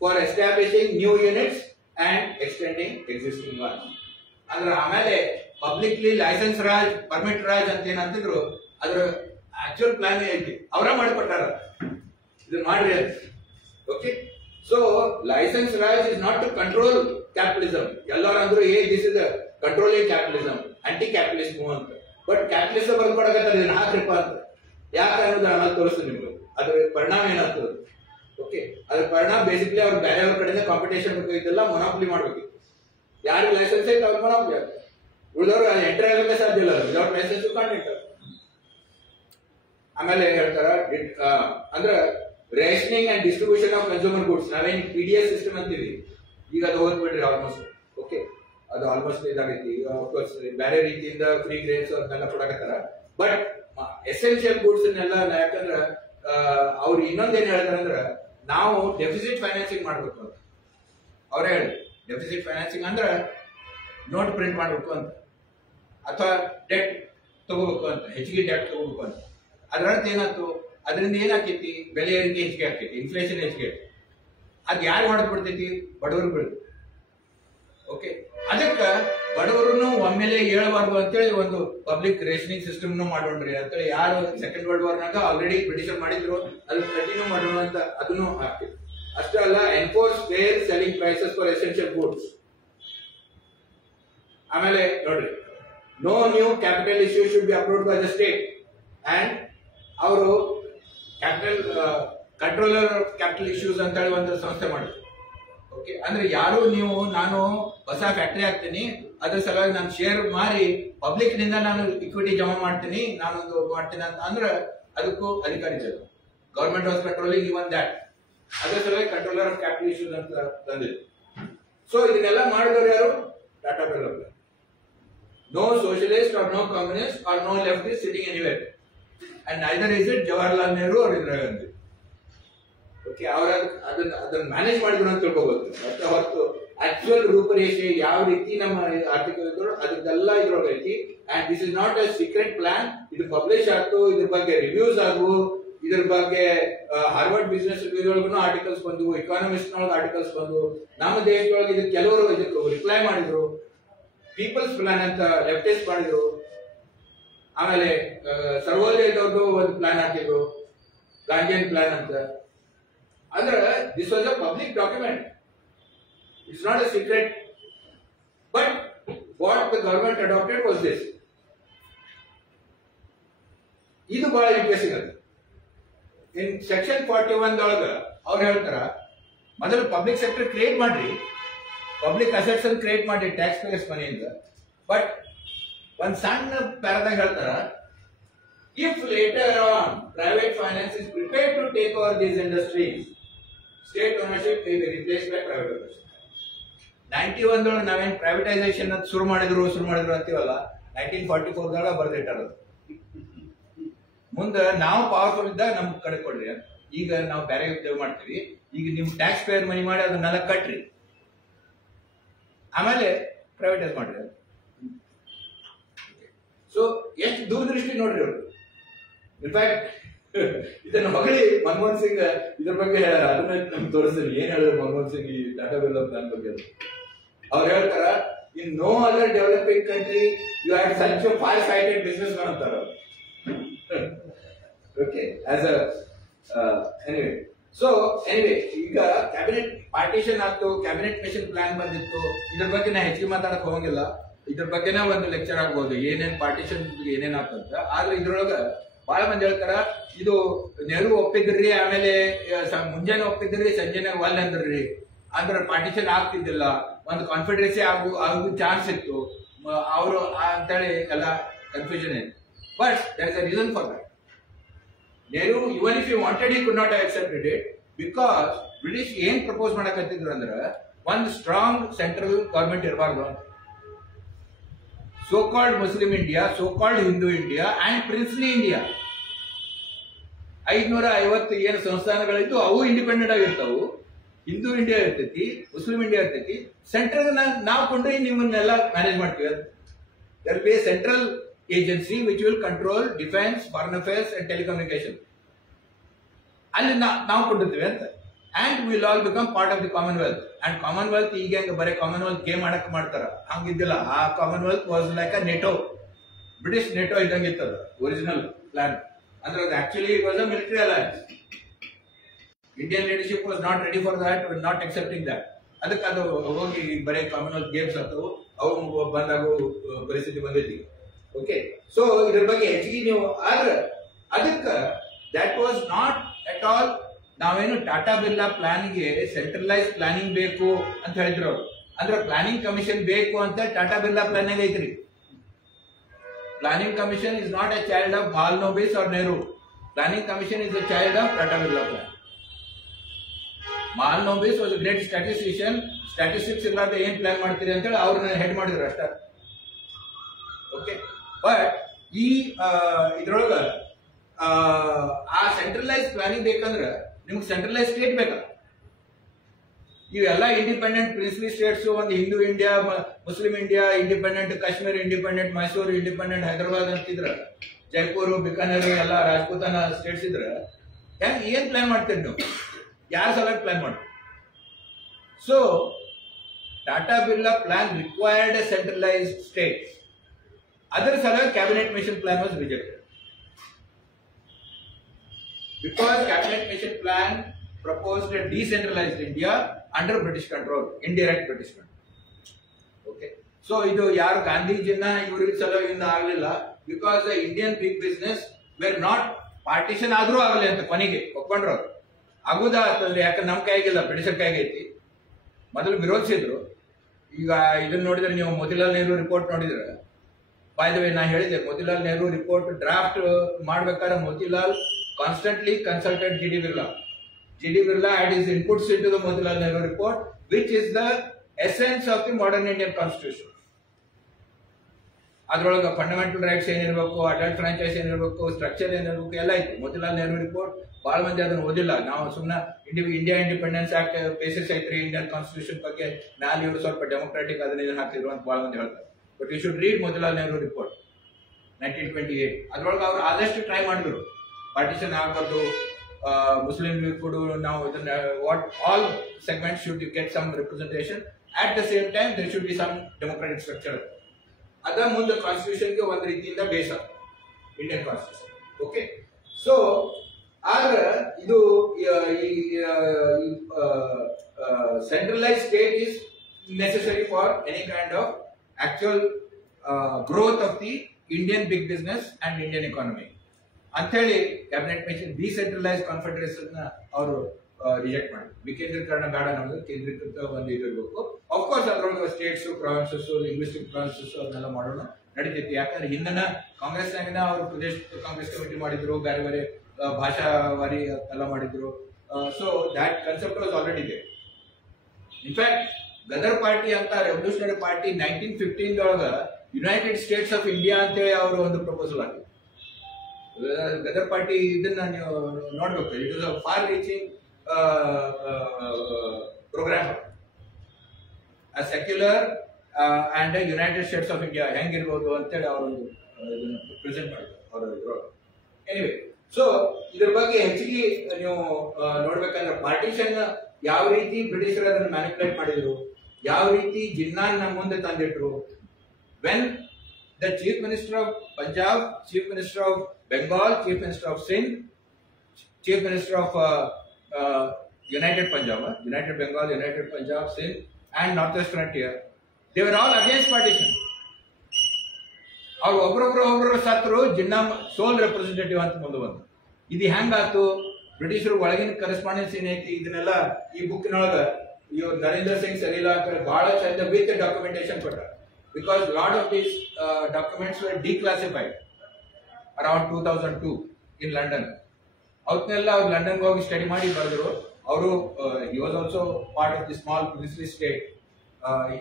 for establishing new units and extending existing ones. ಅಂದ್ರೆ ಆಮೇಲೆ publicly licence Raj, permit Raj ಅಂತ ಏನಂತಿದ್ರು, ಅದ್ರ ಆಕ್ಚುಯಲ್ ಪ್ಲಾನ್ ಐತಿ, ಅವರ ಮಾಡಿಕೊಟ್ಟಾರ ಇದನ್ನ ಮಾಡ್ರಿ ಅಂತ. Okay, so licence Raj is not to control capitalism. ಎಲ್ಲರೂ ಅಂದ್ರು this is controlling capitalism, anti capitalist move ಅಂತ. ಬಟ್ ಕ್ಯಾಪಿಟಲಿಸಂ ಬರ್ಕೊಡಕತ್ತಾರ ಇದನ್ನ ಹಾಕ್ರಿಪ್ಪ ಅಂತ. ಯಾಕೆ ಅನ್ನೋದು ಆಮೇಲೆ ತೋರಿಸ್ತೀನಿ ನಿಮ್ಗೆ, ಅದ್ರ ಪರಿಣಾಮ ಏನಾಗ್ತದೆ. ಓಕೆ, ಅದ್ರ ಪರಿಣಾಮ ಬೇಸಿಕ್ಲಿ ಅವ್ರು ಬೇರೆಯವ್ರ ಕಡೆಯಿಂದ ಕಾಂಪಿಟೇಷನ್ ಬೇಕಾಗಿದ್ದೆಲ್ಲ ಮೊನಾಪಲಿ ಮಾಡ್ಬೇಕಿತ್ತು. ಯಾರಿಗೆ ಲೈಸೆನ್ಸ್ ಐತೆ ಅವ್ರು ಮೊನಾಪಲಿ ಆಗ್ತದೆ, ಉಳಿದವ್ರು ಎಂಟರ್ ಆಗಕ್ಕೆ ಸಾಧ್ಯ ಇಲ್ಲ, ವಿದೌಟ್ ಲೈಸೆನ್ಸ್ ಕಾಂಟ್ರಾಕ್ಟ್. ಆಮೇಲೆ ಹೇಳ್ತಾರ ಅಂದ್ರೆ rationing and distribution of consumer goods. ನಾವೇನ್ PDS ಸಿಸ್ಟಮ್ ಅಂತೀವಿ, ಈಗ ಅದು ಹೋಗ್ಬಿಡ್ರಿ ಆಲ್ಮೋಸ್ಟ್. ಓಕೆ, ಅದು ಆಲ್ಮೋಸ್ಟ್ ಇದಾಗೈತಿ. ಅಫ್ಕೋರ್ಸ್ ಬೇರೆ ರೀತಿಯಿಂದ ಫ್ರೀ ಗ್ರೇನ್ಸ್ ಅದನ್ನೆಲ್ಲ ಕೊಡಕತ್ತಾರ. ಬಟ್ ಎಸೆನ್ಷಿಯಲ್ ಗುಡ್ಸ್ ಅನ್ನೆಲ್ಲ, ಯಾಕಂದ್ರೆ ಅವ್ರು ಇನ್ನೊಂದೇನ್ ಹೇಳ್ತಾರೆ ಅಂದ್ರೆ, ನಾವು ಡೆಫಿಸಿಟ್ ಫೈನಾನ್ಸಿಂಗ್ ಮಾಡ್ಬೇಕು ಅಂತ ಅವರೇ ಹೇಳಿ. ಡೆಫಿಸಿಟ್ ಫೈನಾನ್ಸಿಂಗ್ ಅಂದ್ರೆ ನೋಟ್ ಪ್ರಿಂಟ್ ಮಾಡ್ಬೇಕು ಅಂತ, ಅಥವಾ ಡೆಟ್ ತಗೋಬೇಕು ಅಂತ, ಹೆಚ್ಚಿಗೆ ಡೆಟ್ ತಗೋಬೇಕು ಅಂತ. ಅದ್ರ ಅರ್ಥ ಏನಾಯ್ತು, ಅದರಿಂದ ಏನಾಕೈತಿ, ಬೆಲೆ ಏರಿಕೆ ಹೆಚ್ಚಿಗೆ ಆಗ್ತೈತಿ, ಇನ್ಫ್ಲೇಷನ್ ಹೆಚ್ಚಿಗೆ. ಅದ್ ಯಾರು ಮಾಡೋದ್ ಬಿಡ್ತೈತಿ, ಬಡವರು ಬೀಳುತ್ತೆ. ಓಕೆ, ಅದಕ್ಕ ಬಡವರನ್ನು ಒಮ್ಮೆಲೆ ಹೇಳಬಾರ್ದು ಅಂತೇಳಿ ಒಂದು ಪಬ್ಲಿಕ್ ರೇಷನಿಂಗ್ ಸಿಸ್ಟಮ್ ಮಾಡೋಣ್ರಿ ಅಂತೇಳಿ ಯಾರು ಸೆಕೆಂಡ್ ವರ್ಲ್ಡ್ ವಾರ್ ನಾಗ ಆಲ್ರೆಡಿ ಬ್ರಿಟಿಷರ್ ಮಾಡಿದ್ರು, ಅದನ್ನ ಕಂಟಿನ್ಯೂ ಮಾಡೋಣ ಅಂತ ಅದನ್ನು ಆಗ್ತೈತಿ. ಅಷ್ಟೇ ಅಲ್ಲ, enforce fair selling prices for essential goods. ಆಮೇಲೆ ನೋಡ್ರಿ, no new capital issue should be approved by the state and ಅವರು capital controller of capital issues ಅಂತ ಹೇಳಿ ಒಂದು ಸಂಸ್ಥೆ ಮಾಡಿದ್ರು. ಓಕೆ, ಅಂದ್ರೆ ಯಾರು ನೀವು ನಾನು ಹೊಸ ಫ್ಯಾಕ್ಟರಿ ಹಾಕ್ತೀನಿ, ಅದ್ರ ಸಲುವಾಗಿ ನಾನು ಶೇರ್ ಮಾರಿ ಪಬ್ಲಿಕ್ ನಿಂದ ನಾನು ಇಕ್ವಿಟಿ ಜಮಾ ಮಾಡ್ತೀನಿ, ನಾನೊಂದು ಮಾಡ್ತೀನಿ ಅಂತ ಅಂದ್ರೆ ಅದಕ್ಕೂ ಅಧಿಕಾರ ಇದೆ. Government was controlling even that. ಅದ್ರ ಸಲುವಾಗಿ ಕಂಟ್ರೋಲರ್ ಆಫ್ ಕ್ಯಾಪಿಟಲ್ ಇಶ್ಯೂಸ್ ಅಂತ ತಂದಿದ್ರು. ಸೊ ಇದನ್ನೆಲ್ಲ ಮಾಡಿದವರು ಯಾರು? Tata Birla. No socialist or no communist or no leftist sitting anywhere, and neither is it Jawaharlal Nehru or Indira Gandhi. Okay, ಅವರ ಅದನ್ನ ಮ್ಯಾನೇಜ್ ಮಾಡಿದ್ರು ಅಂತ ತಿಳ್ಕೋಬಹುದು. ಮತ್ತೆ ಹೊರತು ಆಕ್ಚುಯಲ್ ರೂಪರೇಷೆ ಯಾವ ರೀತಿ ನಮ್ಮ ಆರ್ಥಿಕ ಅದಕ್ಕೆಲ್ಲ ಇದ್ರೊಳಗೆ ಐತಿ. And this is not a secret plan. ಇದು ಪಬ್ಲಿಷ್ ಆಗ್ತು, ಇದ್ರ ಬಗ್ಗೆ ರಿವ್ಯೂಸ್ ಆದವು, ಇದ್ರ ಬಗ್ಗೆ ಹಾರ್ವರ್ಡ್ ಬಿಸಿನೆಸ್ ರಿವ್ಯೂ ಆರ್ಟಿಕಲ್ಸ್ ಬಂದು, ಎಕಾನಮಿಸ್ಟ್ ನೊಳಗೆ ಆರ್ಟಿಕಲ್ಸ್ ಬಂದು, ನಮ್ಮ ದೇಶದೊಳಗೆ ಇದಕ್ಕೆ ಕೆಲವರು ಇದಕ್ಕೆ ರಿಪ್ಲೈ ಮಾಡಿದ್ರು. ಪೀಪಲ್ಸ್ ಪ್ಲಾನ್ ಅಂತ ಲೆಫ್ಟಿಸ್ಟ್ ಮಾಡಿದ್ರು. ಆಮೇಲೆ ಸರ್ವೋದಯದವ್ರದ್ದು ಒಂದು ಪ್ಲಾನ್ ಹಾಕಿದ್ರು, ಗಾಂಧಿಯನ್ ಪ್ಲಾನ್ ಅಂತ. ಅಂದ್ರೆ this was a public document, it's not a secret. But what the government adapted was this. ಇದು ಬಹಳ ಇಂಟ್ರೆಸ್ಟಿಂಗ್ ಅದು. ಇನ್ ಸೆಕ್ಷನ್ 41 ಒಳಗ ಅವ್ರು ಹೇಳ್ತಾರ, ಮೊದಲು ಪಬ್ಲಿಕ್ ಸೆಕ್ಟರ್ ಕ್ರಿಯೇಟ್ ಮಾಡ್ರಿ, ಪಬ್ಲಿಕ್ ಅಸೆಟ್ಸ್ ಅನ್ನು ಕ್ರಿಯೇಟ್ ಮಾಡಿ ಟ್ಯಾಕ್ಸ್ ಪೇಯರ್ಸ್ ಮನೆಯಿಂದ. ಬಟ್ ಒಂದ್ ಸಣ್ಣ ಪ್ಯಾರಾದಾಗ ಹೇಳ್ತಾರ, if later on private finance is prepared to take over these industries, state ownership may be replace by private ownership. 91 ಒಳಗೆ ನಾವೇನ್ ಪ್ರೈವೇಟೈಸೇಷನ್ ಶುರು ಮಾಡಿದ್ರು ಅಂತೀವಲ್ಲ, 1944 ಬರ್ದಿಟ್ಟಾರ. ಮುಂದೆ ನಾವು ಪವರ್ಫುಲ್ ಇದ್ದಾಗ ನಮ್ ಕಡೆ ಕೊಡ್ರಿ ಅಂತ. ಈಗ ನಾವು ಬೇರೆ ಉದ್ಯೋಗ ಮಾಡ್ತೀವಿ, ಈಗ ನಿಮ್ ಟ್ಯಾಕ್ಸ್ ಪೇಯರ್ ಮನಿ ಮಾಡಿ ಅದನ್ನೆಲ್ಲ ಕಟ್ರಿ, ಆಮೇಲೆ ಪ್ರೈವೇಟೈಸ್ ಮಾಡ್ರಿ. ಸೊ ಎಷ್ಟು ದೂರದೃಷ್ಟಿ ನೋಡ್ರಿ ಅವರು. ಇನ್ಫ್ಯಾಕ್ಟ್ ಇದನ್ನ ಹೊಗಳಿ ಮನಮೋಹನ್ ಸಿಂಗ್ ಇದ್ರ ಬಗ್ಗೆ ಹೇಳ, ಅದನ್ನ ನಮ್ಗೆ ತೋರಿಸ್ತೀನಿ ಏನ್ ಹೇಳಿದ್ರು ಮನಮೋಹನ್ ಸಿಂಗ್ ಈ ಟಾಟಾ ಬಿರ್ಲಾ ಪ್ಲಾನ್ ಬಗ್ಗೆ. ಅವ್ರು ಹೇಳ್ತಾರ, in no other developing country you have such a far sighted business man ಅಂತಾರ. Okay, as a anyway. So anyway, ಈಗ ಕ್ಯಾಬಿನೆಟ್ ಪಾರ್ಟಿಷನ್ ಆಯ್ತು, ಕ್ಯಾಬಿನೆಟ್ ಮಿಷನ್ ಪ್ಲಾನ್ ಬಂದಿತ್ತು. ಇದ್ರ ಬಗ್ಗೆ ನಾ ಹೆಚ್ಚಿಗೆ ಮಾತಾಡಕ್ ಹೋಗಂಗಿಲ್ಲ, ಇದ್ರ ಬಗ್ಗೆನೇ ಒಂದು ಲೆಕ್ಚರ್ ಆಗ್ಬಹುದು, ಏನೇನ್ ಪಾರ್ಟಿಷನ್ ಏನೇನ್ ಆಗ್ತಂತ. ಆದ್ರೆ ಇದ್ರೊಳಗ ಬಹಳ ಮಂದಿ ಹೇಳ್ತಾರ, ಇದು ನೆಹರು ಒಪ್ಪಿದ್ರಿ, ಆಮೇಲೆ ಮುಂಜಾನೆ ಒಪ್ಪಿದ್ರಿ, ಸಂಜೆನೆ ಒಲ್ ಅಂದ್ರಿ, ಅಂದ್ರೆ ಪಾರ್ಟಿಷನ್ ಆಗ್ತಿದ್ದಿಲ್ಲ, ಒಂದು ಕಾನ್ಫಿಡೆನ್ಸಿ ಆಗೋ ಚಾನ್ಸ್ ಇತ್ತು ಅವರು ಅಂತೇಳಿ ಎಲ್ಲ ಕನ್ಫ್ಯೂಷನ್ ಇದೆ. But there is a reason for that. Nehru, even if he wanted, he could not have accepted it, because British ಏನ್ ಪ್ರಪೋಸ್ ಮಾಡಕತ್ತಿದ್ರು ಅಂದ್ರೆ ಒಂದು ಸ್ಟ್ರಾಂಗ್ ಸೆಂಟ್ರಲ್ ಗವರ್ಮೆಂಟ್ ಇರಬಾರ್ದು. So called Muslim India, so called Hindu India and princely India, 550 ಏನು ಸಂಸ್ಥಾನಗಳಿದ್ದು ಅವು independent ಆಗಿರ್ತಾವು. Hindu India ಇರ್ತೈತಿ, ಮುಸ್ಲಿಂ ಇಂಡಿಯಾ ಇರ್ತೈತಿ. ಸೆಂಟ್ರಲ್ ನಾವು ಕೊಂಡ್ರೆ ನಿಮ್ಮನ್ನೆಲ್ಲ ಮ್ಯಾನೇಜ್ ಮಾಡ್ತೀವಿ. There be a central agency which will control defense, foreign affairs and telecommunication. ಅಲ್ಲಿ ನಾವು ಕೊಟ್ಟಿರ್ತೀವಿ ಅಂತ. And we'll all become part of the Commonwealth. And Commonwealth ಈಗ ಹೆಂಗ ಬರೀ Commonwealth ಗೇಮ್ ಆಡಕ್ ಮಾಡ್ತಾರ, ಹಂಗಿದ್ದಿಲ್ಲ. ಆ Commonwealth was like a NATO, British Neto ಇದ್ದಂಗೆ ಇತ್ತದ ಒರಿಜಿನಲ್ ಪ್ಲಾನ್. ಅಂದ್ರೆ ಅದು actually it was a military alliance. Indian leadership was not ready for that, not accepting that. ಅದಕ್ಕೆ ಅದು ಹೋಗಿ ಬರೀ Commonwealth ಗೇಮ್ಸ್ ಆತು, ಅವು ಬಂದಾಗೋ ಪರಿಸ್ಥಿತಿ ಬಂದೈತಿ. ಓಕೆ, ಸೊ ಇದ್ರ ಬಗ್ಗೆ ಹೆಚ್ಚಿಗೆ ನೀವು ಆದ್ರೆ ಅದಕ್ಕೆ that was not at all. ನಾವೇನು ಟಾಟಾ ಬಿರ್ಲಾ ಪ್ಲಾನ್ಗೆ ಸೆಂಟ್ರಲೈಸ್ ಪ್ಲಾನಿಂಗ್ ಬೇಕು ಅಂತ ಹೇಳಿದ್ರು ಅವರು. ಅಂದ್ರೆ ಪ್ಲಾನಿಂಗ್ ಕಮಿಷನ್ ಬೇಕು ಅಂತ ಟಾಟಾ ಬಿರ್ಲಾ ಪ್ಲಾನ್ ಐತ್ರಿ. Planning commission is not a child of Mahalanobis or Nehru. Planning commission is a child of Tata Birla plan. Mahalanobis was a great statistician. Statistics ಇರ್ಲಾರ್ದ ಏನ್ ಪ್ಲಾನ್ ಮಾಡ್ತೀರಿ ಅಂತ ಹೇಳಿ ಅವ್ರನ್ನ ಹೆಡ್ ಮಾಡಿದ್ರು ಅಷ್ಟ. ಓಕೆ, ಬಟ್ ಈ ಇದ್ರೊಳಗ ಆ ಸೆಂಟ್ರಲೈಸ್ ಪ್ಲಾನಿಂಗ್ ಬೇಕಂದ್ರೆ ನಿಮ್ಗೆ ಸೆಂಟ್ರಲೈಸ್ ಸ್ಟೇಟ್ ಬೇಕಲ್ಲ. ಇವೆಲ್ಲ ಇಂಡಿಪೆಂಡೆಂಟ್ ಪ್ರಿನ್ಸ್ಲಿ ಸ್ಟೇಟ್ಸ್, ಒಂದು Hindu India, Muslim India independent, Kashmir independent, Mysore independent, Hyderabad ಅಂತಿದ್ರ, ಜೈಪುರ್, ಬಿಕಾನೇರ್ ಎಲ್ಲ ರಾಜಪೂತಾನ ಸ್ಟೇಟ್ಸ್ ಇದ್ರ ಹೆಂಗ್ ಏನ್ ಪ್ಲಾನ್ ಮಾಡ್ತೀರಿ ನೀವು? ಯಾರ ಸಲುವಾಗಿ ಪ್ಲಾನ್ ಮಾಡ್ತೀರಿ? So Tata Birla plan required a centralised state. ಅದರ ಸಲುವಾಗಿ cabinet mission plan was rejected. Because cabinet mission plan proposed a decentralized India under British control, indirect British control. Okay, so idu yaru Gandhijina ivrige salavaginda agಲಿಲ್ಲ. Because the Indian big business were not partition ಆದ್ರೂ ಆಗಲಿ ಅಂತ ಕೊನೆಗೆ ಒಪ್ಕೊಂಡ್ರು. ಆಗುದಾತಂದ್ರೆ ಯಾಕೆ ನಮ್ಮ ಕೈಗಿಲ್ಲ, ಬ್ರಿಟಿಷರ್ ಕೈಗೈತಿ. ಮೊದಲು ವಿರೋಧಿಸಿದ್ರು. ಈಗ ಇದನ್ನ ನೋಡಿದ್ರೆ ನೀವು ಮೋತಿಲಾಲ್ ನೆಹರು ರಿಪೋರ್ಟ್ ನೋಡಿದ್ರೆ, ಬೈ ದ ವೇ ನಾ ಹೇಳಿದೆ, ಮೋತಿಲಾಲ್ ನೆಹರು ರಿಪೋರ್ಟ್ ಡ್ರಾಫ್ಟ್ ಮಾಡ್ಬೇಕಾದ್ರೆ Motilal constantly consulted G.D. Birla. G.D. Birla had his inputs into the Motilal Nehru report, which is the essence of the modern Indian constitution. ಅದರೊಳಗೆ ಫಂಡಮೆಂಟಲ್ ರೈಟ್ಸ್ ಏನಿರಬೇಕು, adult franchise ಏನಿರಬೇಕು, structure ಏನಿರಬೇಕು ಎಲ್ಲ ಇತ್ತು. Motilal Nehru report ಬಹಳ ಮಂದಿ ಅದನ್ನು ಓದಿಲ್ಲ. ನಾವು ಸುಮ್ಮನೆ ಇಂಡಿಯಾ ಇಂಡಿಪೆಂಡೆನ್ಸ್ ಆಕ್ಟ್ ಬೇಸಿಸ್ ಐತ್ರಿ ಇಂಡಿಯನ್ ಕಾನ್ಸ್ಟಿಟ್ಯೂಷನ್ ಬಗ್ಗೆ, ಮ್ಯಾಲೆ ಇವರು ಸ್ವಲ್ಪ ಡೆಮೊಕ್ರಾಟಿಕ್ ಅದನ್ನ ಇದನ್ನ ಹಾಕಿದ್ರು ಅಂತ ಬಹಳ ಮಂದಿ ಹೇಳ್ತಾರೆ. But you should read Motilal Nehru report 1928. ಅದ್ರೊಳಗೆ ಅವ್ರು ಆದಷ್ಟು ಟ್ರೈ ಮಾಡಿದ್ರು ಪಾರ್ಟಿಷನ್ ಆಗಬಾರ್ದು, ಮುಸ್ಲಿಂ ಕೂಡ ನಾವು ಇದನ್ನ what all segment should get some representation, at the same time there should be some democratic structure. ಅದ ಮುಂದೆ ಕಾನ್ಸ್ಟಿಟ್ಯೂಷನ್ಗೆ ಒಂದು ರೀತಿಯಿಂದ base Indian constitution. Okay, so ಆಗ ಇದು centralized state is necessary for any kind of actual growth of the Indian big business and Indian economy. ಅಂತೇಳಿ cabinet mission decentralise confederation ಅವರು reject ಮಾಡಿ, ವಿಕೇಂದ್ರೀಕರಣ ಬೇಡ, ನಮ್ದು ಕೇಂದ್ರೀಕೃತ ಒಂದು ಇರಬೇಕು. ಅಫ್ಕೋರ್ಸ್ ಅದ್ರೊಳಗೆ ಸ್ಟೇಟ್ಸ್, ಪ್ರಾವಿನ್ಸಸ್, ಲಿಂಗ್ವಿಸ್ಟಿಕ್ ಪ್ರಾವಿನ್ಸಸ್ ಅದನ್ನೆಲ್ಲ ಮಾಡೋಣ ನಡೀತೈತಿ. ಯಾಕಂದ್ರೆ ಹಿಂದಿನ ಕಾಂಗ್ರೆಸ್ನಾಗಿನ ಅವರು ಪ್ರದೇಶ ಕಾಂಗ್ರೆಸ್ ಕಮಿಟಿ ಮಾಡಿದ್ರು, ಬೇರೆ ಬೇರೆ ಭಾಷಾವಾರಿ ಎಲ್ಲ ಮಾಡಿದ್ರು. So that concept was already ಇದೆ. ಇನ್ಫ್ಯಾಕ್ಟ್ ಗದರ್ ಪಾರ್ಟಿ ಅಂತ ರೆವಲ್ಯೂಷನರಿ ಪಾರ್ಟಿ 1915 ಒಳಗ ಯುನೈಟೆಡ್ ಸ್ಟೇಟ್ಸ್ ಆಫ್ ಇಂಡಿಯಾ ಅಂತೇಳಿ ಅವರು ಒಂದು ಪ್ರಪೋಸಲ್ ಆಗಿದೆ. ಗದರ್ ಪಾರ್ಟಿ ಇದನ್ನ ನೀವು ನೋಡ್ಬೇಕು. It was a far reaching programme, a secular and united states of India ಹೆಂಗಿರ್ಬೋದು ಅಂತೇಳಿ ಅವರೊಂದು ಪ್ರೆಸೆಂಟ್ ಮಾಡಿದ್ರು ಅವರು. ಎನಿವೆ, ಸೊ ಇದ್ರ ಬಗ್ಗೆ ಹೆಚ್ಚಿಗೆ ನೀವು ನೋಡ್ಬೇಕಂದ್ರೆ ಪಾರ್ಟಿಷನ್ ಯಾವ ರೀತಿ ಬ್ರಿಟಿಷರು ಅದನ್ನು ಮ್ಯಾನಿಪುಲೇಟ್ ಮಾಡಿದ್ರು, ಯಾವ ರೀತಿ ಜಿನ್ನಾನ್ ನಮ್ಮ ಮುಂದೆ ತಂದಿಟ್ರು. When the chief minister of Punjab, chief minister of Bengal, chief minister of Sindh, chief minister of united Punjab, united Bengal, united Punjab, Sindh and north west frontier, they were all against partition. ಅವ್ರು ಒಬ್ರೊಬ್ರು ಸತ್ರು, ಜಿನ್ನಾ ಸೋಲ್ ರೆಪ್ರೆಸೆಂಟೇಟಿವ್ ಅಂತ ಮುಂದೆ ಬಂದು. ಇದು ಹೆಂಗಾತು? ಬ್ರಿಟಿಷರು ಒಳಗಿನ ಕರೆಸ್ಪಾಂಡೆನ್ಸ್ ಏನೈತಿ ಇದನ್ನೆಲ್ಲ ಈ ಬುಕ್ಕಿನೊಳಗ ಇವ್ರು ನರೇಂದ್ರ ಸಿಂಗ್ ಸರಿಲಾ ಅಂತ ಬಹಳ ಚಂದ ವಿತ್ ಡಾಕ್ಯುಮೆಂಟೇಶನ್ ಕೊಟ್ಟ. Because lot of these documents were declassified around 2002 in London. ಅವತ್ನೆಲ್ಲ ಅವ್ರು ಲಂಡನ್ಗೆ ಹೋಗಿ ಸ್ಟಡಿ ಮಾಡಿ ಬರೆದ್ರು. ಅವರು he was also part of the small princely state.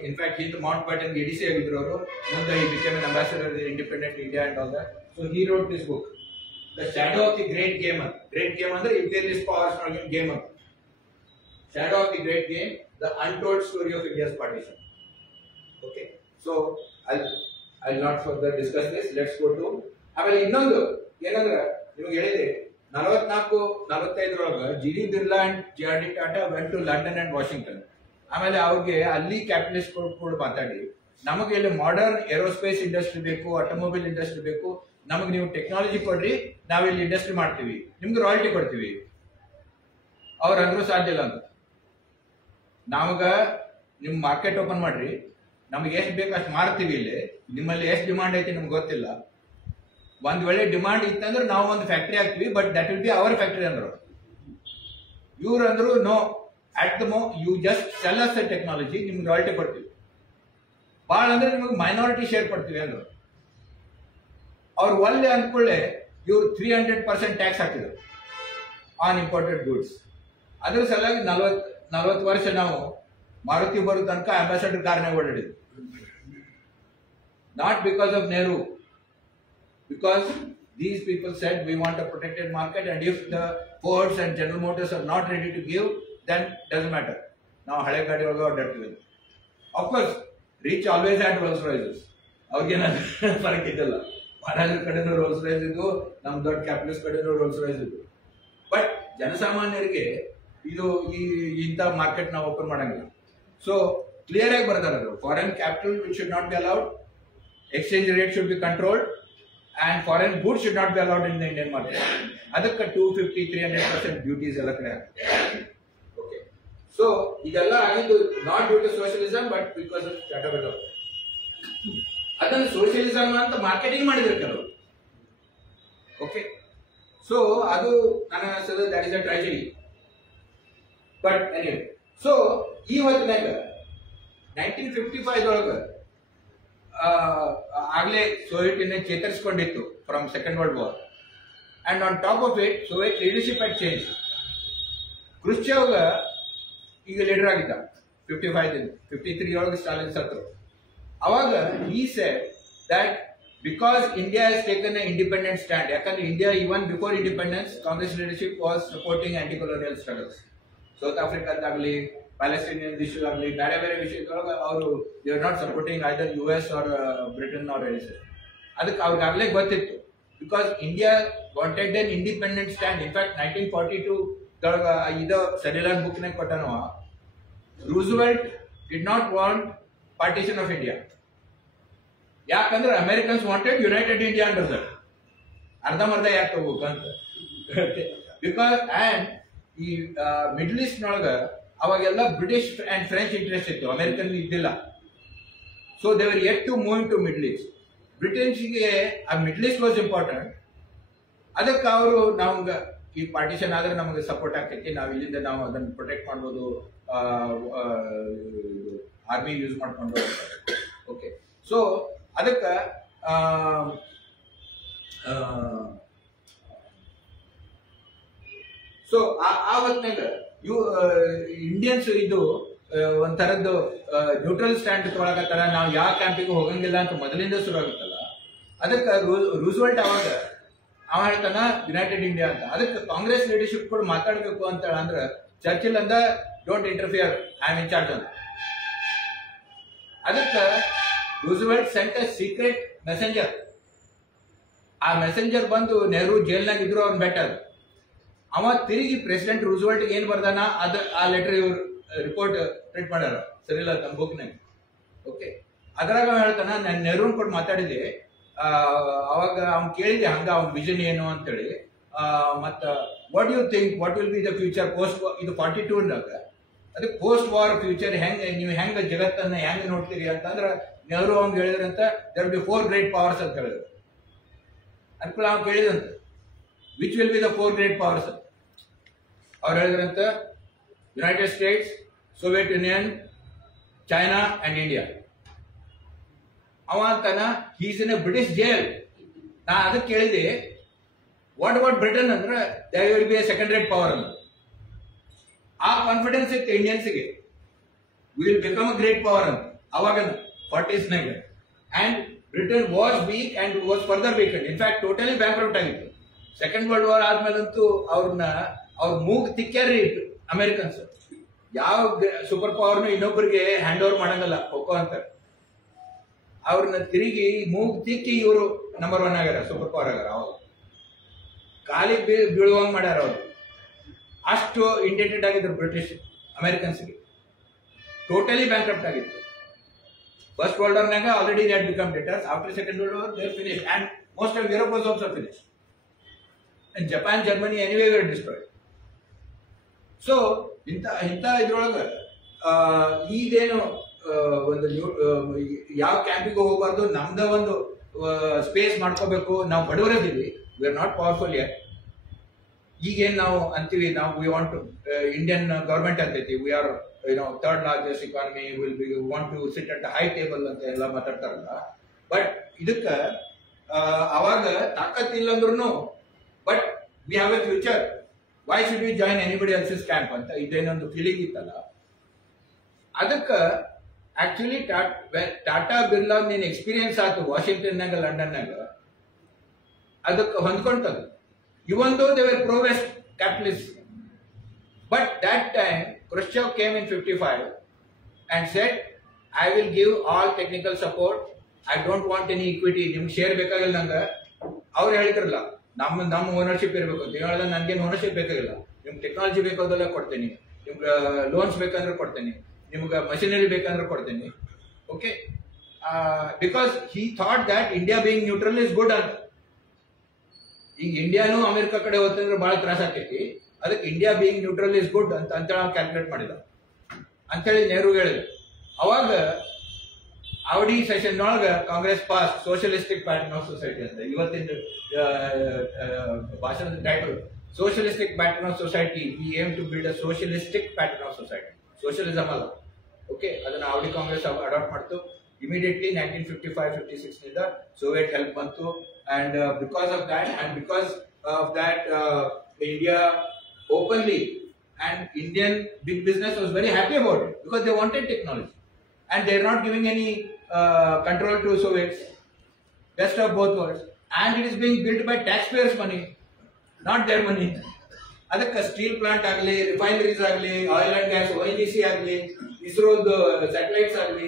In fact ಹಿಂದೆ ಮೌಂಟ್ ಬ್ಯಾಟನ್ ಎಡಿಸಿ ಆಗಿದ್ರು ಅವರು. ಮುಂದೆ ಈ became an ambassador independent India and all that. So he wrote this book, the shadow of the great game ಅಂತ. Great game ಅಂದ್ರೆ imperialist powers ನೊಳಗಿನ game ಅಂತ. Shadow of the great game, the untold story of India's partition. Okay, so I not further discuss this. Let's go to ಆಮೇಲೆ ಇನ್ನೊಂದು ಏನಂದ್ರೆ ನಿಮ್ಗೆ ಹೇಳಿದೆ 44-45 G D Birla and J R D Tata went to London and Washington. ಆಮೇಲೆ ಅವ್ರಿಗೆ ಅಲ್ಲಿ capitalist ಕೂಡ ಮಾತಾಡಿ, ನಮಗೆ ಇಲ್ಲಿ ಮಾಡರ್ನ್ ಏರೋಸ್ಪೇಸ್ ಇಂಡಸ್ಟ್ರಿ ಬೇಕು, ಆಟೋಮೊಬೈಲ್ ಇಂಡಸ್ಟ್ರಿ ಬೇಕು, ನಮಗೆ ನೀವು ಟೆಕ್ನಾಲಜಿ ಕೊಡ್ರಿ, ನಾವಿಲ್ಲಿ ಇಂಡಸ್ಟ್ರಿ ಮಾಡ್ತೀವಿ, ನಿಮ್ಗೆ ರಾಯಲ್ಟಿ ಕೊಡ್ತೀವಿ. ಅವ್ರು ಅಂದ್ರೂ ಸಾಧ್ಯ ಇಲ್ಲ ಅಂತ. ನಮಗ ನಿಮ್ ಮಾರ್ಕೆಟ್ ಓಪನ್ ಮಾಡ್ರಿ, ನಮ್ಗೆ ಎಷ್ಟು ಬೇಕು ಅಷ್ಟು ಮಾರ್ತೀವಿ, ಇಲ್ಲಿ ನಿಮ್ಮಲ್ಲಿ ಎಷ್ಟು ಡಿಮಾಂಡ್ ಐತಿ ನಮ್ಗೆ ಗೊತ್ತಿಲ್ಲ. ಒಂದ್ ವೇಳೆ ಡಿಮಾಂಡ್ ಇತ್ತಂದ್ರೆ ನಾವು ಒಂದು ಫ್ಯಾಕ್ಟ್ರಿ ಹಾಕ್ತಿವಿ, but that will be our factory ಅಂದ್ರು. ಇವ್ರು ಅಂದ್ರು no, at the you just sell us the technology, ನಿಮ್ಗೆ ರಾಯಲ್ಟಿ ಕೊಡ್ತೀವಿ, ಭಾಳ ಅಂದ್ರೆ ನಿಮಗೆ ಮೈನಾರಿಟಿ ಶೇರ್ ಕೊಡ್ತೀವಿ ಅಂದ್ರು. ಅವ್ರು ಒಳ್ಳೆ ಅಂದ್ಕೊಳ್ಳೆ ಇವ್ರು 300% ಟ್ಯಾಕ್ಸ್ ಹಾಕಿದ್ರು ಆನ್ ಇಂಪೋರ್ಟೆಡ್ ಗೂಡ್ಸ್. ಅದ್ರ ಸಲುವಾಗಿ 40 ವರ್ಷ ನಾವು ಮಾರುತಿ ಬರೋ ತನಕ ಅಂಬಾಸಡರ್ ಕಾರ್ನಾಗ ಓಡಾಡಿದ್ವಿ. Not because of Nehru, because these people said we want a protected market, and if the Fords and General Motors are not ready to give, then doesn't matter. Now hale gaadi olaga odaಡ್ತೀವಿ. Of course rich always had Rolls Royces, ಅವ್ರಿಗೇನ ಫರಕ್ ಇದ್ದಲ್ಲ. ಮಹಾರಾಜರ ಕಡೆನೂ rolls Royce ಇದ್ದು, ನಮ್ ದೊಡ್ಡ capitalist ಕಡೆನೂ rolls Royce ಇದ್ದು. But ಜನಸಾಮಾನ್ಯರಿಗೆ ಇದು ಇಂಥ ಮಾರ್ಕೆಟ್ ನಾವು ಓಪನ್ ಮಾಡಂಗಿಲ್ಲ. ಸೊ ಕ್ಲಿಯರ್ ಆಗಿ ಬರ್ತಾರೆ, foreign capital should not be allowed, exchange rate should be controlled, and foreign goods should not be allowed in the Indian market. ಅದಕ್ಕೆ 250-300% ಡ್ಯೂಟೀಸ್ ಎಲ್ಲ ಕಡೆ ಆಗ್ತದೆ. ಓಕೆ, ಸೊ ಇದೆಲ್ಲ ಆಗಿದ್ದು not due to socialism, but because of Tata Birla. ಅದನ್ನು socialism ಅಂತ marketing ಮಾಡಿದ್ರು ಕೆಲವರು. ಓಕೆ, ಸೊ ಅದು ನನ್ನ ಅನ್ಸೋದು that is a tragedy. But anyway, so ಈ ಹೊತ್ತಿನಾಗ 1955 ಆಗ್ಲೇ ಸೋವಿಯತ್ ಯೂನಿಯನ್ ಚೇತರಿಸಿಕೊಂಡಿತ್ತು from second world war, and on top of it Soviet leadership had change. Khrushchev ಈಗ ಲೀಡರ್ ಆಗಿದ್ದ 53 ಒಳಗೆ ಸ್ಟಾಲಿನ್ ಸತ್ರು. ಅವಾಗ he said that because India has taken an independent stand, ಯಾಕಂದ್ರೆ India even before independence Congress leadership was supporting anti-colonial struggles. South ಆಫ್ರಿಕಾದಾಗಲಿ, Palestinian issue ಆಗಲಿ, ಬೇರೆ ಬೇರೆ ವಿಷಯದೊಳಗೆ ಅವರು they are not supporting either US or Britain or else. ಅದಕ್ಕೆ ಅವ್ರಿಗಾಗಲೇ ಗೊತ್ತಿತ್ತು because India wanted an independent stand. In fact, 1942 the Sutherland book ne kotano, Roosevelt did not want partition of India. ಯಾಕಂದ್ರೆ Americans wanted united India under that. ಅರ್ಧಂಬರ್ಧ ಯಾಕೆ ಹೋಗ್ಬೇಕು ಅಂತ. Because and ಈ middle east ನೊಳಗ ಅವಾಗೆಲ್ಲ ಬ್ರಿಟಿಷ್ ಅಂಡ್ ಫ್ರೆಂಚ್ ಇಂಟ್ರೆಸ್ಟ್ ಇತ್ತು, American ಇದ್ದಿಲ್ಲ. So they were yet to move to middle east. ಬ್ರಿಟಿಷ್ಗೆ ಆ ಮಿಡ್ಲ್ ಈಸ್ಟ್ ವಾಸ್ ಇಂಪಾರ್ಟೆಂಟ್. ಅದಕ್ಕೆ ಅವರು ನಮ್ಗೆ ಈ ಪಾರ್ಟಿಷನ್ ಆದ್ರೆ ನಮಗೆ ಸಪೋರ್ಟ್ ಆಗ್ತೈತಿ, ನಾವು ಇಲ್ಲಿಂದ ನಾವು ಅದನ್ನು ಪ್ರೊಟೆಕ್ಟ್ ಮಾಡ್ಬೋದು, ಆರ್ಮಿ ಯೂಸ್ ಮಾಡ್ಕೊಂಡು. ಓಕೆ, ಸೊ ಅದಕ್ಕೆ ಸೊ ಆ ಹೊತ್ನಾಗ ಇಂಡಿಯನ್ಸ್ ಇದು ಒಂಥರದ್ದು ನ್ಯೂಟ್ರಲ್ ಸ್ಟ್ಯಾಂಡ್ ತೊಗೊಳಕತ್ತಾರ, ನಾವು ಯಾವ ಕ್ಯಾಂಪಿಗೂ ಹೋಗಂಗಿಲ್ಲ ಅಂತ ಮೊದಲಿಂದ ಶುರು ಆಗುತ್ತಲ್ಲ. ಅದಕ್ಕೆ ರೂಸ್ವೆಲ್ಟ್ ಅವ ಹೇಳ್ತಾನ ಯುನೈಟೆಡ್ ಇಂಡಿಯಾ ಅಂತ. ಅದಕ್ಕೆ ಕಾಂಗ್ರೆಸ್ ಲೀಡರ್ಶಿಪ್ ಕೂಡ ಮಾತಾಡಬೇಕು ಅಂತ ಅಂದ್ರೆ ಚರ್ಚಿಲ್ ಅಂದ don't interfere, I am in charge ಅಂತ. ಅದಕ್ಕೆ Roosevelt sent a secret messenger. ಆ ಮೆಸೆಂಜರ್ ಬಂದು ನೆಹರು ಜೈಲ್ನಾಗ ಇದ್ರು ಅವ್ನ ಬೆಟ್ಟದ. ಅವ ತಿರುಗಿ ಪ್ರೆಸಿಡೆಂಟ್ ರೂಸ್ವೆಲ್ಟ್ ಏನ್ ಬರ್ದಾನ ಆ ಲೆಟರ್ ಇವ್ರು ರಿಪೋರ್ಟ್ ಪ್ರಿಂಟ್ ಮಾಡ್ಯಾರ, ಸರಿಲ್ಲ ತಮ್ಮ ಬುಕ್ನಾಗ. ಓಕೆ, ಅದ್ರಾಗ ಹೇಳ್ತಾನ ನಾನು ನೆಹರು ಕೊಟ್ಟು ಮಾತಾಡಿದೆ. ಅವಾಗ ಅವ್ನು ಕೇಳಿದೆ ಹಂಗ ಅವ್ನ ವಿಷನ್ ಏನು ಅಂತೇಳಿ. ಮತ್ತ what you think what will be the future post, ಇದು 42ದಾಗ ಅದಕ್ಕೆ ಪೋಸ್ಟ್ ವಾರ್ ಫ್ಯೂಚರ್ ಹೆಂಗ್ ನೀವು ಹೆಂಗ ಜಗತ್ತನ್ನ ಹೆಂಗ್ ನೋಡ್ತೀರಿ ಅಂತಂದ್ರ ನೆಹರು ಅವ್ನ್ ಹೇಳಿದ್ರಂತ ದೇರ್ ಬಿ 4 ಗ್ರೇಟ್ ಪವರ್ಸ್ ಅಂತ ಹೇಳಿದ್ರು. ಅನ್ಕೊಳ್ಳ ಅವ್ನು ಕೇಳಿದಂತ which will be the 4 great powers. ಅವ್ರು ಹೇಳಿದ್ರಂತ united states, Soviet Union, China and India. ಅವ ಅಂತಾನ he's in a British jail. ನಾ ಅದಕ್ಕೆ ಕೇಳಿದೆ ವಾಟ್ ಅಬೌಟ್ ಬ್ರಿಟನ್ ಅಂದ್ರೆ there will be a second rate power ಅಂತ. ಆ ಕಾನ್ಫಿಡೆನ್ಸ್ ಇತ್ತು ಇಂಡಿಯನ್ಸ್ಗೆ, will become a great power ಅಂತ ಅವಾಗ 40ಸ್ನಾಗ. And Britain was weak and was further weekend. In fact totally bankrupt ಆಗಿತ್ತು. ಸೆಕೆಂಡ್ ವರ್ಲ್ಡ್ ವಾರ್ ಆದ್ಮೇಲಂತೂ ಅವ್ರ ಮೂಗ್ ತಿಕ್ಕ್ಯಾರಿ ಇಟ್ಟು ಅಮೆರಿಕನ್ಸ್. ಯಾವ ಸೂಪರ್ ಪವರ್ನು ಇನ್ನೊಬ್ಬರಿಗೆ ಹ್ಯಾಂಡ್ ಓವರ್ ಮಾಡಂಗಲ್ಲ ಖೋಖೋ ಅಂತ. ಅವ್ರನ್ನ ತಿರುಗಿ ಮೂಗ್ ತಿಕ್ಕಿ ಇವರು ನಂಬರ್ 1 ಆಗ್ಯಾರ, ಸೂಪರ್ ಪವರ್ ಆಗ್ಯಾರ. ಅವಾಗ ಕಾಲಿಗೆ ಬೀಳುವಂಗ್ ಮಾಡ್ಯಾರ ಅವರು. ಅಷ್ಟು ಇಂಡೆಟೆಡ್ ಆಗಿದ್ರು ಬ್ರಿಟಿಷ್ ಅಮೆರಿಕನ್ಸ್ಗೆ. ಟೋಟಲಿ ಬ್ಯಾಂಕ್ರಪ್ಟ್ ಆಗಿತ್ತು. ಫಸ್ಟ್ ವರ್ಲ್ಡ್ ವಾರ್ನಾಗ already they had become debtors. After second world war they are finished and most of Europe was also finished and Japan, Germany anyway were destroyed. So ಇಂಥ ಇದ್ರೊಳಗೆ ಇದೇನು ಒಂದು ಯಾವ ಕ್ಯಾಂಪಿಗೆ ಹೋಗಬಾರ್ದು, ನಮ್ದ ಒಂದು ಸ್ಪೇಸ್ ಮಾಡ್ಕೋಬೇಕು. ನಾವು ಬಡವರದಿವಿ, we are not powerful yet. ಈಗೇನ್ ನಾವು ಅಂತೀವಿ, ನಾವು we want to Indian government ಅಂತೈತಿ, we are third largest economy, will be want to sit at high table ಅಂತ ಎಲ್ಲ ಮಾತಾಡ್ತಾರಲ್ಲ. ಬಟ್ ಇದಕ್ಕ ಅವಾಗ ತಾಕತ್ತಿಲ್ಲ ಅಂದ್ರೂ but we have a future, why should we join anybody else's camp ಅಂತ ಇದೇನೊಂದು ಫೀಲಿಂಗ್ ಇತ್ತಲ್ಲ. ಅದಕ್ಕೆ ಆಕ್ಚುಲಿ ಟಾಟಾ ಬಿರ್ಲಾ ನೀನ್ ಎಕ್ಸ್ಪೀರಿಯನ್ಸ್ ಆಯ್ತು ವಾಷಿಂಗ್ಟನ್ನಾಗ, ಲಂಡನ್ನಾಗ, ಅದಕ್ಕೆ ಹೊಂದ್ಕೊಂತದ್ದು. Even though they were pro-West capitalists, but that time Khrushchev came in 55 and said, "I will give all technical support. I don't want any equity. ನಿಮ್ಗೆ share ಬೇಕಾಗಿಲ್ಲ ನಂಗೆ." ಅವ್ರು ಹೇಳ್ತಿರಲ್ಲ ನಮ್ಮ ಓನರ್ಶಿಪ್ ಇರಬೇಕು ಅಂತ. ಹೇಳಿದ್ರೆ ನನಗೇನು ಓನರ್ಶಿಪ್ ಬೇಕಾಗಿಲ್ಲ, ನಿಮ್ಗೆ ಟೆಕ್ನಾಲಜಿ ಬೇಕಾದೆಲ್ಲ ಕೊಡ್ತೀನಿ, ನಿಮ್ಗೆ ಲೋನ್ಸ್ ಬೇಕಂದ್ರೆ ಕೊಡ್ತೀನಿ, ನಿಮ್ಗೆ ಮಷಿನರಿ ಬೇಕಂದ್ರೆ ಕೊಡ್ತೀನಿ. Okay, because he thought that India being neutral is good ಅಂತ. ಈಗ ಇಂಡಿಯಾನು ಅಮೆರಿಕ ಕಡೆ ಹೋಗ್ತಂದ್ರೆ ಬಹಳ ತ್ರಾಸ ಆಗ್ತೈತಿ, ಅದಕ್ಕೆ India being neutral is good ಅಂತ ನಾವು ಕ್ಯಾಲ್ಕುಲೇಟ್ ಮಾಡಿದ ಅಂತೇಳಿ ನೆಹರು ಹೇಳಿದ್ರು. ಅವಾಗ ಅವಡಿ ಸೆಷನ್ ಒಳಗ Congress pass socialistic pattern of society ಅಂತ. ಇವತ್ತಿನ ಭಾಷಣದ title socialistic pattern of society. We aim to build a socialistic pattern of society. Socialism ಅಲ್ಲ. ಓಕೆ, ಅದನ್ನ ಅವಡಿ ಕಾಂಗ್ರೆಸ್ ಅಡಾಪ್ಟ್ ಮಾಡ್ತು. Immediately 1955-56 ನಿಂದ ಸೋವಿಯತ್ ಹೆಲ್ಪ್ ಬಂತು. And because of that India openly and Indian big business was very happy about it because they wanted technology and they are not giving any control to Soviets. Best of both worlds, and it is being built by taxpayers' money, not their money. ಅದಕ್ಕೆ steel plant ಆಗಲಿ, refineries ಆಗಲಿ, oil and gas ONGC ಆಗಲಿ, ಇಸ್ರೋದ satellites ಆಗಲಿ,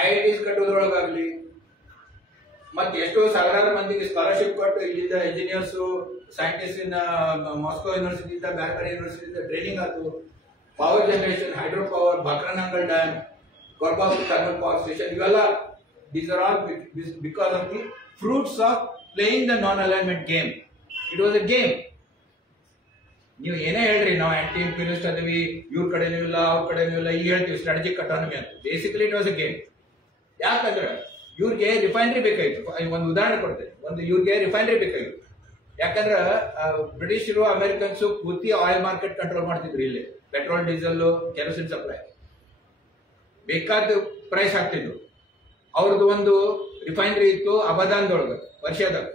IITs ಕಟ್ಟೋದ್ರೊಳಗಾಗ್ಲಿ, ಮತ್ತೆ ಎಷ್ಟೋ ಸಾವಿರಾರು ಮಂದಿಗೆ ಸ್ಕಾಲರ್ಶಿಪ್ ಕೊಟ್ಟು ಇಲ್ಲಿಂದ ಇಂಜಿನಿಯರ್ಸ್ ಸೈಂಟಿಸ್ಟ್ ಇನ್ ಮಾಸ್ಕೋ ಯೂನಿವರ್ಸಿಟಿಯಿಂದ ಬೇರೆ ಬೇರೆ ಯೂನಿವರ್ಸಿಟಿಯಿಂದ ಟ್ರೈನಿಂಗ್ ಆಯ್ತು. Power generation, hydro power, ಬಕ್ರಾನಂಗಲ್ dam, Gorbakul thermal power station, ಇವೆಲ್ಲ these are all because of the fruits of playing the non-alignment game. It was a game. ನೀವು ಏನೇ ಹೇಳ್ರಿ, ನಾವು ಆಂಟಿ ಇಂಪೀರಿಯಲಿಸ್ಟ್ ಅದೀವಿ, ಇವ್ರ ಕಡೆನೂ ಇಲ್ಲ ಅವ್ರ ಕಡೆನೂ ಇಲ್ಲ, ಈಗ ಹೇಳ್ತೀವಿ ಸ್ಟ್ರಾಟಜಿಕ್ ಅಟಾನಮಿ ಅಂತ. Basically it was a game. ಯಾಕಂದ್ರೆ ಇವ್ರಿಗೆ ರಿಫೈನರಿ ಬೇಕಾಗಿತ್ತು. ಒಂದು ಉದಾಹರಣೆ ಕೊಡ್ತೇನೆ. ಇವ್ರಿಗೆ ರಿಫೈನರಿ ಬೇಕಾಗಿತ್ತು. ಯಾಕಂದ್ರೆ ಬ್ರಿಟಿಷರು ಅಮೆರಿಕನ್ಸ್ ಪೂರ್ತಿ ಆಯಿಲ್ ಮಾರ್ಕೆಟ್ ಕಂಟ್ರೋಲ್ ಮಾಡ್ತಿದ್ರು. ಇಲ್ಲಿ ಪೆಟ್ರೋಲ್, ಡೀಸೆಲ್, ಕೆರೋಸಿನ್ ಸಪ್ಲೈ ಬೇಕಾದ ಪ್ರೈಸ್ ಹಾಕ್ತಿದ್ರು. ಅವ್ರದ್ದು ಒಂದು ರಿಫೈನರಿ ಇತ್ತು ಅಬದಾನ್ದೊಳಗೆ, ವರ್ಷದಾಗ.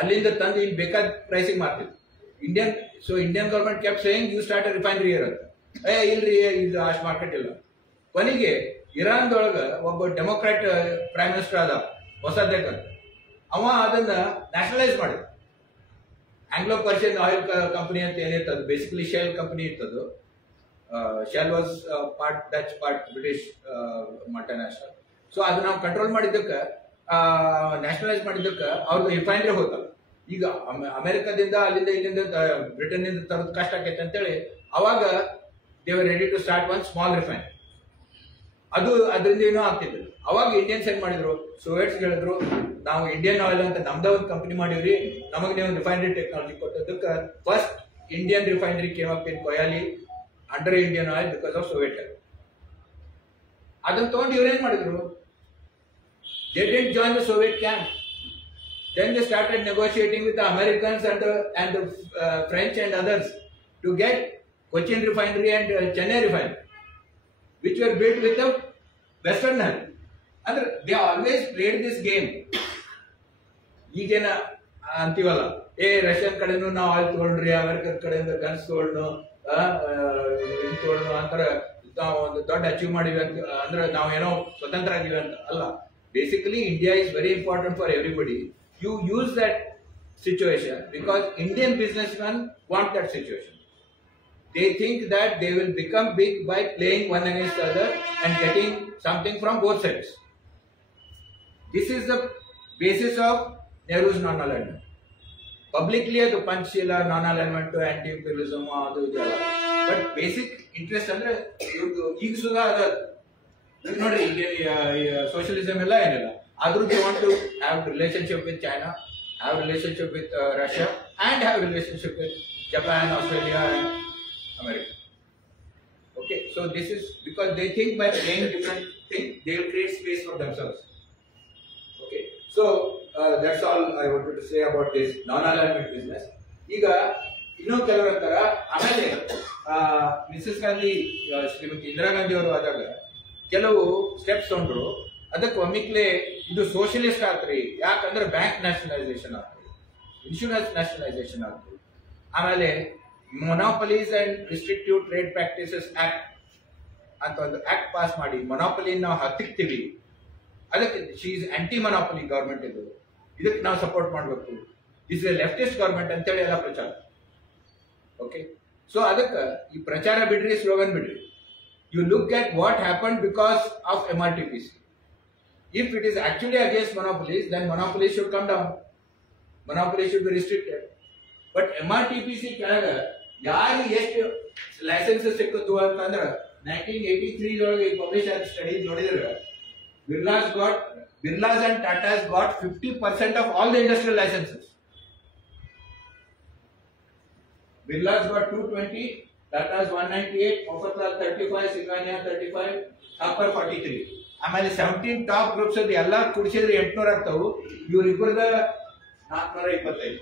ಅಲ್ಲಿಂದ ತಂದು ಇಲ್ಲಿ ಬೇಕಾದ ಪ್ರೈಸಿಗೆ ಮಾರ್ತಿದ್ರು. Indian government kept saying you start refinery ಇರುತ್ತೆ. ಇಲ್ರಿ, ಇದು ಅಷ್ಟು ಮಾರ್ಕೆಟ್ ಇಲ್ಲ. ಕೊನೆಗೆ ಇರಾನ್ದೊಳಗ ಒಬ್ಬ ಡೆಮೊಕ್ರಾಟ್ ಪ್ರೈಮ್ ಮಿನಿಸ್ಟರ್ ಆದ, ಹೊಸದೇಕ, ಅವ ಅದನ್ನ ನ್ಯಾಷನಲೈಸ್ ಮಾಡಿದ. ಆಂಗ್ಲೋ ಪರ್ಷಿಯನ್ ಆಯಿಲ್ ಕಂಪನಿ ಅಂತ ಏನಿರ್ತದ, ಬೇಸಿಕಲಿ ಶೆಲ್ ಕಂಪನಿ ಇರ್ತದ. Shell was part Dutch, part British multinational. So ಅದು ನಾವು ಕಂಟ್ರೋಲ್ ಮಾಡಿದ್ದಕ್ಕೆ, ನ್ಯಾಷನಲೈಸ್ ಮಾಡಿದ್ದಕ್ಕೆ ಅವ್ರದ್ದು ರಿಫೈನರಿ ಹೋತಲ್ಲ. ಈಗ ಅಮೆರಿಕದಿಂದ ಅಲ್ಲಿಂದ ಇಲ್ಲಿಂದ ಬ್ರಿಟನ್ ನಿಂದ ತರೋದು ಕಷ್ಟ ಆಕೈತೆ ಅಂತೇಳಿ ಅವಾಗ they were ready to start one small refinery. ಅದರಿಂದ ಏನೋ ಆಗ್ತಿದ್ರು. ಅವಾಗ ಇಂಡಿಯನ್ಸ್ ಏನ್ ಮಾಡಿದ್ರು, ಸೋವಿಯಟ್ಸ್ ಹೇಳಿದ್ರು, ನಾವು ಇಂಡಿಯನ್ ಆಯಿಲ್ ಅಂತ ನಮ್ದ ಒಂದು ಕಂಪನಿ ಮಾಡಿವ್ರಿ, ನಮಗೆ ನೀವು ರಿಫೈನರಿ ಟೆಕ್ನಾಲಜಿ ಕೊಟ್ಟದಕ್ಕೆ first Indian refinery came up in Koyali under Indian Oil because of Soviet. ಅದನ್ನ ತಗೊಂಡು ಇವ್ರೇನ್ ಮಾಡಿದ್ರು, they didn't join the Soviet camp. Then they started negotiating with the Americans and the French and others to get Cochin refinery and Chennai refinery, which were built with the Western help. And they always played this game. ಈಗೇನ ಅಂತೀವಲ್ಲ, Russian ಕಡೆನೂ ನಾವು oil ತಗೊಂಡ್ರಿ, American ಕಡೆಯಿಂದ guns ತಗೊಂಡು ತಗೊಂಡು ಅಂತರ ನಾವು ಒಂದು ದೊಡ್ಡ ಅಚೀವ್ ಮಾಡಿವಿ ಅಂತ, ಅಂದ್ರೆ ನಾವೇನೋ ಸ್ವತಂತ್ರ ಆಗಿವಿ ಅಂತ ಅಲ್ಲ. Basically, India is very important for everybody. You use that situation because Indian businessmen want that situation. They think that they will become big by playing one against the other and getting something from both sides. This is the basis of Nehru's non-alignment. Publicly, the Panchshila, non-alignment to anti-imperialism, but basic interest ಅಂದ್ರೆ ಈಗ ಸುಧಾ ಅದ ನೋಡ್ರಿ. Socialism ಎಲ್ಲ ಏನಿಲ್ಲ, ಆದ್ರೂ they want to have relationship with China, have relationship with Russia and have relationship with Japan, Australia and America. Okay, so this is because they think by playing different things they will create space for themselves. Okay, so that's all I wanted to say about this non-alignment business. ಈಗ ಇನ್ನೂ ಕೆಲವರು ಅಂತಾರ, ಆಮೇಲೆ Mrs Gandhi, Shrimati Indira Gandhi ಅವರು ಆದಾಗ ಕೆಲವು steps ತಗೊಂಡ್ರು. ಅದಕ್ಕೆ ಒಮ್ಮಿಕ್ಲೆ ಇದು ಸೋಷಿಯಲಿಸ್ಟ್ ಆತ್ರಿ. ಯಾಕಂದ್ರೆ ಬ್ಯಾಂಕ್ ನ್ಯಾಷನಲೈಸೇಷನ್ ಆಯ್ತು, ಇನ್ಶೂರೆನ್ಸ್ ನ್ಯಾಷನಲೈಸೇಷನ್ ಆಯ್ತು, ಆಮೇಲೆ monopolies and restrictive trade practices act ಅಂತ ಒಂದು ಆಕ್ಟ್ ಪಾಸ್ ಮಾಡಿ ಮೊನೋಪಲಿ ನಾವು ಹತ್ತಿಕ್ತೀವಿ. ಅದಕ್ಕೆ she is anti monopoly government. ಇದಕ್ಕೆ ನಾವು ಸಪೋರ್ಟ್ ಮಾಡಬೇಕು, this is a leftist government ಅಂತೇಳಿ ಎಲ್ಲ ಪ್ರಚಾರ. ಓಕೆ, ಸೊ ಅದಕ್ಕೆ ಈ ಪ್ರಚಾರ ಬಿಡ್ರಿ, ಸ್ಲೋಗನ್ ಬಿಡ್ರಿ. You look at what happened because of MRTPC. If it is actually against monopolies, then monopolies should come down. Monopolies should be restricted. But MRTPC ಕೆಳಗ ಯಾರು ಎಷ್ಟು ಲೈಸೆನ್ಸಸ್ ಸಿಕ್ಕಿತು ಅಂತಂದ್ರೆ 1983 ಒಳಗೆ ಪಬ್ಲಿಷ್ ಆದ ಸ್ಟಡಿ ನೋಡಿದ್ರೆ Birlas and Tatas got 50% of all the industrial licenses. Birlas got 220, Tata's 198, Motilal 35, Singhania 35, Thapar 43. ಆಮೇಲೆ 17 top groups ಅದು ಎಲ್ಲ ಕುಡಿಸಿದ್ರೆ 800 ಆಗ್ತಾವು. ಇವ್ರಿಬ್ಬರದ 425.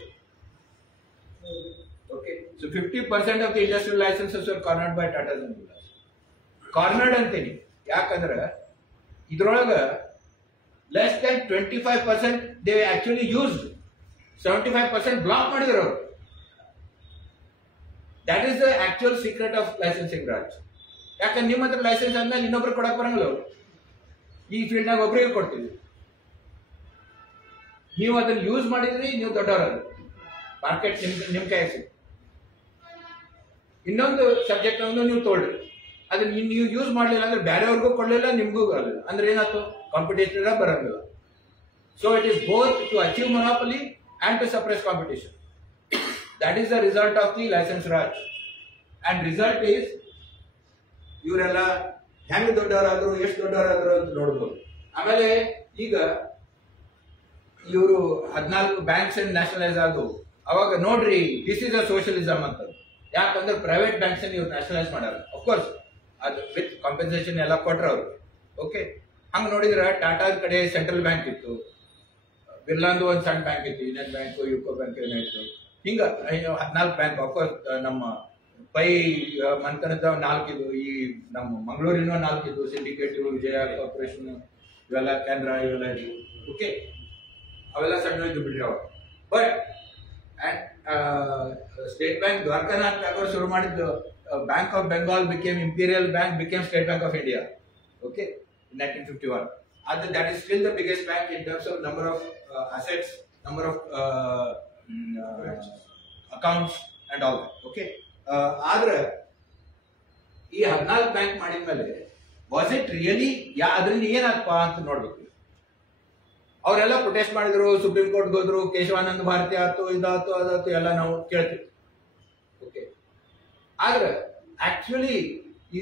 Okay, so 50% of the industrial licences are cornered by Tatas and Birlas. Cornered ಅಂತೀನಿ ಯಾಕಂದ್ರೆ ಇದ್ರೊಳಗ less than 25% they actually used, 75% block ಮಾಡಿದ್ರು ಅವರು. That is the actual secret of licensing raj. ಯಾಕಂದ್ರೆ ನಿಮ್ಮ ಹತ್ರ ಲೈಸೆನ್ಸ್ ಆದ್ಮೇಲೆ ಇನ್ನೊಬ್ರು ಕೊಡಕ್ ಬರಂಗಿಲ್ಲ. ಅವರು ಈ ಫೀಲ್ಡ್ನಾಗ ಒಬ್ಬರಿಗೆ ಕೊಡ್ತೀವಿ, ನೀವು ಅದನ್ನ ಯೂಸ್ ಮಾಡಿದ್ರಿ, ನೀವು ದೊಡ್ಡವರಲ್ಲ, ಮಾರ್ಕೆಟ್ ನಿಮ್ ಕೈ ಸಿಗುತ್ತೆ. ಇನ್ನೊಂದು ಸಬ್ಜೆಕ್ಟ್ ಅನ್ನು ನೀವು ತೊಗೊಳ್ರಿ, ಅದನ್ನ ನೀವು ಯೂಸ್ ಮಾಡಲಿಲ್ಲ ಅಂದ್ರೆ ಬೇರೆಯವ್ರಿಗೂ ಕೊಡಲಿಲ್ಲ, ನಿಮ್ಗೂ ಬರಲಿಲ್ಲ ಅಂದ್ರೆ ಏನಾಯ್ತು, ಕಾಂಪಿಟೇಟರ್ ಬರಂಗಿಲ್ಲ. So it is both to achieve monopoly and to suppress competition. That is the result of the license Raj. And result is ಇವರೆಲ್ಲ ಹೆಂಗ್ ದೊಡ್ಡವರಾದ್ರು ಎಷ್ಟು ದೊಡ್ಡವರಾದ್ರು ಅಂತ ನೋಡ್ಬೋದು. ಆಮೇಲೆ ಈಗ ಇವರು 14 ಬ್ಯಾಂಕ್ಸ್ ನ್ಯಾಷನಲೈಸ್ ಆದವು. ಅವಾಗ ನೋಡ್ರಿ ದಿಸ್ ಇಸ್ ಅ ಸೋಷಿಯಲಿಸಮ್ ಅಂತ. ಯಾಕಂದ್ರೆ ಪ್ರೈವೇಟ್ ಬ್ಯಾಂಕ್ಸ್ ಇವ್ರು ನ್ಯಾಷನಲೈಸ್ ಮಾಡಾರ. ಅಫ್ಕೋರ್ಸ್ ಅದು ವಿತ್ ಕಾಂಪೆನ್ಸೇಷನ್ ಎಲ್ಲ ಕೊಟ್ರ ಅವ್ರು. ಓಕೆ, ಹಂಗ ನೋಡಿದ್ರೆ ಟಾಟಾ ಕಡೆ ಸೆಂಟ್ರಲ್ ಬ್ಯಾಂಕ್ ಇತ್ತು, ಬಿರ್ಲಾಂದು ಒಂದು ಸಣ್ಣ ಬ್ಯಾಂಕ್ ಇತ್ತು, ಯೂನಿಯನ್ ಬ್ಯಾಂಕ್, ಯುಕೋ ಬ್ಯಾಂಕ್ ಏನೋ ಇತ್ತು. ಹಿಂಗ 14 ಬ್ಯಾಂಕ್. ಅಫ್ಕೋರ್ಸ್ ನಮ್ಮ ಪೈ ಮಂತನದ 4 ಇದ್ವು, ಈ ನಮ್ಮ ಮಂಗಳೂರಿನ 4 ಇದ್ವು, ಸಿಂಡಿಕೇಟ್, ವಿಜಯ ಕಾರ್ಪೊರೇಷನ್, ಇವೆಲ್ಲ ಕೆನರಾ, ಇವೆಲ್ಲ ಇದ್ವು. ಓಕೆ, ಅವೆಲ್ಲ ಸಣ್ಣ ಇದ್ದು ಬಿಡ್ರಿ ಅವಾಗ. But state bank Dwarakanath Tagore ಶುರು ಮಾಡಿದ್ದು bank of Bengal became imperial bank, became state bank of India. Okay, in 1951. That is still the biggest bank in terms of number of assets, number of accounts and all that. Okay, ಆದ್ರೆ ಈ 14 bank ಮಾಡಿದ್ಮೇಲೆ was it really ಅದರಿಂದ ಏನಾಗ್ಪ ಅಂತ ನೋಡ್ಬೇಕು. ಅವರೆಲ್ಲ protest ಮಾಡಿದ್ರು, supreme ಕೋರ್ಟ್ಗೆ ಹೋದ್ರು, ಕೇಶವಾನಂದ ಭಾರತಿ ಆಯ್ತು, ಇದಾಯ್ತು, ಅದಾಯ್ತು, ಎಲ್ಲ ನಾವು ಕೇಳ್ತೀವಿ. ಓಕೆ, ಆದ್ರೆ ಆಕ್ಚುಲಿ ಈ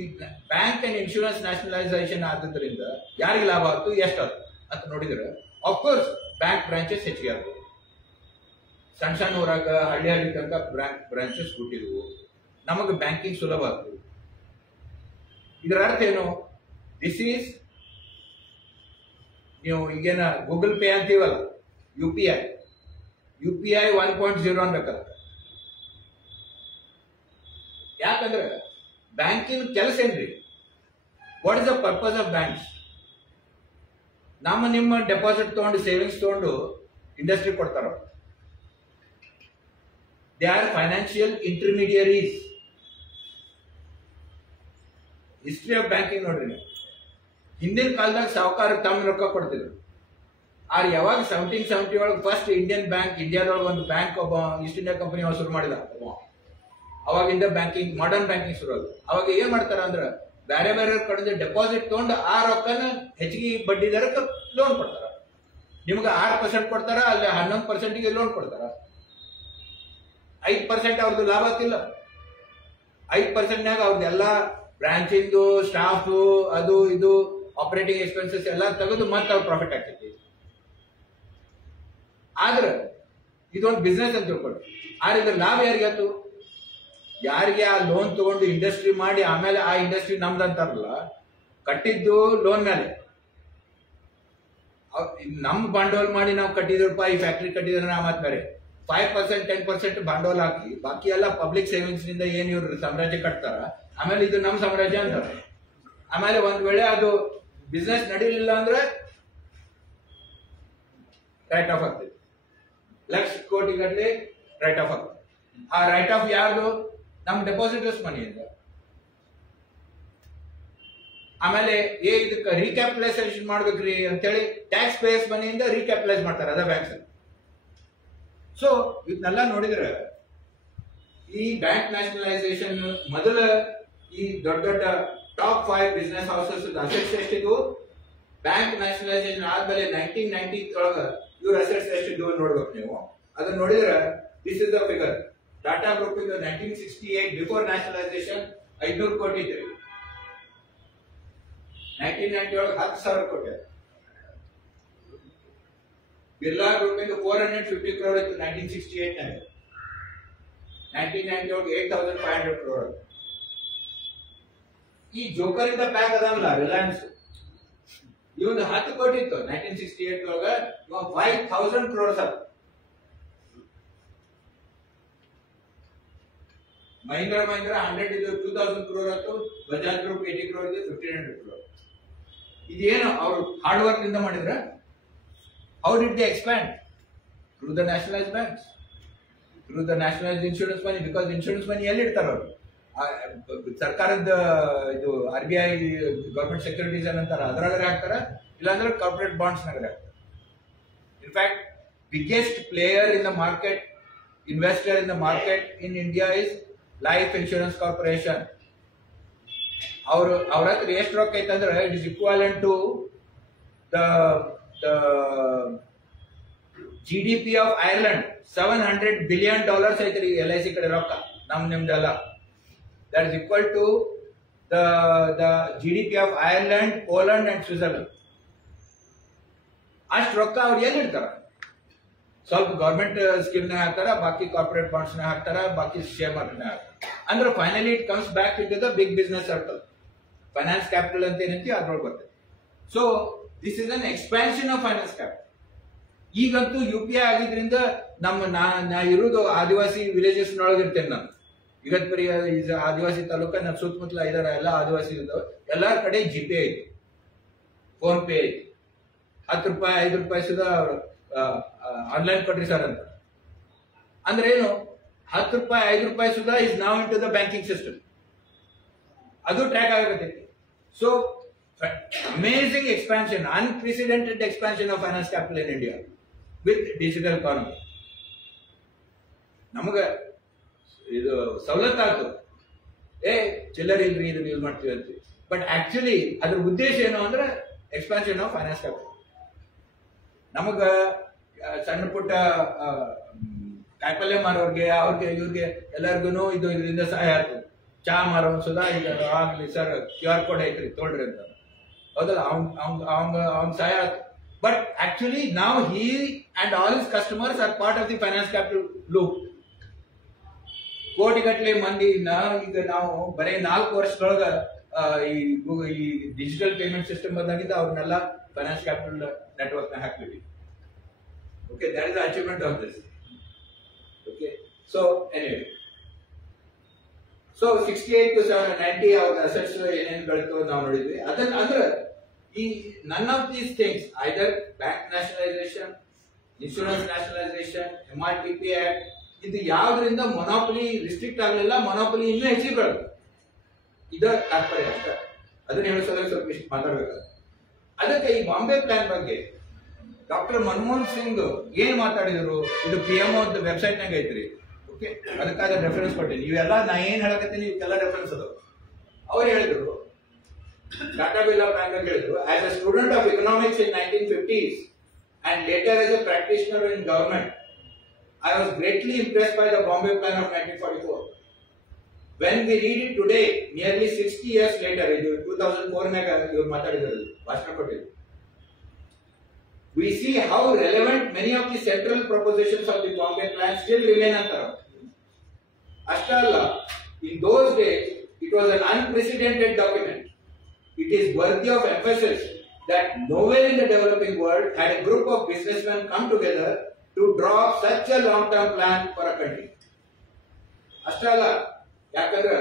ಬ್ಯಾಂಕ್ ಅಂಡ್ ಇನ್ಶೂರೆನ್ಸ್ ನ್ಯಾಷನಲೈಸೇಷನ್ ಆದ್ರಿಂದ ಯಾರಿಗೆ ಲಾಭ ಆಯ್ತು, ಎಷ್ಟಾಯ್ತು ಅಂತ ನೋಡಿದ್ರೆ ಅಫ್ಕೋರ್ಸ್ ಬ್ಯಾಂಕ್ ಬ್ರಾಂಚಸ್ ಹೆಚ್ಚಿಗೆ ಆದವು. ಸಣ್ಣ ಸಣ್ಣ ಊರಾಗ ಹಳ್ಳಿ ತನಕ ಬ್ಯಾಂಕ್ ಬ್ರಾಂಚಸ್ ಹುಟ್ಟಿದ್ವು. ನಮಗೆ ಬ್ಯಾಂಕಿಂಗ್ ಸುಲಭ ಆಯ್ತು. ಇದರ ಅರ್ಥ ಏನು? ದಿಸ್ ಈಸ್, ನೀವು ಈಗೇನ ಗೂಗಲ್ ಪೇ ಅಂತೀವಲ್ಲ, UPI 1.0 ಅನ್ಬೇಕಲ್ಲ. ಯಾಕಂದ್ರೆ ಬ್ಯಾಂಕಿನ ಕೆಲಸ ಏನ್ರಿ? What is the purpose of banks? ನಿಮ್ಮ ಡೆಪಾಸಿಟ್ ತಗೊಂಡು, ಸೇವಿಂಗ್ಸ್ ತಗೊಂಡು ಇಂಡಸ್ಟ್ರಿ ಕೊಡ್ತಾರ. They are financial intermediaries. History of banking ನೋಡ್ರಿ ನೀವು. ಹಿಂದಿನ ಕಾಲದಾಗ ಸಾಹುಕಾರ ತಮ್ಮ ರೊಕ್ಕ ಕೊಡ್ತಿದ್ರು. ಆದ್ರೆ ಯಾವಾಗ 1770 ಒಳಗೆ ಫಸ್ಟ್ ಇಂಡಿಯನ್ ಬ್ಯಾಂಕ್, ಇಂಡಿಯಾದೊಳಗೆ ಒಂದು ಬ್ಯಾಂಕ್ ಒಬ್ಬ ಈಸ್ಟ್ ಇಂಡಿಯಾ ಕಂಪನಿ ಶುರು ಮಾಡಿದ. ಅವಾಗಿಂದ ಬ್ಯಾಂಕಿಂಗ್, ಮಾಡರ್ನ್ ಬ್ಯಾಂಕಿಂಗ್ ಶುರು ಆಗ. ಅವಾಗ ಏನ್ ಮಾಡ್ತಾರ ಅಂದ್ರೆ ಬೇರೆ ಬೇರೆ ಕಡೆ ಡೆಪಾಸಿಟ್ ತಗೊಂಡು ಆ ರೊಕ್ಕನ ಹೆಚ್ಚಿಗೆ ಬಡ್ಡಿ ದರಕ್ಕೆ ಲೋನ್ ಕೊಡ್ತಾರ. ನಿಮ್ಗೆ 6% ಕೊಡ್ತಾರ, ಅಲ್ಲಿ 11% ಲೋನ್ ಕೊಡ್ತಾರ. 5% ಅವ್ರದ್ದು ಲಾಭ ಆಗ್ತಿಲ್ಲ. 5%ನಾಗ ಅವ್ರದ್ದೆಲ್ಲ ಬ್ರಾಂಚಿಂದು, ಸ್ಟಾಫ್, ಅದು ಇದು ಆಪರೇಟಿಂಗ್ ಎಕ್ಸ್ಪೆನ್ಸಸ್ ಎಲ್ಲ ತೆಗೆದು ಮತ್ತೆ ಅವ್ರ ಪ್ರಾಫಿಟ್ ಆಗ್ತೈತಿ. ಆದ್ರೆ ಇದೊಂದು ಬಿಸ್ನೆಸ್ ಅಂತ ತಿಳ್ಕೊಳ್ಳಿ. ಆದ್ರೆ ಇದ್ರ ಲಾಭ ಯಾರಿಗಾಯ್ತು? ಯಾರಿಗೆ ಆ ಲೋನ್ ತಗೊಂಡು ಇಂಡಸ್ಟ್ರಿ ಮಾಡಿ ಆಮೇಲೆ ಆ ಇಂಡಸ್ಟ್ರಿ ನಮ್ದಂತಾರಲ್ಲ, ಕಟ್ಟಿದ್ದು ಲೋನ್ ಮೇಲೆ. ನಮ್ ಬಂಡವಾಳ ಮಾಡಿ ನಾವು ಕಟ್ಟಿದ್ರಪ್ಪ, ಈ ಫ್ಯಾಕ್ಟ್ರಿ ಕಟ್ಟಿದ್ರೆ ನಾವು ಮತ್ತೆ ಬೇರೆ 5% 10% ಬಂಡವಾಳ ಹಾಕಿ ಬಾಕಿ ಎಲ್ಲ ಪಬ್ಲಿಕ್ ಸೇವಿಂಗ್ಸ್ ನಿಂದ ಏನ್ ಇವ್ರು ಸಾಮ್ರಾಜ್ಯ ಕಟ್ತಾರ. ಆಮೇಲೆ ಇದು ನಮ್ ಸಾಮ್ರಾಜ್ಯ ಅಂತಾರ. ಆಮೇಲೆ ಒಂದ್ ವೇಳೆ ಅದು ಬಿಸ್ನೆಸ್ ನಡೀಲಿಲ್ಲ ಅಂದ್ರೆ ರೈಟ್ ಆಫ್ ಆಗ್ತದೆ. ಲಕ್ಷ ಕೋಟಿ ಗಟ್ಟಲೆ ರೈಟ್ ಆಫ್ ಆಗ್ತದೆ. ಆ ರೈಟ್ ಆಫ್ ಯಾರ್ದು? ನಮ್ ಡೆಪಾಸಿಟರ್ಸ್ ಮನಿಯಿಂದ. ಆಮೇಲೆ ಇದಕ್ಕೆ ರೀಕ್ಯಾಪಿಟಲೈಸೇಷನ್ ಮಾಡ್ಬೇಕ್ರಿ ಅಂತೇಳಿ ಟ್ಯಾಕ್ಸ್ ಪೇಯರ್ಸ್ ಮನಿಯಿಂದ ರೀಕ್ಯಾಪಿಟಲೈಸ್ ಮಾಡ್ತಾರೆ ಅದ ಬ್ಯಾಂಕ್ಸ್. ಸೊ ಇದನ್ನೆಲ್ಲ ನೋಡಿದ್ರೆ ಈ ಬ್ಯಾಂಕ್ ನ್ಯಾಷನಲೈಸೇಷನ್ ಮೊದಲ ಈ ದೊಡ್ಡ ದೊಡ್ಡ ಟಾಪ್ 5 ಬಿಸ್ನೆಸ್ ಹೌಸಸ್ ಅಸೆಟ್ಸ್ ಎಷ್ಟಿದ್ವು? ಬ್ಯಾಂಕ್ ನ್ಯಾಷನಲೈಸೇಷನ್ ಆದ್ಮೇಲೆ 1990 ಒಳಗ ಇವ್ರ ಅಸೆಟ್ಸ್ ಎಷ್ಟಿದ್ವು ನೋಡ್ಬೇಕು ನೀವು. ಅದನ್ನ ನೋಡಿದ್ರೆ this is the figure. Tata group ಇಂದ 1968 ಬಿಫೋರ್ ನ್ಯಾಷನಲೈಸೇಷನ್ 500 ಕೋಟಿ ಇತ್ತು. 1990 ಒಳಗೆ 10,000 ಕೋಟಿ. ಬಿರ್ಲಾ ಗ್ರೂಪ್ ಇಂದ 450 crore ಇತ್ತು 1968 ನಲ್ಲಿ. 1990 ಒಳಗೆ 8,500 crore. ಈ ಜೋಕರ್ ಇಂದ ಪ್ಯಾಕ್ ಅದಲ್ಲ ರಿಲಯನ್ಸ್, ಇವೊಂದು 10 ಕೋಟಿ ಇತ್ತು 1968 ಒಳಗ. ಇವಾಗ 5,000 crores ಅದು. ಮಹೀಂದ್ರ 100 ಇದು 2,000 crore ಆಯ್ತು. ಬಜಾಜ್ ಗ್ರೂಪ್ 80 crore ಇದೆ, 1,500 crore. ಇದೇನು ಅವರು ಹಾರ್ಡ್ ವರ್ಕ್ ನಿಂದ ಮಾಡಿದ್ರ? How did they expand? Through the nationalized banks, through the nationalized insurance money, because insurance money ಎಲ್ಲಿ ಇಡ್ತಾರ ಅವರು? ಸರ್ಕಾರದ ಇದು RBI ಗವರ್ಮೆಂಟ್ ಸೆಕ್ಯೂರಿಟೀಸ್ ಏನಂತಾರ ಅದರಾಗರೆ ಹಾಕ್ತಾರ, ಇಲ್ಲಾಂದ್ರೆ ಕಾರ್ಪೊರೇಟ್ ಬಾಂಡ್ಸ್ ನಾಗರೆ ಹಾಕ್ತಾರ. In fact biggest player in the market, investor in the market in India is Life Insurance Corporation. ಅವ್ರ ಹತ್ರ ಎಷ್ಟು ರೊಕ್ಕ ಐತಂದ್ರೆ it is equivalent to the GDP of Ireland $700 billion ಐತ್ರಿ LIC ಕಡೆ ರೊಕ್ಕ ನಿಮ್ದೆಲ್ಲ. That is equal to the GDP of Ireland, Poland and Switzerland. ಅಷ್ಟು ರೊಕ್ಕ ಅವ್ರು ಎಲ್ಲಿ ಇಡ್ತಾರ? ಸ್ವಲ್ಪ ಗವರ್ಮೆಂಟ್ ಸ್ಕೀಮ್ ನ ಹಾಕ್ತಾರ, ಬಾಕಿ ಕಾರ್ಪೊರೇಟ್ ಬಾಂಡ್ಸ್ ನ ಹಾಕ್ತಾರ, ಬಾಕಿ ಶೇರ್ ಮಾರ್ಕೆಟ್ ನ ಹಾಕ್ತಾರ. ಅಂದ್ರೆ finally it comes back into the big business circle. Finance capital ಅಂತ ಏನಂತೀವಿ ಅದ್ರೊಳಗೆ ಬರ್ತದೆ. So this is an expansion of finance capital. ಈಗಂತೂ UPI ಆಗಿದ್ರಿಂದ ನಾ ಇರುವುದು ಆದಿವಾಸಿ ವಿಲೇಜಸ್ ನೊಳಗೆ ಇರ್ತೇನೆ ನಾನು. ಇಗತ್ಪುರಿ ಆದಿವಾಸಿ ತಾಲೂಕ ನಮ್ಮ ಸುತ್ತಮುತ್ತಲ ಇದಾರೆ ಎಲ್ಲ ಆದಿವಾಸಿ ಇದ್ದಾವೆ. ಎಲ್ಲಾರ ಕಡೆ GPay ಐತಿ, ಫೋನ್ ಪೇ ಐತಿ. 10 ರೂಪಾಯಿ 5 ರೂಪಾಯಿ ಸುಧಾ ಆನ್ಲೈನ್ ಕೊಟ್ರಿ ಸರ್ ಅಂತ. ಅಂದ್ರೆ ಏನು? 10 ರೂಪಾಯಿ 5 ರೂಪಾಯಿ ಸುಧಾ is now into the banking system. ಅದು ಟ್ರ್ಯಾಕ್ ಆಗಬೇಕೈತಿ. So amazing expansion, unprecedented expansion of finance capital in India with digital economy. ನಮಗ ಇದು ಸವಲತ್ತಾಗ್ತದೆ, ಚಿಲ್ಲರ್ ಇಲ್ರಿ ಇದನ್ನ ಯೂಸ್ ಮಾಡ್ತೀವಿ ಅಂತೀವಿ. ಬಟ್ ಆಕ್ಚುಲಿ ಅದ್ರ ಉದ್ದೇಶ ಏನು ಅಂದ್ರೆ ಎಕ್ಸ್ಪಾನ್ಷನ್ ಆಫ್ ಫೈನಾನ್ಸ್ ಕ್ಯಾಪಿಟಲ್. ನಮಗ ಸಣ್ಣ ಪುಟ್ಟ ಕಾಯಿಪಲ್ಯ ಮಾರೋರ್ಗೆ ಅವ್ರಿಗೆ ಇವ್ರಿಗೆ ಎಲ್ಲರಿಗೂ ಇದರಿಂದ ಸಹಾಯ ಆಗ್ತದೆ. ಚಾ ಮಾರೋ ಸುಧಾ ಈಗ ಆಗ್ಲಿ ಸರ್ QR ಕೋಡ್ ಐತ್ರಿ ತೊಗೊಳ್ರಿ ಅಂತ, ಹೌದಲ್ಲ, ಅವ್ನ್ ಸಹಾಯ ಆಗ್ತದೆ. ಬಟ್ ಆಕ್ಚುಲಿ ನಾವು he and all his customers are part of the finance capital loop. ಕೋಟಿಗಟ್ಟಲೆ ಮಂದಿನ ಈಗ ನಾವು ಬರೀ 4 ವರ್ಷದೊಳಗ ಈ ಡಿಜಿಟಲ್ ಪೇಮೆಂಟ್ ಸಿಸ್ಟಮ್ ಬಂದಾಗಿದ್ದ ಅವ್ರನ್ನೆಲ್ಲ ಫೈನಾನ್ಸ್ ಕ್ಯಾಪಿಟಲ್ ನೆಟ್ವರ್ಕ್ ನ ಹಾಕ್ಬಿಟ್ಟಿ. Okay, that is the achievement of this. Okay, so anyway, so 68 to 90 ಅವ್ರ ಅಸೆಟ್ಸ್ ಏನೇನು ಬೆಳಿತು ನಾವು ನೋಡಿದ್ವಿ. ಅದನ್ನ ಅಂದ್ರೆ ಈ none of these things, either bank nationalisation, insurance nationalisation, MRTP act, ಇದು ಯಾವ್ದ್ರಿಂದ ಮೊನೋಪಲಿ ರಿಸ್ಟ್ರಿಕ್ಟ್ ಆಗಲಿಲ್ಲ, ಮೊನೋಪಲಿ ಇನ್ನೂ ಹೆಚ್ಚಿಗೆ ಬೆಳೆದು. ಇದ ತಾತ್ಪರ್ಯ ಅಷ್ಟ. ಅದನ್ನ ಹೇಳಿಸೋದ್ರೆ ಸ್ವಲ್ಪ ಇಷ್ಟು ಮಾತಾಡ್ಬೇಕಾದ್ರೆ. ಅದಕ್ಕೆ ಈ ಬಾಂಬೆ ಪ್ಲಾನ್ ಬಗ್ಗೆ ಡಾಕ್ಟರ್ ಮನಮೋಹನ್ ಸಿಂಗ್ ಏನ್ ಮಾತಾಡಿದ್ರು, ಇದು PMO ವೆಬ್ಸೈಟ್ ನಾಗ ಐತ್ರಿ. ಓಕೆ, ಅದಕ್ಕಾದ ರೆಫರೆನ್ಸ್ ಕೊಟ್ಟಿನಿ. ಇವೆಲ್ಲ ನಾ ಏನ್ ಹೇಳಕತ್ತೀನಿ ಇವಕ್ಕೆಲ್ಲ ರೆಫರೆನ್ಸ್ ಅದಾವ. ಅವ್ರು ಹೇಳಿದ್ರು, ಟಾಟಾ ಬಿರ್ಲಾ ಪ್ಲಾನ್ ಬಗ್ಗೆ ಹೇಳಿದ್ರು, as a student of economics in 1950s and later as a practitioner in government, I was greatly impressed by the Bombay Plan of 1944. When we read it today, nearly 60 years later, in 2004 naga ivaru matadidaru bhashana koಟ್ಟಿದ್ರು, we see how relevant many of the central propositions of the Bombay Plan still remain antar. Ashtalla, in those days, it was an unprecedented document. It is worthy of emphasis that nowhere in the developing world had a group of businessmen come together to draw up such a long-term plan for a country. ಅಷ್ಟಲ್ಲ, ಯಾಕಂದ್ರೆ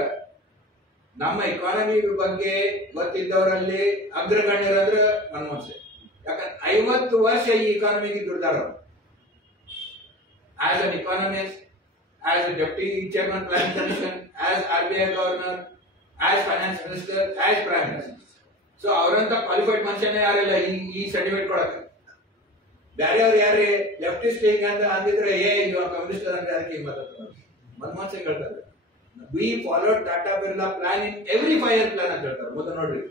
ನಮ್ಮ economy ಬಗ್ಗೆ ಗೊತ್ತಿದ್ದವರಲ್ಲಿ ಅಗ್ರಗಣ್ಯರಂದ್ರೆ ಮನಮೋಹನ್ ಸಿಂಗ್. ಯಾಕಂದ್ರೆ 50 ವರ್ಷ ಈ ಇಕಾನಮಿಗೆ ದುಡ್ದಾರ. As an economist, as a deputy chairman plan commission, as RBI governor, as finance minister, as prime minister. So ಅವರಂತ ಕ್ವಾಲಿಫೈಡ್ ಮನುಷ್ಯನೇ ಯಾರಿಲ್ಲ ಈ ಸರ್ಟಿಫಿಕೇಟ್ ಕೊಡಕ್ಕೆ. ಬೇರೆಯವ್ರು ಯಾರೇ ಲೆಫ್ಟಿಸ್ಟ್ ಹಿಂಗ ಅಂತ ಅಂದಿದ್ರೆ ಇವಾಗ ಕಮ್ಯುನಿಸ್ಟ್ ಅಂದ್ರೆ ಅದಕ್ಕೆ ಹಿಂಗ್ ಮಾತಾಡ್ತಾರೆ. ಮನಮೋಹನ್ ಸಿಂಗ್ ಹೇಳ್ತಾರೆ, we followed Tata Birla plan in every 5 year plan ಅಂತ ಹೇಳ್ತಾರೆ. ಮೊದಲು ನೋಡ್ರಿ,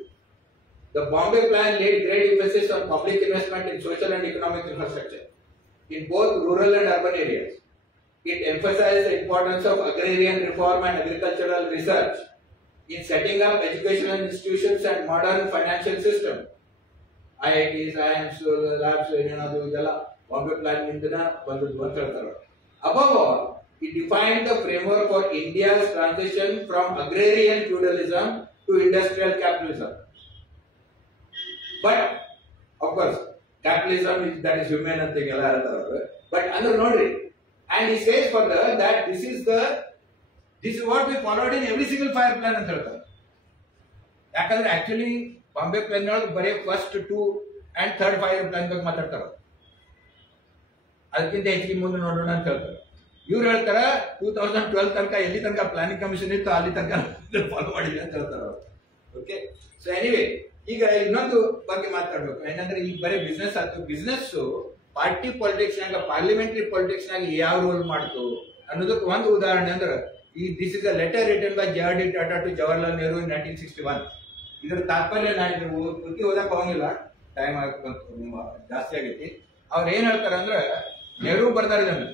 the Bombay plan laid great emphasis on public investment in social and economic infrastructure in both rural and urban areas. It emphasized the importance of agrarian reform and agricultural research in setting up educational institutions and modern financial system. IITs, IIMs, labs, ಏನದು ಇದೆಲ್ಲ Bombay plan ನಿಂದನ ಬಂದದ್ದು ಅಂತ ಹೇಳ್ತಾರೆ. Above all, it defined the framework for India's transition from agrarian feudalism to industrial capitalism. But of course, capitalism is that is human ಅಂತ ಎಲ್ಲ ಹೇಳ್ತಾರೆ. But ಅಂದ್ರೆ ನೋಡ್ರಿ, and he says further that this is what we followed in every single 5 year plan ಅಂತ ಹೇಳ್ತಾರೆ. ಯಾಕಂದ್ರೆ actually Bombay plan ಒಳಗೆ ಬರೀ first 2 and 3rd 5 year plan ಬಗ್ಗೆ ಮಾತಾಡ್ತಾರ. ಅದಕ್ಕಿಂತ ಹೆಚ್ಚಿಗೆ ಮುಂದೆ ನೋಡೋಣ ಅಂತ ಹೇಳ್ತಾರೆ. ಇವ್ರು ಹೇಳ್ತಾರ 2012 ತನಕ ಎಲ್ಲಿ ತನಕ ಪ್ಲಾನಿಂಗ್ ಕಮಿಷನ್ ಇತ್ತು ಅಲ್ಲಿ ತನಕ ಫಾಲೋ ಮಾಡಿದೆ ಅಂತ ಹೇಳ್ತಾರ. ಓಕೆ, ಸೊ ಎನಿವೆ, ಈಗ ಇನ್ನೊಂದು ಬಗ್ಗೆ ಮಾತಾಡ್ಬೇಕು. ಏನಂದ್ರೆ ಈಗ ಬರೀ ಬಿಸ್ನೆಸ್ ಆಯ್ತು. ಬಿಸ್ನೆಸ್ ಪಾರ್ಟಿ ಪಾಲಿಟಿಕ್ಸ್ ನಾಗ, ಪಾರ್ಲಿಮೆಂಟರಿ ಪಾಲಿಟಿಕ್ಸ್ ನಾಗ ಯಾವ ರೋಲ್ ಮಾಡ್ತು ಅನ್ನೋದಕ್ಕೆ ಒಂದು ಉದಾಹರಣೆ ಅಂದ್ರೆ this is a letter written by JRD Tata to Jawaharlal Nehru in 1961. ಇದರ ತಾತ್ಪರ್ಯ ನಾನು ಕೃತಿ ಓದಕ್ ಹೋಗಿಲ್ಲ, ಟೈಮ್ ಜಾಸ್ತಿ ಆಗೈತಿ. ಅವ್ರು ಏನ್ ಹೇಳ್ತಾರ ಅಂದ್ರೆ, ನೆಹರು ಬರ್ದಾರ ಇದನ್ನ,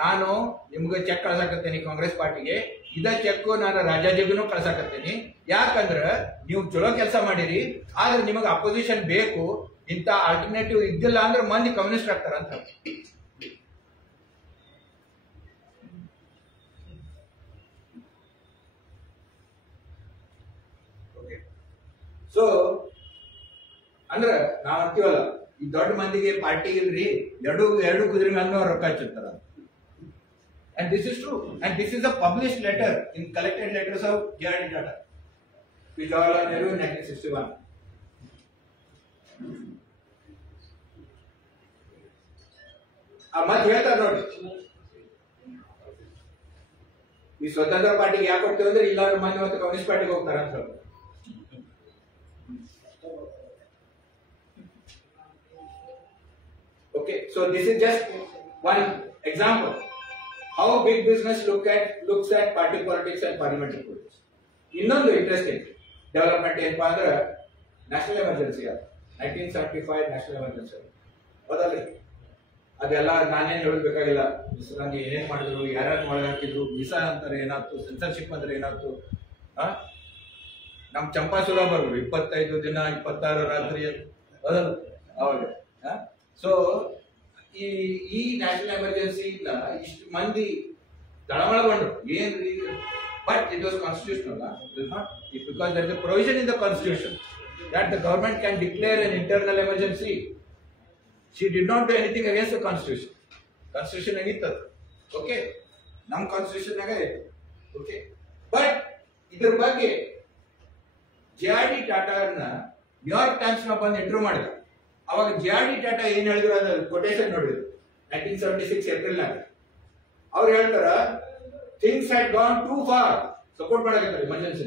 ನಾನು ನಿಮ್ಗೆ ಚೆಕ್ ಕಳ್ಸಾಕತ್ತೇನಿ ಕಾಂಗ್ರೆಸ್ ಪಾರ್ಟಿಗೆ, ಇದ ಚೆಕ್ ನಾನು ರಾಜಾಜಿಗೂ ಕಳ್ಸಾಕತ್ತೇನಿ. ಯಾಕಂದ್ರ ನೀವು ಚಲೋ ಕೆಲಸ ಮಾಡಿರಿ, ಆದ್ರೆ ನಿಮಗೆ ಅಪೋಸಿಷನ್ ಬೇಕು, ಇಂಥ ಆಲ್ಟರ್ನೇಟಿವ್ ಇದ್ದಿಲ್ಲ ಅಂದ್ರೆ ಮಂದಿ ಕಮ್ಯುನಿಸ್ಟ್ ಆಗ್ತಾರ ಅಂತ. ಸೊ ಅಂದ್ರ ನಾವ್ ಅಂತೀವಲ್ಲ, ಈ ದೊಡ್ಡ ಮಂದಿಗೆ ಪಾರ್ಟಿ ಇಲ್ರಿ, ಎರಡು ಕುದುರೆ ಮೇಲೆ ರೊಕ್ಕ ಹಚ್ಚಿರ್ತಾರ. And this is true. And this is a published letter in collected letters of J.R.D. Tata to Jawaharlal Nehru in 1961. ಮತ್ತೆ ಹೇಳ್ತಾರೆ ನೋಡಿ, ಈ ಸ್ವತಂತ್ರ ಪಾರ್ಟಿಗೆ ಯಾಕೆ ಕೊಡ್ತೇವೆ ಅಂದ್ರೆ ಇಲ್ಲಾಂದ್ರೆ ಮಂದಿ ಮತ್ತೆ ಕಮ್ಯುನಿಸ್ಟ್ ಪಾರ್ಟಿಗೆ ಹೋಗ್ತಾರ ಅಂತ ಹೇಳ್ತಾರೆ. Okay, so this is just one example how big business looks at party politics and parliamentary politics. ಇನ್ನೊಂದು ಇಂಟ್ರೆಸ್ಟಿಂಗ್ ಡೆವಲಪ್ಮೆಂಟ್ ಏನಪ್ಪಾ ಅಂದ್ರೆ ನ್ಯಾಷನಲ್ ಎಮರ್ಜೆನ್ಸಿ, 1975 ನ್ಯಾಷನಲ್ ಎಮರ್ಜೆನ್ಸಿ ಹೌದಲ್ರಿ? ಅದೆಲ್ಲ ನಾನೇನ್ ಹೇಳಬೇಕಾಗಿಲ್ಲ, ನಂಗೆ ಏನೇನ್ ಮಾಡಿದ್ರು, ಯಾರ್ಯಾರು ಮಾಡಿ ಹಾಕಿದ್ರು, ವೀಸಾ ಅಂತಾರೆ ಏನಾಯ್ತು, ಸೆನ್ಸರ್ಶಿಪ್ ಅಂದ್ರೆ ಏನಾಯ್ತು, ನಮ್ ಚಂಪಾಸುರ ಬರ್ಬೋದು 25 ದಿನ 26 ರಾತ್ರಿ ಹೌದಲ್ಲ ಅವಾಗ. ಸೊ ಈ ನ್ಯಾಷನಲ್ ಎಮರ್ಜೆನ್ಸಿ ಇಂದ ಇಷ್ಟು ಮಂದಿ ತಳಮಳಗೊಂಡ್ರು ಏನ್ರಿ, but it was constitutional. Because there is a provision in the constitution that the government can declare an internal emergency. She did not do anything against the constitution. Constitution ಆಗಿತ್ತು, okay, ನಮ್ಮ constitution ನಾಗ ಇದೆ, okay. But ಇದ್ರ ಬಗ್ಗೆ JRD ಟಾಟಾನ New York times ನ ಬಂದು interview ಮಾಡಿದ. ಅವಾಗ JRD ಟಾಟಾ ಏನ್ ಹೇಳಿದ್ರು ಅದ್ರ ಕೊಟೇಶನ್ ನೋಡಿದ್ರು 1976 ಏಪ್ರಿಲ್ ನಾಗ. ಅವ್ರು ಹೇಳ್ತಾರ, things had gone too far, support ಮಾಡಕತ್ತಾರೆ emergency.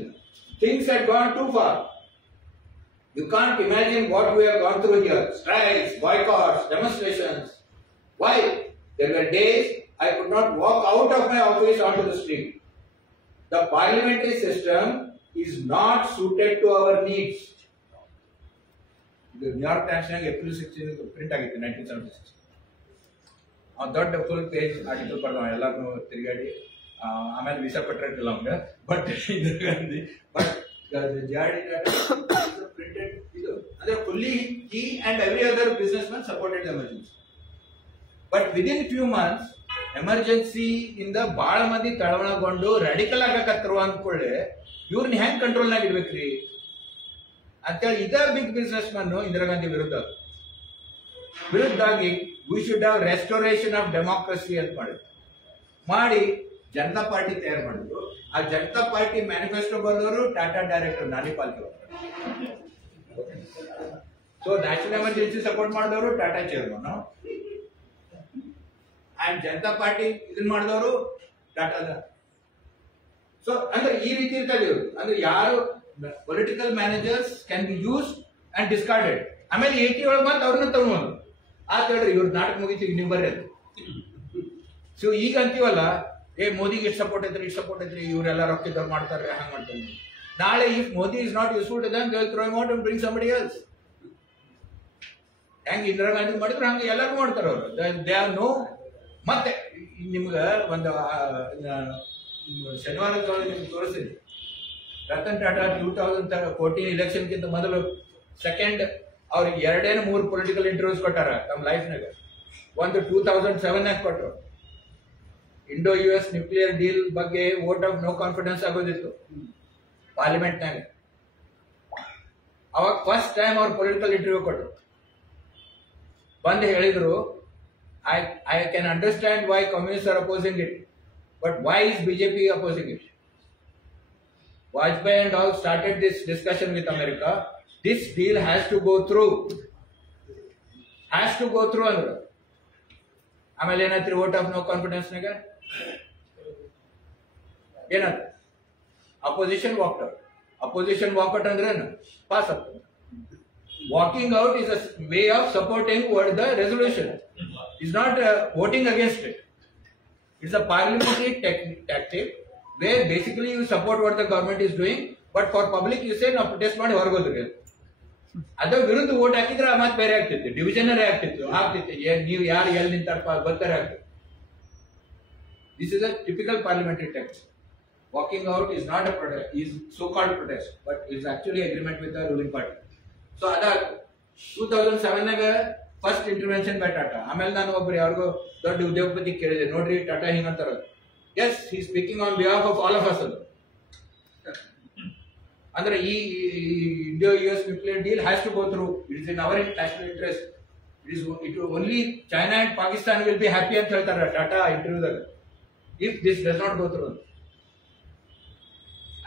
Things had gone too far. You can't imagine what we have gone through here. Strikes, boycotts, demonstrations. Why? There were days I could not walk out of my office onto the street. The parliamentary system is not suited to our needs. The New York Times April 16 print ಆಗಿತ್ತು 1976. ಆ ದೊಡ್ಡ full page article ಬರ್ದ ಎಲ್ಲಾರು ತಿರುಗಾಡಿ, ಆಮೇಲೆ visa ಪಟ್ರಿಲ್ಲ ನಮ್ಗೆ. But but JRD printed ಇದು ಅಂದ್ರೆ fully he and every other businessman supported the emergency. But within few months emergency ಇಂದ ಬಹಳ ಮಂದಿ ತಳವಳಗೊಂಡು ರಾಡಿಕಲ್ ಆಗಕತ್ತರು ಅಂದ್ಕೊಳ್ಳೆ, ಇವ್ರನ್ನ ಹೆಂಗ್ ಕಂಟ್ರೋಲ್ ನಾಗ ಇಡ್ಬೇಕ್ರಿ ಅಂತೇಳಿ ಇದ big businessman Indira Gandhi ವಿರುದ್ಧಾಗಿ we should have restoration of democracy ಅಂತ ಮಾಡಿ ಜನತಾ ಪಾರ್ಟಿ ತಯಾರು ಮಾಡಿದ್ರು. ಆ ಜನತಾ ಪಾರ್ಟಿ ಮ್ಯಾನಿಫೆಸ್ಟೋ ಬರೆದವರು ಟಾಟಾ ಡೈರೆಕ್ಟರ್ ನಾನಿ ಪಾಲ್ಕೆ. ಸೊ ನ್ಯಾಷನಲ್ ಎಮರ್ಜೆನ್ಸಿ ಸಪೋರ್ಟ್ ಮಾಡಿದವರು Tata chairman, and Janata party ಇದನ್ ಮಾಡಿದವರು ಟಾಟಾದ. ಸೊ ಅಂದ್ರೆ ಈ ರೀತಿ ಇರ್ತಾರೆ ಇವರು. ಅಂದ್ರೆ ಯಾರು political managers can be use and discarded. ಆಮೇಲೆ 80 ಒಳಗೆ ಬಂದು ಅವ್ರನ್ನ ತಗೊಂಡು ಆತ ಹೇಳ್ರಿ ಇವ್ರ ನಾಟಕ ಮುಗಿತೀವಿ ನೀವು ಬರ್ರಿ ಅದು. ಸೊ ಈಗ ಅಂತೀವಲ್ಲ, ಮೋದಿಗೆ ಇಷ್ಟು ಸಪೋರ್ಟ್ ಐತ್ರಿ ಇವರೆಲ್ಲ ರೊಕ್ಕಿದ್ದವ್ರು ಮಾಡ್ತಾರೆ, ಹಂಗ ಮಾಡ್ತಾರೆ. ನಾಳೆ if Modi is not useful to them they will throw him out and bring somebody else. ಹೆಂಗ್ ಇಂದಿರಾ ಗಾಂಧಿ ಮಾಡಿದ್ರು ಹಂಗೆ ಎಲ್ಲರೂ ಮಾಡ್ತಾರೆ ಅವರು. They have no. ಮತ್ತೆ ನಿಮ್ಗೆ ಒಂದು ಶನಿವಾರದೊಳಗೆ ನಿಮ್ಗೆ ತೋರಿಸ್ತೀನಿ, ರತನ್ ಟಾಟಾ 2014 ಇಲೆಕ್ಷನ್ಗಿಂತ ಮೊದಲು ಸೆಕೆಂಡ್ ಅವ್ರಿಗೆ 2-3 ಪೊಲಿಟಿಕಲ್ ಇಂಟರ್ವ್ಯೂಸ್ ಕೊಟ್ಟಾರ ತಮ್ಮ ಲೈಫ್ನಾಗ. ಒಂದು 2007 ಕೊಟ್ಟರು, ಇಂಡೋ US ನ್ಯೂಕ್ಲಿಯರ್ ಡೀಲ್ ಬಗ್ಗೆ ವೋಟ್ ಆಫ್ ನೋ ಕಾನ್ಫಿಡೆನ್ಸ್ ಆಗೋದಿತ್ತು ಪಾರ್ಲಿಮೆಂಟ್ನಾಗ. ಅವಾಗ ಫಸ್ಟ್ ಟೈಮ್ ಅವ್ರು ಪೊಲಿಟಿಕಲ್ ಇಂಟರ್ವ್ಯೂ ಕೊಟ್ಟರು. ಬಂದು ಹೇಳಿದ್ರು, I can understand why communists are opposing it, but why is BJP opposing it? Vajpayee and all started this discussion with America. This deal has to go through. ಅಂದ್ರು. ಆಮೇಲೆ ಏನಾಯ್ತು, vote of no confidence ನಾಗ ಏನಾಯ್ತು, opposition walkout ಅಂದ್ರೆ pass ಆಗ್ತದೆ. Walking out is a way of supporting what the resolution is, not voting against it. It's a parliamentary tactic where basically you support what the government is doing, but for public you say no, protest ಮಾಡಿ ಹೊರಗೋದ್ರಿ. ಅದ್ರ ವಿರುದ್ಧ vote ಹಾಕಿದ್ರೆ ಮತ್ತೆ ಬೇರೆ ಆಗ್ತಿತ್ತು, ಡಿವಿಷನರೇ ಆಗ್ತಿತ್ತು, ನೀವು ಯಾರು ಎಲ್ಲಿ ನಿಂತಾರಪ್ಪ ಬರ್ತಾರೆ ಆಗ್ತಿತ್ತು. This is a typical parliamentary text. Walking out is not a protest, is so called protest, but is actually agreement with the ruling party. So ಅದಾದ 2007ನಾಗ ಫಸ್ಟ್ ಇಂಟರ್ವೆನ್ಷನ್ ಬೈ ಟಾಟಾ. ಆಮೇಲೆ ನಾನು ಒಬ್ರು ಯಾರಿಗೋ ದೊಡ್ಡ ಉದ್ಯೋಗಪತಿ ಕೇಳಿದೆ, ನೋಡ್ರಿ ಟಾಟಾ ಹಿಂಗಂತಾರ. Yes, he speaking on behalf of all of us. ಅದು ಅಂದ್ರೆ ಈ India US nuclear deal has to go through. It is in our national interest. It only China and Pakistan will be happy ಅಂತ ಹೇಳ್ತಾರೆ ಟಾಟಾ ಇಂಟರ್ವ್ಯೂದಾಗ, if this does not go through.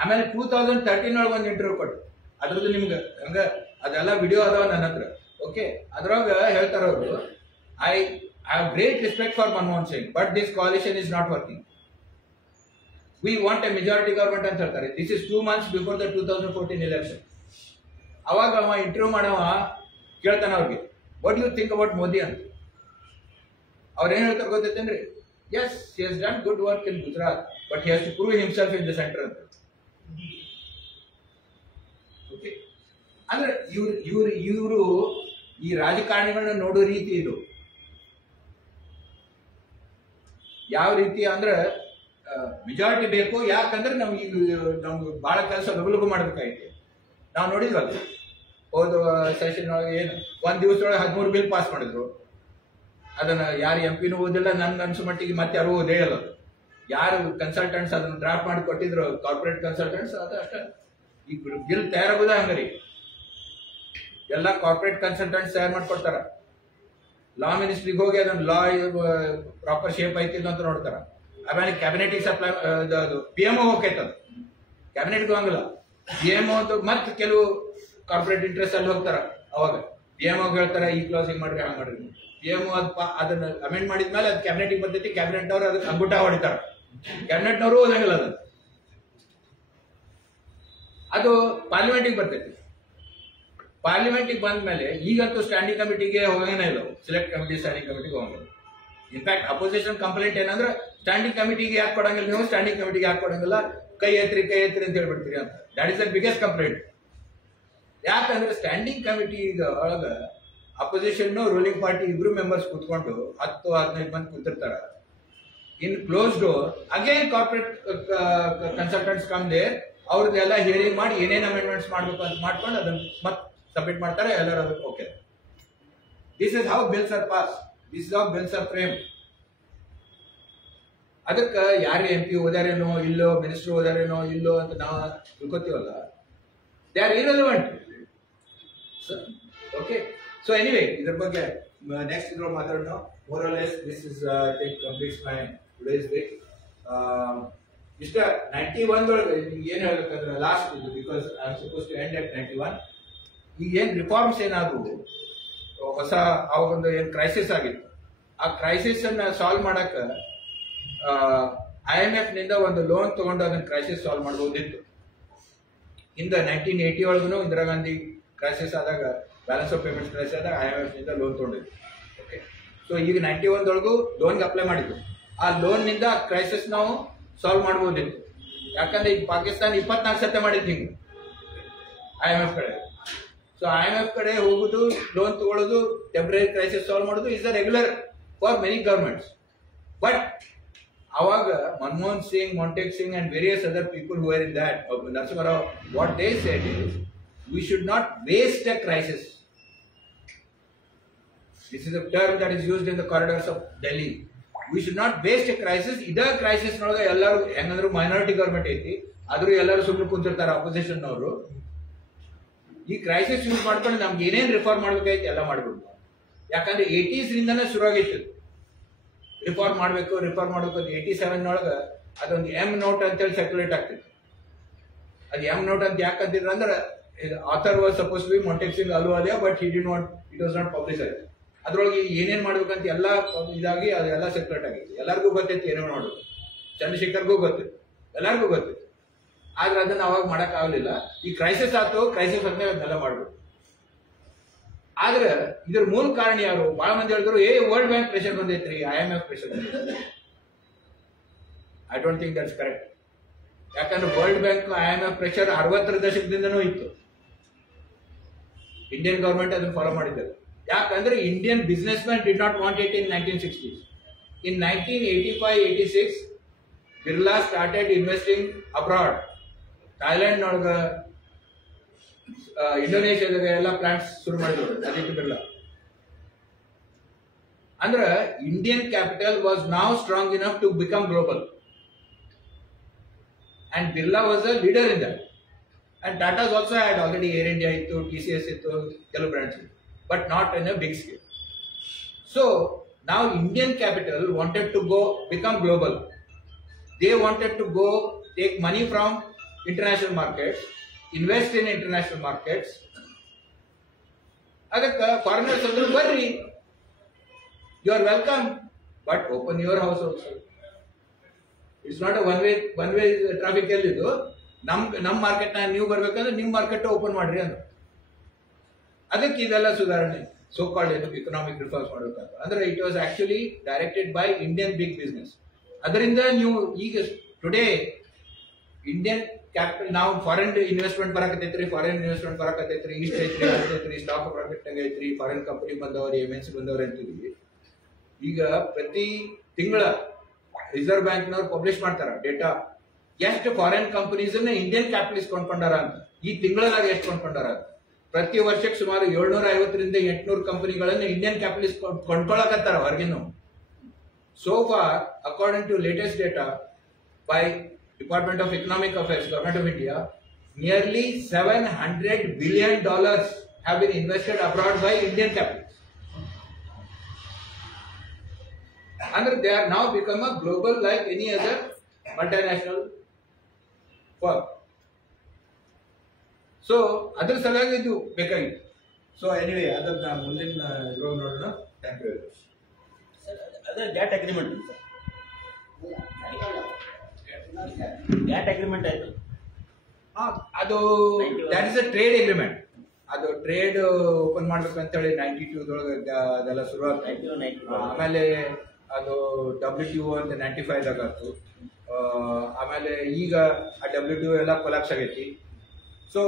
ಆಮೇಲೆ 2013 ಒಳಗೆ ಒಂದು interview ಕೊಟ್ಟು, ಅದ್ರದ್ದು ನಿಮ್ಗೆ ಹಂಗ ಅದೆಲ್ಲ ವಿಡಿಯೋ ಅದಾವ ನನ್ನ ಹತ್ರ. ಓಕೆ, ಅದ್ರೊಳಗ ಹೇಳ್ತಾರ ಅವರು, I have great respect for Manmohan Singh, but this coalition is not working. We want a majority government ಅಂತ ಹೇಳ್ತಾರೆ. This is 2 months before the 2014 election. ಅವಾಗ ಅವ ಇಂಟರ್ವ್ಯೂ ಮಾಡವ ಕೇಳ್ತಾನ ಅವ್ರಿಗೆ, what you think about Modi ಅಂತ. ಅವ್ರು ಏನ್ ಹೇಳ್ತಾರೆ ಗೊತ್ತೈತೇನ್ರಿ? Yes, he has done good work in Gujarat, but he has to prove himself in the center ಅಂತ. ಓಕೆ, ಅಂದ್ರೆ ಇವರು ಈ ರಾಜಕಾರಣಿಗಳನ್ನ ನೋಡೋ ರೀತಿ ಇದು ಯಾವ ರೀತಿ ಅಂದ್ರೆ, ಮೆಜಾರಿಟಿ ಬೇಕು. ಯಾಕಂದ್ರೆ ನಮ್ಗೆ ಬಹಳ ಕೆಲಸ ಲಘು ಮಾಡ್ಬೇಕಾಯ್ತು. ನಾವು ನೋಡಿದ್ವಲ್ಲ ಹೋದ ಸೆಷನ್ ಒಳಗೆ ಏನು ಒಂದ್ ದಿವಸದೊಳಗೆ 13 ಬಿಲ್ ಪಾಸ್ ಮಾಡಿದ್ರು. ಅದನ್ನ ಯಾರು MP ಓದಿಲ್ಲ, ನನ್ಗೆ ಅನ್ಸೋ ಮಟ್ಟಿಗೆ ಮತ್ತೆ ಯಾರು ಓದೇ ಇಲ್ಲ. ಯಾರು ಕನ್ಸಲ್ಟೆಂಟ್ಸ್ ಅದನ್ನ ಡ್ರಾಫ್ಟ್ ಮಾಡಿ ಕೊಟ್ಟಿದ್ರು, ಕಾರ್ಪೊರೇಟ್ ಕನ್ಸಲ್ಟೆಂಟ್ಸ್, ಅದು ಅಷ್ಟೇ. ಈ ಬಿಲ್ ತಯಾರಾಗೋದ ಹಂಗರಿ, ಎಲ್ಲ ಕಾರ್ಪೊರೇಟ್ ಕನ್ಸಲ್ಟೆಂಟ್ಸ್ ತಯಾರು ಮಾಡ್ಕೊಡ್ತಾರ. ಲಾ ಮಿನಿಸ್ಟ್ರಿಗೆ ಹೋಗಿ ಅದನ್ನ ಲಾ ಪ್ರಾಪರ್ ಶೇಪ್ ಐತಿ ಅಂತ ನೋಡ್ತಾರ. ಆಮೇಲೆ ಕ್ಯಾಬಿನೆಟಿಗೆ ಸಪ್ಲೈ, PMO ಹೋಗ್ತೈತೆ, ಅದು ಕ್ಯಾಬಿನೆಟ್ಗೆ ಹೋಗಂಗಿಲ್ಲ. PMO ಅಂತ ಮತ್ತೆ ಕೆಲವು ಕಾರ್ಪೊರೇಟ್ ಇಂಟ್ರೆಸ್ಟ್ ಅಲ್ಲಿ ಹೋಗ್ತಾರ. ಅವಾಗ PMO ಹೇಳ್ತಾರ, ಈ ಕ್ಲಾಸ್ ಹಿಂಗ್ ಮಾಡ್ರಿ, ಹಂಗ್ ಮಾಡ್ರಿ. PMO ಅದನ್ನ ಅಮೆಂಡ್ ಮಾಡಿದ್ಮೇಲೆ ಅದು ಕ್ಯಾಬಿನೆಟ್ಗೆ ಬರ್ತೈತಿ. ಕ್ಯಾಬಿನೆಟ್ನವ್ರು ಅದಕ್ಕೆ ಅಂಗುಟ ಹೊಡಿತಾರ. ಕ್ಯಾಬಿನೆಟ್ನವರು ಓದಂಗಿಲ್ಲ ಅದು ಪಾರ್ಲಿಮೆಂಟಿಗೆ ಬರ್ತೈತಿ. ಪಾರ್ಲಿಮೆಂಟಿಗೆ ಬಂದ್ಮೇಲೆ ಈಗಂತೂ ಸ್ಟ್ಯಾಂಡಿಂಗ್ ಕಮಿಟಿಗೆ ಹೋಗಂಗೇ ಇಲ್ಲ, ಸೆಲೆಕ್ಟ್ ಕಮಿಟಿ ಸ್ಟ್ಯಾಂಡಿಂಗ್ ಕಮಿಟಿಗೆ ಹೋಗಂಗಿಲ್ಲ. ಇನ್ಫ್ಯಾಕ್ಟ್ ಅಪೋಸಿಷನ್ ಕಂಪ್ಲೇಂಟ್ ಏನಂದ್ರೆ, ಸ್ಟ್ಯಾಂಡಿಂಗ್ ಕಮಿಟಿಗೆ ಯಾಕೆ ಕೊಡಂಗಿಲ್ಲ ನೀವು, ಸ್ಟ್ಯಾಂಡಿಂಗ್ ಕಮಿಟಿಗೆ ಯಾಕೆ ಕೊಡಂಗಿಲ್ಲ, ಕೈ ಎತ್ರಿ ಅಂತ ಹೇಳ್ಬಿಡ್ತೀರಿ ಅಂತ. That is the biggest complaint. ಯಾಕಂದ್ರೆ ಸ್ಟ್ಯಾಂಡಿಂಗ್ ಕಮಿಟಿ ಒಳಗ ಅಪೋಸಿಷನ್ ರೂಲಿಂಗ್ ಪಾರ್ಟಿ ಇಬ್ರು ಮೆಂಬರ್ಸ್ ಕೂತ್ಕೊಂಡು 10-15 ಮಂದಿ ಕೂತಿರ್ತಾರ. In close door again corporate consultants come there, ಅವ್ರದ್ದೆಲ್ಲ ಹಿಯರಿಂಗ್ ಮಾಡಿ ಏನೇನ್ ಅಮೆಂಡ್ಮೆಂಟ್ಸ್ ಮಾಡ್ಬೇಕು ಅಂತ ಮಾಡ್ಕೊಂಡು ಅದನ್ನ ಮತ್ತೆ ಸಬ್ಮಿಟ್ ಮಾಡ್ತಾರೆ. ಎಲ್ಲರೂ okay. This is how bills are pass, this is how bills are frame. ಅದಕ್ಕೆ ಯಾರು MP ಓದಾರೇನೋ ಇಲ್ಲೋ, ಮಿನಿಸ್ಟರ್ ಓದಾರೇನೋ ಇಲ್ಲೋ ಅಂತ ನಾವು ತಿಳ್ಕೊತೀವಲ್ಲ, they are irrelevant. Okay, so anyway ಇದ್ರ ಬಗ್ಗೆ ನೆಕ್ಸ್ಟ್ ಇದ್ರೊಳಗೆ ಮಾತಾಡೋಣ. More or less this is take completes my today's week. ಇಷ್ಟ 91 ಒಳಗೆ ಏನ್ ಹೇಳ್ಬೇಕಂದ್ರೆ ಲಾಸ್ಟ್ ಇದು, because I am suppose to end at 91. ಈಗ ಏನ್ ರಿಫಾರ್ಮ್ಸ್ ಏನಾದ್ರು ಹೊಸ ಅವಾಗೊಂದು ಏನ್ ಕ್ರೈಸಿಸ್ ಆಗಿತ್ತು, ಆ ಕ್ರೈಸಿಸ್ ಅನ್ನ ಸಾಲ್ವ್ ಮಾಡಕ್ IMF ನಿಂದ ಒಂದು ಲೋನ್ ತಗೊಂಡು ಅದನ್ನ ಕ್ರೈಸಿಸ್ ಸಾಲ್ವ್ ಮಾಡಬಹುದಿತ್ತು. ಇಂದ 1980 ಒಳಗೂ ಇಂದಿರಾ ಗಾಂಧಿ ಕ್ರೈಸಿಸ್ ಆದಾಗ, ಬ್ಯಾಲೆನ್ಸ್ ಆಫ್ ಪೇಮೆಂಟ್ಸ್ ಕ್ರೈಸಿಸ್ ಆದಾಗ IMF ನಿಂದ ಲೋನ್ ತಗೊಂಡಿದ್ರು. ಓಕೆ, ಸೊ ಈಗ 91 ಒಳಗೂ ಲೋನ್ಗೆ ಅಪ್ಲೈ ಮಾಡಿದ್ರು. ಆ ಲೋನ್ ನಿಂದ ಕ್ರೈಸಿಸ್ ನಾವು ಸಾಲ್ವ್ ಮಾಡಬಹುದಿತ್ತು. ಯಾಕಂದ್ರೆ ಈಗ ಪಾಕಿಸ್ತಾನ 24 ಸತಿ ಮಾಡಿದ್ದು ಹಿಂಗೆ IMF ಕಡೆ. ಸೊ IMF ಕಡೆ ಹೋಗುದು, ಲೋನ್ ತಗೊಳ್ಳೋದು, ಟೆಂಪರರಿ ಕ್ರೈಸಿಸ್ ಸಾಲ್ವ್ ಮಾಡೋದು is the regular for many governments. But ಅವಾಗ Manmohan Singh, Montek Singh and various other people who are in that, Narasimha Rao, what they said is, we should not waste a crisis. This is a term that is used in the corridors of Delhi. We should not waste a crisis. Ida crisis ನೊಳಗೆ ಎಲ್ಲರೂ ಹೆಂಗಂದ್ರು minority government ಐತಿ, ಆದ್ರೂ ಎಲ್ಲರೂ ಸುಮ್ಮನೆ ಕುಂತಿರ್ತಾರೆ opposition ಅವರು. ಈ crisis use ಮಾಡ್ಕೊಂಡು ನಮ್ಗೆ ಏನೇನ್ ರಿಫಾರ್ಮ್ ಮಾಡ್ಬೇಕಾಯ್ತು ಎಲ್ಲ ಮಾಡ್ಬಿಡ್ಬೋದು. ಯಾಕಂದ್ರೆ 80s ರಿಂದನೇ ಶುರುವಾಗಿತ್ತು ರಿಫಾರ್ಮ್ ಮಾಡಬೇಕು ಅಂತ. 87 ಒಳಗೆ ಅದೊಂದು M ನೋಟ್ ಅಂತೇಳಿ ಸರ್ಕ್ಯುಲೇಟ್ ಆಗ್ತಿತ್ತು. ಅದು M ನೋಟ್ ಅಂತ ಯಾಕೆ ಅಂತಿದ್ರು ಅಂದ್ರೆ, author was supposed to be Montek Singh Ahluwalia, but he didn't want, it was not publicized. ಅದ್ರೊಳಗೆ ಏನೇನ್ ಮಾಡ್ಬೇಕಂತ ಎಲ್ಲ ಇದಾಗಿ ಅದೆಲ್ಲ ಸೆಕ್ರೆಟ್ ಆಗಿತ್ತು. ಎಲ್ಲರಿಗೂ ಗೊತ್ತಿತ್ತು ಏನೇನು ಮಾಡ್ಬೇಕು, ಚಂದ್ರಶೇಖರ್ಗೂ ಗೊತ್ತಿತ್ತು, ಎಲ್ಲರಿಗೂ ಗೊತ್ತಿತ್ತು. ಆದ್ರೆ ಅದನ್ನ ಅವಾಗ ಮಾಡಕ್ ಆಗ್ಲಿಲ್ಲ. ಈ ಕ್ರೈಸಿಸ್ ಆಯ್ತು, ಕ್ರೈಸಿಸ್ ಆದ್ಮೇಲೆ ಅದನ್ನೆಲ್ಲ ಮಾಡ್ಬೇಕು. ಆದ್ರೆ ಇದ್ರ ಮೂಲ ಕಾರಣ ಯಾರು? ಬಹಳ ಮಂದಿ ಹೇಳಿದ್ರು, ವರ್ಲ್ಡ್ ಬ್ಯಾಂಕ್ ಪ್ರೆಷರ್ ಬಂದೈತ್ರಿ, IMF ಪ್ರೆಷರ್ ಬಂದೈತ್ರಿ. I don't think that's correct. ಯಾಕಂದ್ರೆ ವರ್ಲ್ಡ್ ಬ್ಯಾಂಕ್ IMF ಪ್ರೆಷರ್ 60ರ ದಶಕದಿಂದನೂ ಇತ್ತು. ಇಂಡಿಯನ್ ಗವರ್ಮೆಂಟ್ ಅದನ್ನು ಫಾಲೋ ಮಾಡಿದ್ದಾರೆ. ಯಾಕಂದ್ರೆ Indian businessman did not want it in 1960s. In 1985-86, Birla started investing abroad. Thailand ನೊಳಗ, ಇಂಡೋನೇಷ್ಯಾದಾಗ ಎಲ್ಲ ಪ್ಲಾಂಟ್ಸ್ ಶುರು ಮಾಡಿದ್ರು ಆದಿತ್ಯ ಬಿರ್ಲಾ. ಅಂದ್ರೆ Indian capital was now strong enough to become global, and Birla was a leader in that. And Tatas also had already Air India ಇತ್ತು, TCS ಇತ್ತು, ಕೆಲವು brands ಇತ್ತು, but not in a big scale. So now Indian capital wanted to go become global. They wanted to go take money from international markets, invest in international markets. Adakka foreigners andru barri, you are welcome, but open your house also. It's not a one way traffic ellidu. Nam market na ನೀವು ಬರಬೇಕಂದ್ರೆ ನಿಮ್ಮ market open ಮಾಡ್ರಿ ಅಂತ. ಅದಕ್ಕೆ ಇದೆಲ್ಲ ಸುಧಾರಣೆ, so called economic reforms ಮಾಡಬೇಕಾದ್ರೆ. ಅಂದ್ರೆ it was actually directed by Indian big business. ಅದರಿಂದ ನೀವು ಈಗ ಟುಡೇ ಇಂಡಿಯನ್ ಕ್ಯಾಪಿಟಲ್, ನಾವು ಫಾರಿನ್ ಇನ್ವೆಸ್ಟ್ಮೆಂಟ್ ಬರಕತ್ತೈತ್ರಿ, ಫಾರಿನ್ ಇನ್ವೆಸ್ಟ್ಮೆಂಟ್ ಬರಕತ್ತೈತ್ರಿ, ಇಷ್ಟ ಐತ್ರಿ, ಅಷ್ಟ ಐತ್ರಿ, ಸ್ಟಾಕ್ ಮಾರ್ಕೆಟ್ ಐತ್ರಿ, ಫಾರಿನ್ ಕಂಪನಿ ಬಂದವ್ರಿ, MNC ಬಂದವ್ರಿ ಅಂತಿದ್ವಿ. ಈಗ ಪ್ರತಿ ತಿಂಗಳ ರಿಸರ್ವ್ ಬ್ಯಾಂಕ್ನವ್ರು ಪಬ್ಲಿಷ್ ಮಾಡ್ತಾರ ಡೇಟಾ, ಎಷ್ಟು ಫಾರಿನ್ ಕಂಪನೀಸ್ ಇಂಡಿಯನ್ ಕ್ಯಾಪಿಟಲಿಸ್ಟ್ ಕೊಂಡ್ಕೊಂಡಾರ ಅಂತ, ಈ ತಿಂಗಳದಾಗ ಎಷ್ಟು ಕೊಂಡ್ಕೊಂಡಾರ ಅಂತ. ಪ್ರತಿ ವರ್ಷಕ್ಕೆ ಸುಮಾರು 750ರಿಂದ 800 ಕಂಪನಿಗಳನ್ನು ಇಂಡಿಯನ್ ಕ್ಯಾಪಿಟಲಿಸ್ಟ್ ಕೊಂಡ್ಕೊಳ್ಳಕತ್ತಾರ ಹೊರಗಿನ. So far, according to latest data by department of economic affairs, government of India, nearly $700 billion have been invested abroad by Indian capitalists. Andre they are now become a global like any other multinational firm. So ಅದ್ರ ಸಲುವಾಗಿ ಇದು ಬೇಕಾಗಿತ್ತು. So anyway ಅದನ್ನ ಮುಂದಿನ ಇದ್ರೊಳಗೆ ನೋಡೋಣ. Thank you very much. ಅದೇ GATT agreement sir, GATT agreement ಆಯ್ತು. ಅದು that is a trade agreement. ಅದು ಟ್ರೇಡ್ ಓಪನ್ ಮಾಡ್ಬೇಕಂತ ಹೇಳಿ 92 ಅದೆಲ್ಲ ಶುರುವಾಗ್ತದೆ. ಆಮೇಲೆ ಅದು WTO ಅಂತ 95ದಾಗ ಆಯ್ತು. ಆಮೇಲೆ ಈಗ ಆ WTO ಎಲ್ಲ ಕೊಲಾಪ್ಸ್ ಆಗೈತಿ. ಸೊ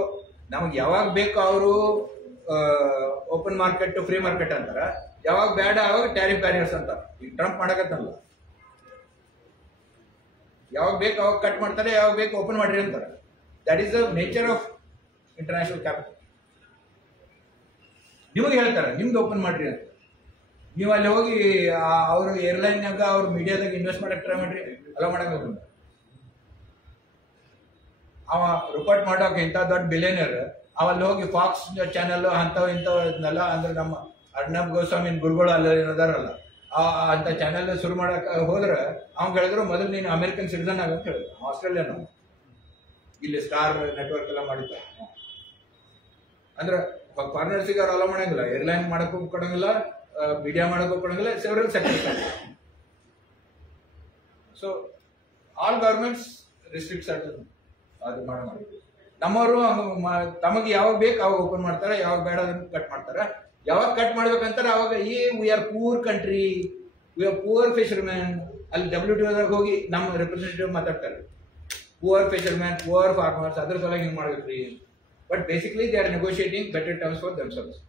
ನಮ್ಗೆ ಯಾವಾಗ ಬೇಕು ಅವರು ಓಪನ್ ಮಾರ್ಕೆಟ್, ಫ್ರೀ ಮಾರ್ಕೆಟ್ ಅಂತಾರ, ಯಾವಾಗ ಬೇಡ ಅವಾಗ ಟ್ಯಾರಿಫ್ ಬ್ಯಾರಿಯರ್ಸ್ ಅಂತಾರ. ಈಗ ಟ್ರಂಪ್ ಮಾಡಕತ್ತಲ್ಲ, ಯಾವಾಗ ಬೇಕು ಅವಾಗ ಕಟ್ ಮಾಡ್ತಾರೆ, ಯಾವಾಗ ಬೇಕು ಓಪನ್ ಮಾಡ್ರಿ ಅಂತಾರೆ. That is the nature of international capital. ನಿಮಗೆ ಹೇಳ್ತಾರೆ ನಿಮ್ದು ಓಪನ್ ಮಾಡ್ರಿ ಅಂತ, ನೀವು ಅಲ್ಲಿ ಹೋಗಿ ಅವ್ರ ಏರ್ಲೈನ್ನಾಗ ಅವ್ರ ಮೀಡಿಯಾದಾಗ ಇನ್ವೆಸ್ಟ್ ಮಾಡಕ್ ಟ್ರೈ ಮಾಡ್ರಿ, ಅಲ್ಲ ಮಾಡಕ್ ಹೋಗ್ತಾರೆ. ಅವ ರಿಪೋರ್ಟ್ ಮಾಡೋಕೆ ಇಂಥ ದೊಡ್ಡ ಬಿಲಿಯನರ್ ಅವಲ್ಲಿ ಹೋಗಿ ಫಾಕ್ಸ್ ಚಾನೆಲ್ ಅಂಥವು ಇಂಥವು ಇದನ್ನೆಲ್ಲ, ಅಂದ್ರೆ ನಮ್ಮ ಅರ್ಣಬ್ ಗೋಸ್ವಾಮಿ ಗುರುಗಳು ಅಲ್ಲಿ ಅದಾರಲ್ಲ, ಅಂತ ಚಾನೆಲ್ ಶುರು ಮಾಡಕ್ ಹೋದ್ರೆ ಅವ್ನು ಹೇಳಿದ್ರು ಮೊದಲು ನೀನು ಅಮೆರಿಕನ್ ಸಿಟಿಸನ್ ಆಗಂತ ಹೇಳಿದ್ರು. ಆಸ್ಟ್ರೇಲಿಯನ್ ಇಲ್ಲಿ ಸ್ಟಾರ್ ನೆಟ್ವರ್ಕ್ ಎಲ್ಲ ಮಾಡಿದ್ದ. ಅಂದ್ರೆ ಫಾರಿನರ್ಸಿಗೆ ಅವ್ರು ಅಲೋ ಮಾಡಂಗಿಲ್ಲ, ಏರ್ಲೈನ್ ಮಾಡಕ್ಕೂ ಕೊಡಂಗಿಲ್ಲ, ಮೀಡಿಯಾ ಮಾಡಕ್ಕೂ ಕೊಡಂಗಿಲ್ಲ, several sectors. So all governments restricts ಅದು ಮಾಡೋಣ. ನಮ್ಮವರು ತಮಗೆ ಯಾವಾಗ ಬೇಕು ಅವಾಗ ಓಪನ್ ಮಾಡ್ತಾರೆ, ಯಾವಾಗ ಬೇಡ ಅದನ್ನು ಕಟ್ ಮಾಡ್ತಾರೆ. ಯಾವಾಗ ಕಟ್ ಮಾಡ್ಬೇಕಂತಾರೆ ಅವಾಗ we are poor country, we are poor fisherman. ಅಲ್ಲಿ WTO ಹೋಗಿ ನಮ್ಮ ರೆಪ್ರೆಸೆಂಟೇಟಿವ್ ಮಾತಾಡ್ತಾರೆ, ಪೂರ್ ಫಿಶರ್ಮ್ಯಾನ್, ಪೂರ್ ಫಾರ್ಮರ್ಸ್, ಅದ್ರ ಸಲುವಾಗಿ ಹಿಂಗೆ ಮಾಡ್ಬೇಕ್ರಿ. But basically they are negotiating better terms for themselves.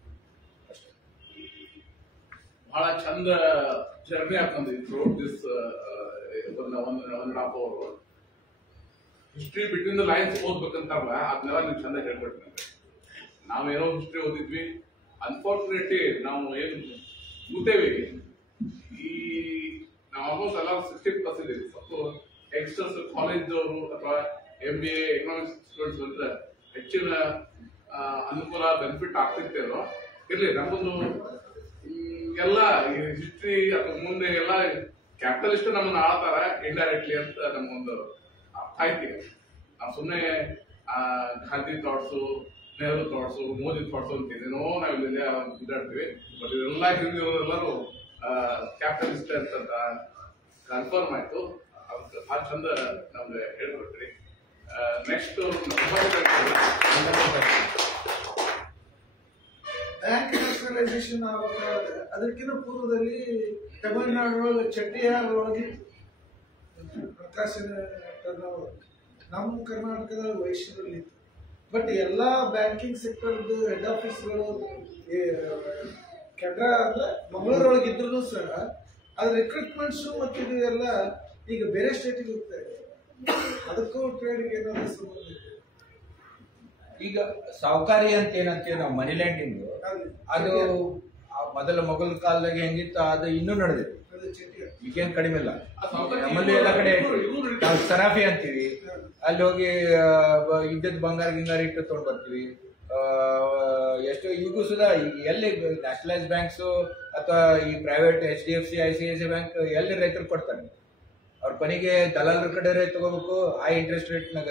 ಬಹಳ ಚಂದ ಜರ್ನಿ ಆಗ್ತದೆ throughout this 1.5 hour. History between the lines ಓದ್ಬೇಕಂತಾರಲ್ಲ, ಅದನ್ನೆಲ್ಲ ನೀವು ಚಂದ ಹೇಳ್ಕೊಡ್ತೀನಿ. ನಾವೇನೋ ಹಿಸ್ಟ್ರಿ ಓದಿದ್ವಿ, ಅನ್ಫಾರ್ಚುನೇಟ್ಲಿ ನಾವು ಏನು ಕೂತೇವಿ, ಈ ನಾವು ಆಲ್ಮೋಸ್ಟ್ ಎಲ್ಲ 60+ ಇದ್ದೀವಿ. ಸ್ವಲ್ಪ ಯಂಗ್ಸ್ಟರ್ಸ್ ಕಾಲೇಜ್ ಅವರು ಅಥವಾ MBA ಎಕನಾಮಿಕ್ಸ್ ಸ್ಟೂಡೆಂಟ್ಸ್ ಬಂದ್ರೆ ಹೆಚ್ಚಿನ ಅನುಕೂಲ ಬೆನಿಫಿಟ್ ಆಗ್ತಿರ್ತೇನೋ ಇರ್ಲಿ. ನಮ್ಮೊಂದು ಎಲ್ಲ ಹಿಸ್ಟ್ರಿ ಅಥವಾ ಮುಂದೆ ಎಲ್ಲ ಕ್ಯಾಪಿಟಲಿಸ್ಟ್ ನಮ್ಮನ್ನ ಆಳ್ತಾರ ಇಂಡೈರೆಕ್ಟ್ಲಿ ಅಂತ ನಮಗೊಂದು ಆಯ್ತು. ನಾವು ಸುಮ್ಮನೆ Gandhi thoughts, Nehru thoughts, Modi thoughts ಅಂತ ಇದೇನೋ ನಾವು ಇಲ್ಲಿ ಇದಾಡ್ತೀವಿ. ಬಟ್ ಇದೆಲ್ಲ ಹಿಂದಿರೋರೆಲ್ಲರೂ ಕ್ಯಾಪಿಟಲಿಸ್ಟ್ ಅಂತ ಕನ್ಫರ್ಮ್ ಆಯ್ತು. ಅದಕ್ಕೆ ಭಾಳ ಚಂದ ನಮ್ಗೆ ಹೇಳ್ಕೊಟ್ರಿ. ನೆಕ್ಸ್ಟ್ ಬ್ಯಾಂಕ್ ನ್ಯಾಷನಲೈಸೇಷನ್ ಆವಾಗ ಅದಕ್ಕಿಂತ ಪೂರ್ವದಲ್ಲಿ ತಮಿಳುನಾಡೊಳಗೆ ಚೆಟ್ಟಿಯಾರ್ ಒಳಗೆ ಪ್ರಕಾಶನ ನಮ್ಮ ಕರ್ನಾಟಕದ ವೈಶ್ಯರಲ್ಲಿ ಬಟ್ ಎಲ್ಲಾ ಬ್ಯಾಂಕಿಂಗ್ ಸೆಕ್ಟರ್ದು ಹೆಡ್ ಆಫೀಸ್ಗಳು ಕೆನರಾ ಅಂದ್ರೆ ಮಂಗಳೂರೊಳಗೆ ಇದ್ರು ಸಹ ಅದ್ರ ರಿಕ್ರೂಟ್ಮೆಂಟ್ಸ್ ಮತ್ತು ಇದು ಎಲ್ಲ ಈಗ ಬೇರೆ ಸ್ಟೇಟಿಗೆ ಹೋಗ್ತಾ ಇದೆ. ಅದಕ್ಕೂ ಟ್ರೇಡ್ಗೆ ಏನಾದ್ರು ಸಂಬಂಧ ಇದೆ? ಈಗ ಸಾವುಕಾರಿ ಅಂತ ಏನಂತೀವಿ ನಾವು, ಮನಿ ಲ್ಯಾಂಡಿಂಗ್, ಅದು ಮೊದಲ ಮೊಘಲ್ ಕಾಲದಾಗ ಹೆಂಗಿತ್ತು ಅದು ಇನ್ನೂ ನಡೆದಿದೆ, ಈಗೇನು ಕಡಿಮೆ ಇಲ್ಲ. ನಮ್ಮಲ್ಲಿ ಎಲ್ಲ ಕಡೆ ನಾವು ಸರಾಫಿ ಅಂತೀವಿ, ಅಲ್ಲಿ ಹೋಗಿ ಇದ್ದದ್ದು ಬಂಗಾರ ಗಿಂಗಾರ ಇಟ್ಟು ತೊಗೊಂಡು ಬರ್ತೀವಿ. ಎಷ್ಟು ಈಗೂ ಸುಧಾ ಎಲ್ಲಿ ನ್ಯಾಷನಲೈಸ್ ಬ್ಯಾಂಕ್ಸು ಅಥವಾ ಈ ಪ್ರೈವೇಟ್ HDFC ICICI ಬ್ಯಾಂಕ್ ಎಲ್ಲಿ ರೈತರು ಕೊಡ್ತಾರೆ, ಅವ್ರ ಕೊನೆಗೆ ದಲಾಲರ ಕಡೆ ತಗೋಬೇಕು, ಹೈ ಇಂಟ್ರೆಸ್ಟ್ ರೇಟ್ನಾಗ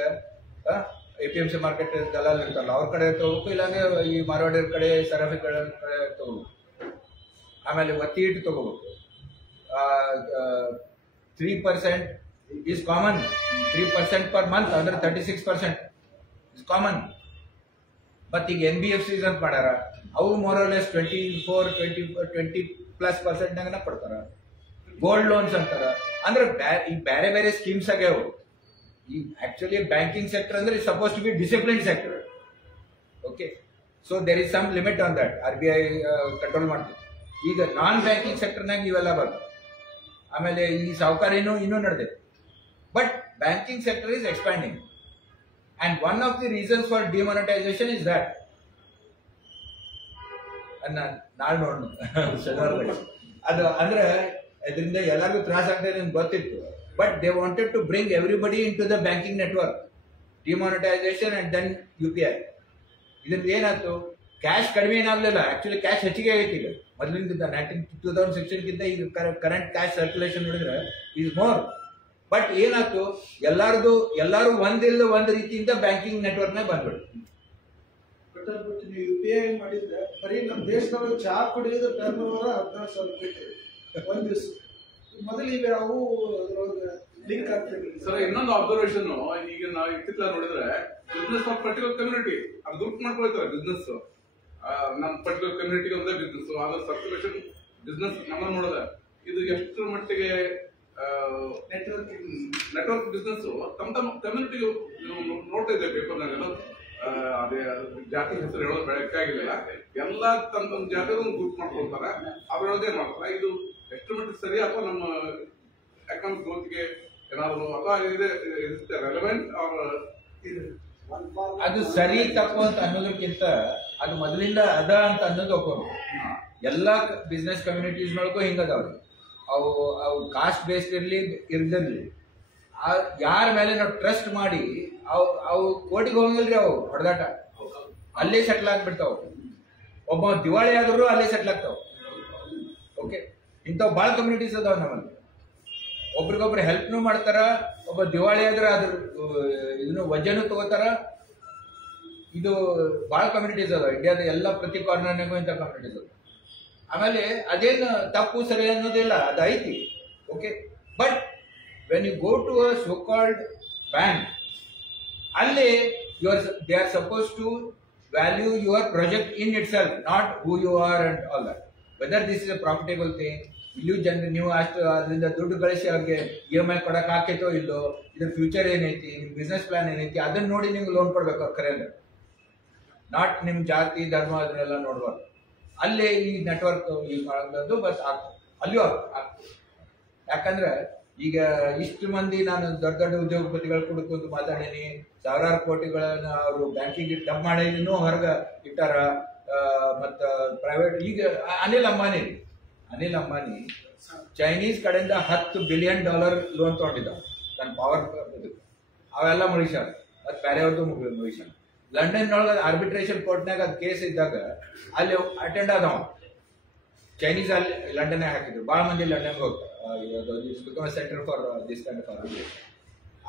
APMC ಮಾರ್ಕೆಟ್ ದಲಾಲ್ ಇರ್ತಾರಲ್ಲ ಅವ್ರ ಕಡೆ ತಗೋಬೇಕು, ಇಲ್ಲಾಂದ್ರೆ ಈ ಮಾರವಾಡಿಯವ್ರ ಕಡೆ ಸರಾಫಿ ಕಡೆ ತಗೋಬೇಕು. ಆಮೇಲೆ ಒತ್ತಿ ಇಟ್ಟು ತಗೋಬೇಕು. 3% ಈಸ್ ಕಾಮನ್, 3% ಪರ್ ಮಂತ್ ಅಂದ್ರೆ 36% ಇಸ್ ಕಾಮನ್. ಮತ್ ಈಗ NBFCs ಅಂತ ಮಾಡ್ಯಾರ, ಅವು ಮೋರಲೆಸ್ 24-20+% ನಾಗನ ಕೊಡ್ತಾರ. ಗೋಲ್ಡ್ ಲೋನ್ಸ್ ಅಂತಾರ. ಅಂದ್ರೆ ಈ ಬೇರೆ ಬೇರೆ ಸ್ಕೀಮ್ಸ್ ಆಗ್ಯಾವ. ಈ ಆಕ್ಚುಲಿ ಬ್ಯಾಂಕಿಂಗ್ ಸೆಕ್ಟರ್ ಅಂದ್ರೆ suppose to be discipline sector. Okay, so there is some limit on that. RBI control ಮಾಡ್ತೀವಿ. ಈಗ ನಾನ್ ಬ್ಯಾಂಕಿಂಗ್ ಸೆಕ್ಟರ್ನಾಗ ಇವೆಲ್ಲ ಬರ್ತದೆ. ಆಮೇಲೆ ಈ ಸಾಹುಕಾರಿನೂ ಇನ್ನೂ ನಡೆದಿದೆ. But banking sector is expanding. And one of the reasons for demonetization is that. ನಾಳೆ ನೋಡೋಣ ಅದು ಅಂದ್ರೆ ಇದರಿಂದ ಎಲ್ಲರಿಗೂ ತ್ರಾಸ ಆಗ್ತದೆ ಅಂತ ಗೊತ್ತಿತ್ತು. But they wanted to bring everybody into the banking network. Demonetisation and then UPI. ಇದರಿಂದ ಏನಾಯ್ತು, ಕ್ಯಾಶ್ ಕಡಿಮೆ ಏನಾಗಲಿಲ್ಲ, ಆಕ್ಚುಲಿ ಕ್ಯಾಶ್ ಹೆಚ್ಚಿಗೆ ಆಗೈತಿ. ಈಗ ಮೊದಲಿಂದ 2016 ಈಗ ಕರೆಂಟ್ ಕ್ಯಾಶ್ ಸರ್ಕ್ಯುಲೇಷನ್ ನೋಡಿದ್ರೆ ಈಸ್ ಮೋರ್. ಬಟ್ ಏನಾಯ್ತು, ಎಲ್ಲಾರು ಒಂದಿಲ್ಲ ಒಂದ್ ರೀತಿಯಿಂದ ಬ್ಯಾಂಕಿಂಗ್ ನೆಟ್ವರ್ಕ್ ನೇ ಬಂದ್ಬಿಡ್ತು. ಬಟ್ ನೀವು UPI ಮಾಡಿದ್ರೆ ಬರೀ ನಮ್ಮ ದೇಶದೊಳಗೆ ಚಹಾ ಕುಡಿಯೋದು ಟರ್ನ್ ಓವರ್ 14,000 ಕೋಟಿ ಒಂದ್ ದಿವಸ. ಮೊದಲು ಈಗ ಅವು ಲಿಂಕ್ ಆಗ್ತದೆ. ಸರ್, ಇನ್ನೊಂದು ಅಬ್ಸರ್ವೇಷನ್, ಈಗ ನಾವು ಇತ್ತಿತ್ತ ನೋಡಿದ್ರೆ ಬಿಸ್ನೆಸ್ ಆಫ್ ಪರ್ಟಿಕ್ಯುಲರ್ ಕಮ್ಯುನಿಟಿ ಅದು ಗ್ರೂಪ್ ಮಾಡ್ಕೊಳ್ತಾರೆ. ಬಿಸ್ನೆಸ್ ನಮ್ಮ ಪರ್ಟಿಕ್ಯುಲರ್ ಕಮ್ಯುನಿಟಿಗೆ ಒಂದೇ ಬಿಸ್ನೆಸ್, ಅದ್ರ ಸರ್ಕ್ಯುಲೇಷನ್ ಬಿಸ್ನೆಸ್ ನಮ್ಮ ನೋಡಿದ್ರೆ ಇದು ಎಷ್ಟು ಮಟ್ಟಿಗೆ ನೆಟ್ವರ್ಕ್ ಬಿಸ್ನೆಸ್ ತಮ್ಮ ಕಮ್ಯುನಿಟಿ ನೋಡ್ತಾ ಇದೆ. ಪೇಪರ್ನಾಗೆಲ್ಲ ಅದೇ ಜಾತಿ ಹೆಸರು ಹೇಳೋದು ಬೆಳಕಾಗಿಲ್ಲ, ಎಲ್ಲ ತಮ್ಮ ಜಾತಿಗೆ ಒಂದು ಗ್ರೂಪ್ ಮಾಡ್ಕೊಳ್ತಾರೆ, ಅದರೊಳಗೆ ಮಾಡ್ತಾರೆ. ಇದು ಎಷ್ಟು ಮಟ್ಟಿಗೆ ಸರಿ ಅಥವಾ ನಮ್ಮ ಎಕನಾಮಿಕ್ ಗ್ರೋತ್ಗೆ ಏನಾದ್ರು ಅಥವಾ ಇದೆ ರೆಲೆವೆಂಟ್ ಅದು ಸರಿ ತಪ್ಪು ಅಂತ ಅನ್ನೋದಕ್ಕಿಂತ ಅದು ಮೊದಲಿಂದ ಅದ ಅಂತ ಅನ್ನೋದು ಒಪ್ಪೋದು. ಎಲ್ಲ ಬಿಸ್ನೆಸ್ ಕಮ್ಯುನಿಟೀಸ್ ನೊಳಗೂ ಹಿಂಗದಾವ್ರಿ. ಅವು ಕಾಸ್ಟ್ ಬೇಸ್ಡ್ ಇರ್ದಿರ್ಲಿ, ಯಾರ ಮೇಲೆ ನಾವು ಟ್ರಸ್ಟ್ ಮಾಡಿ ಅವು ಕೋರ್ಟಿಗೆ ಹೋಗಂಗಿಲ್ರಿ, ಅವು ಹೊಡೆದಾಟ ಅಲ್ಲೇ ಸೆಟ್ಲ್ ಆಗ್ಬಿಡ್ತಾವ. ಒಬ್ಬ ದಿವಾಳಿ ಆದ್ರೂ ಅಲ್ಲೇ ಸೆಟ್ಲ್ ಆಗ್ತಾವ. ಓಕೆ, ಇಂಥವು ಭಾಳ ಕಮ್ಯುನಿಟೀಸ್ ಅದಾವ ನಮ್ಮಲ್ಲಿ. ಒಬ್ರಿಗೊಬ್ರು ಹೆಲ್ಪ್ನು ಮಾಡ್ತಾರ, ಒಬ್ಬ ದಿವಾಳಿ ಆದ್ರೆ ಅದ್ರ ಇದನ್ನು ವಜನು ತಗೋತಾರ. ಇದು ಭಾಳ ಕಮ್ಯುನಿಟೀಸ್ ಅದಾವ ಇಂಡಿಯಾದ ಎಲ್ಲ ಪ್ರತಿ ಕಾರ್ನರ್ನಾಗೂ ಇಂಥ ಕಮ್ಯುನಿಟೀಸ್ ಅದಾವ. ಆಮೇಲೆ ಅದೇನು ತಪ್ಪು ಸರಿ ಅನ್ನೋದಿಲ್ಲ, ಅದು ಐತಿ. Okay, but when you go to a so called bank, ಅಲ್ಲಿ they are suppose to value your project in itself, not who you are and all that. Whether this is a profitable thing, ಇಲ್ಲೂ ನೀವು ಅಷ್ಟು ಅದರಿಂದ ದುಡ್ಡು ಗಳಿಸಿ ಅವ್ರಿಗೆ EMI ಕೊಡಕ್ ಆಕೈತೋ ಇಲ್ಲೋ, ಇದ್ರ ಫ್ಯೂಚರ್ ಏನೈತಿ, ನಿಮ್ ಬಿಸ್ನೆಸ್ ಪ್ಲಾನ್ ಏನೈತಿ, ಅದನ್ನ ನೋಡಿ ನಿಮ್ಗೆ ಲೋನ್ ಕೊಡ್ಬೇಕು ಅವ್ರ ಕರೆ ಅಂದ್ರೆ. ನಾಟ್ ನಿಮ್ ಜಾತಿ ಧರ್ಮ ಅದನ್ನೆಲ್ಲ ನೋಡ್ಬಾರ್ದು. ಅಲ್ಲೇ ಈ ನೆಟ್ವರ್ಕ್ ಯೂಸ್ ಮಾಡೋದು ಬಸ್ ಆಗ್ತದೆ, ಅಲ್ಲಿಯೂ ಆಗ್ತದೆ. ಯಾಕಂದ್ರೆ ಈಗ ಇಷ್ಟು ಮಂದಿ ನಾನು ದೊಡ್ಡ ದೊಡ್ಡ ಉದ್ಯೋಗಪತಿಗಳು ಕುಡ್ಕೊಂಡು ಮಾತಾಡೀನಿ, ಸಾವಿರಾರು ಕೋಟಿಗಳನ್ನ ಅವರು ಬ್ಯಾಂಕಿಂಗ್ ಡಬ್ ಮಾಡಿನೂ ಹೊರಗೆ ಇಟ್ಟಾರ. ಮತ್ತ ಪ್ರೈವೇಟ್ ಈಗ ಅನಿಲ್ ಅಂಬಾನಿ ಚೈನೀಸ್ ಕಡೆಯಿಂದ $10 ಬಿಲಿಯನ್ ಲೋನ್ ತಗೊಂಡಿದ್ದ ತನ್ನ ಪವರ್. ಅವೆಲ್ಲ ಮುಗಿಸ್ಯಾರ, ಮತ್ತೆ ಬೇರೆಯವ್ರದ್ದು ಮುಗಿಸ್ಯಾರ. ಲಂಡನ್ ಒಳಗೆ ಆರ್ಬಿಟ್ರೇಷನ್ ಕೋರ್ಟ್ನಾಗ ಅದು ಕೇಸ್ ಇದ್ದಾಗ ಅಲ್ಲಿ ಅಟೆಂಡ್ ಆದವ. ಚೈನೀಸ್ ಅಲ್ಲಿ ಲಂಡನ್ ಹಾಕಿದ್ರು, ಭಾಳ ಮಂದಿ ಲಂಡನ್ಗೆ ಹೋಗ್ತಾರೆ, centre for this kind of.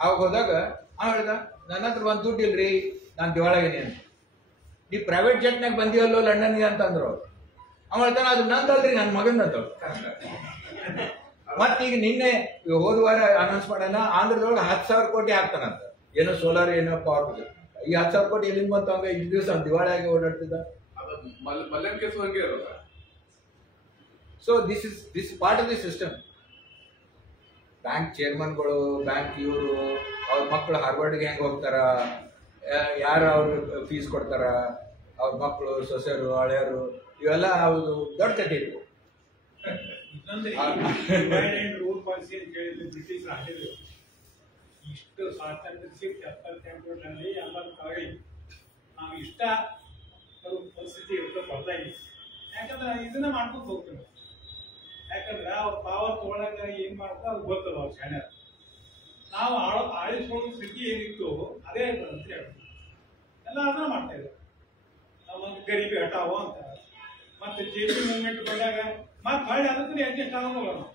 ಅವಾಗ ಹೋದಾಗ ಹೇಳ್ದ, ನನ್ನ ಹತ್ರ ಒಂದು ದುಡ್ಡು ಇಲ್ರಿ, ನಾನು ದಿವಾಳಾಗೇನಿ ಅಂತ. ನೀವು ಪ್ರೈವೇಟ್ ಜೆಟ್ನಾಗ ಬಂದಿವಲ್ಲೋ ಲಂಡನ್ಗೆ ಅಂತಂದ್ರು. ಅವ ಹೇಳ್ತಾನೆ, ಅದು ನಂದಲ್ರಿ, ನನ್ನ ಮಗಂದಂತ. ಮತ್ತೀಗ ನಿನ್ನೆ ಹೋದ ವಾರ ಅನೌನ್ಸ್ ಮಾಡೋಣ, ಆಂಧ್ರದೊಳಗೆ 10,000 ಕೋಟಿ ಹಾಕ್ತಾನಂತ. ಏನೋ ಸೋಲಾರ್ ಏನೋ ಪವರ್ ಬಗ್ಗೆ. ಈ 10,000 ಕೋಟಿ ಎಲ್ಲಿಂದ ಬಂತು? ಹಂಗ ಇಷ್ಟು ದಿವಸ ದಿವಾಳಿ ಆಗಿ ಓಡಾಡ್ತಿದ್ದ. So this part of the system. Bank ಚೇರ್ಮನ್ಗಳು, ಬ್ಯಾಂಕ್ ಇವರು, ಅವ್ರ ಮಕ್ಕಳು ಹಾರ್ವರ್ಡ್ಗೆ ಹೆಂಗೆ ಹೋಗ್ತಾರ, ಯಾರು ಅವ್ರು ಫೀಸ್ ಕೊಡ್ತಾರ, ಅವ್ರ ಮಕ್ಕಳು, ಸೊಸೆಯರು, ಹಳೆಯರು, ಇವೆಲ್ಲ ಅವ್ರು ದೊಡ್ಡ ಕಥೆ ಇತ್ತು. ರೂಲ್ ಪಾಲಿಸಿ ಅಂತ ಹೇಳಿದ್ರೆ ಬ್ರಿಟಿಷ್ ಹಾಕಿದ್ರು. ಇಷ್ಟು ಸ್ವಾತಂತ್ರ್ಯ ಸಿಕ್ತು 78ರಲ್ಲಿ ಎಲ್ಲರೂ ಕಳಗಿ ನಾವು ಇಷ್ಟ ಪರಿಸ್ಥಿತಿ ಇರ್ತದೆ ಬರ್ದಾಗಿ. ಯಾಕಂದ್ರೆ ಇದನ್ನ ಮಾಡ್ಕೊಂಡು ಹೋಗ್ತೀವಿ. ಯಾಕಂದ್ರೆ ಅವ್ರ ಪಾವರ್ ತಗೊಳಕ ಏನ್ ಮಾಡ್ತಾರೆ ಅದು ಗೊತ್ತದ ಅವ್ರ ಶಾಣೆ. ನಾವು ಆಳಿಸ್ಕೊಳ್ಳೋ ಸ್ಥಿತಿ ಏನಿತ್ತು ಅದೇ ಅಂತ ಹೇಳ್ತೀವಿ. ಎಲ್ಲ ಅದನ್ನ ಮಾಡ್ತಾ ಇದ್ದಾರೆ. ನಮ್ಮ ಗರೀಬಿ ಹಟಾವೋ ಅಂತ ಮತ್ತೆ ಜೆಪಿ ಮೂವ್ಮೆಂಟ್ ಬಂದಾಗ ಮತ್ತೆ ಹೊಳ್ಳಿ ಅದಕ್ಕೆ ಅಡ್ಜಸ್ಟ್ ಆಗೋಲ್ಲ ನಾವು.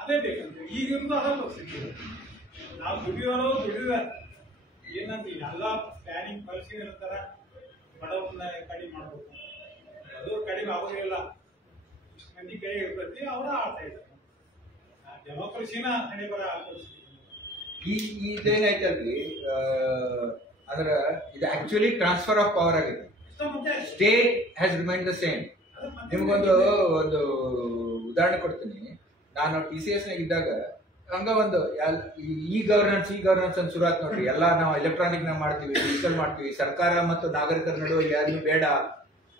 ಅದೇ ಬೇಕಂತ ಈಗಿರೋದು ಅದ ಪರಿಸ್ಥಿತಿ. ನಾವು ದುಡಿದ ಏನಂತ ಎಲ್ಲ ಪ್ಲಾನಿಂಗ್ ಪರಿಸ್ಥಿತಿ ಇರ್ತಾರ, ಬಡವನ್ನ ಕಡಿಮೆ ಮಾಡ್ಬೇಕು, ಅದು ಕಡಿಮೆ ಆಗೋದಿಲ್ಲ. ಇಷ್ಟು ಮಂದಿ ಕೈ ಇರ್ತೈತಿ ಅವರ ಆಡ್ತಾ ಇದ್ದಾರೆ. ಡೆಮೋಕ್ರಸಿನ ಹಣೆ ಬರ ಪರಿಸ್ಥಿತಿ. ಇದೇನೈತಲ್ರಿ, ಅದರ ಇದು ಆಕ್ಚುಲಿ ಟ್ರಾನ್ಸ್ಫರ್ ಆಫ್ ಪವರ್ ಆಗಿದೆ. State has remain the same. ನಿಮ್ಗೊಂದು ಉದಾಹರಣೆ ಕೊಡ್ತೀನಿ. ನಾನು TCS ನಾಗ ಇದ್ದಾಗ ಹಂಗ ಒಂದು ಈ ಗವರ್ನೆನ್ಸ್ ಅಂತ ಶುರು ಆಯ್ತು ನೋಡ್ರಿ. ಎಲ್ಲ ನಾವು ಎಲೆಕ್ಟ್ರಾನಿಕ್ ನಾಗ ಮಾಡ್ತೀವಿ, ಡಿಜಿಟಲ್ ಮಾಡ್ತೀವಿ. ಸರ್ಕಾರ ಮತ್ತು ನಾಗರಿಕರ ನಡುವೆ ಯಾರು ಬೇಡ,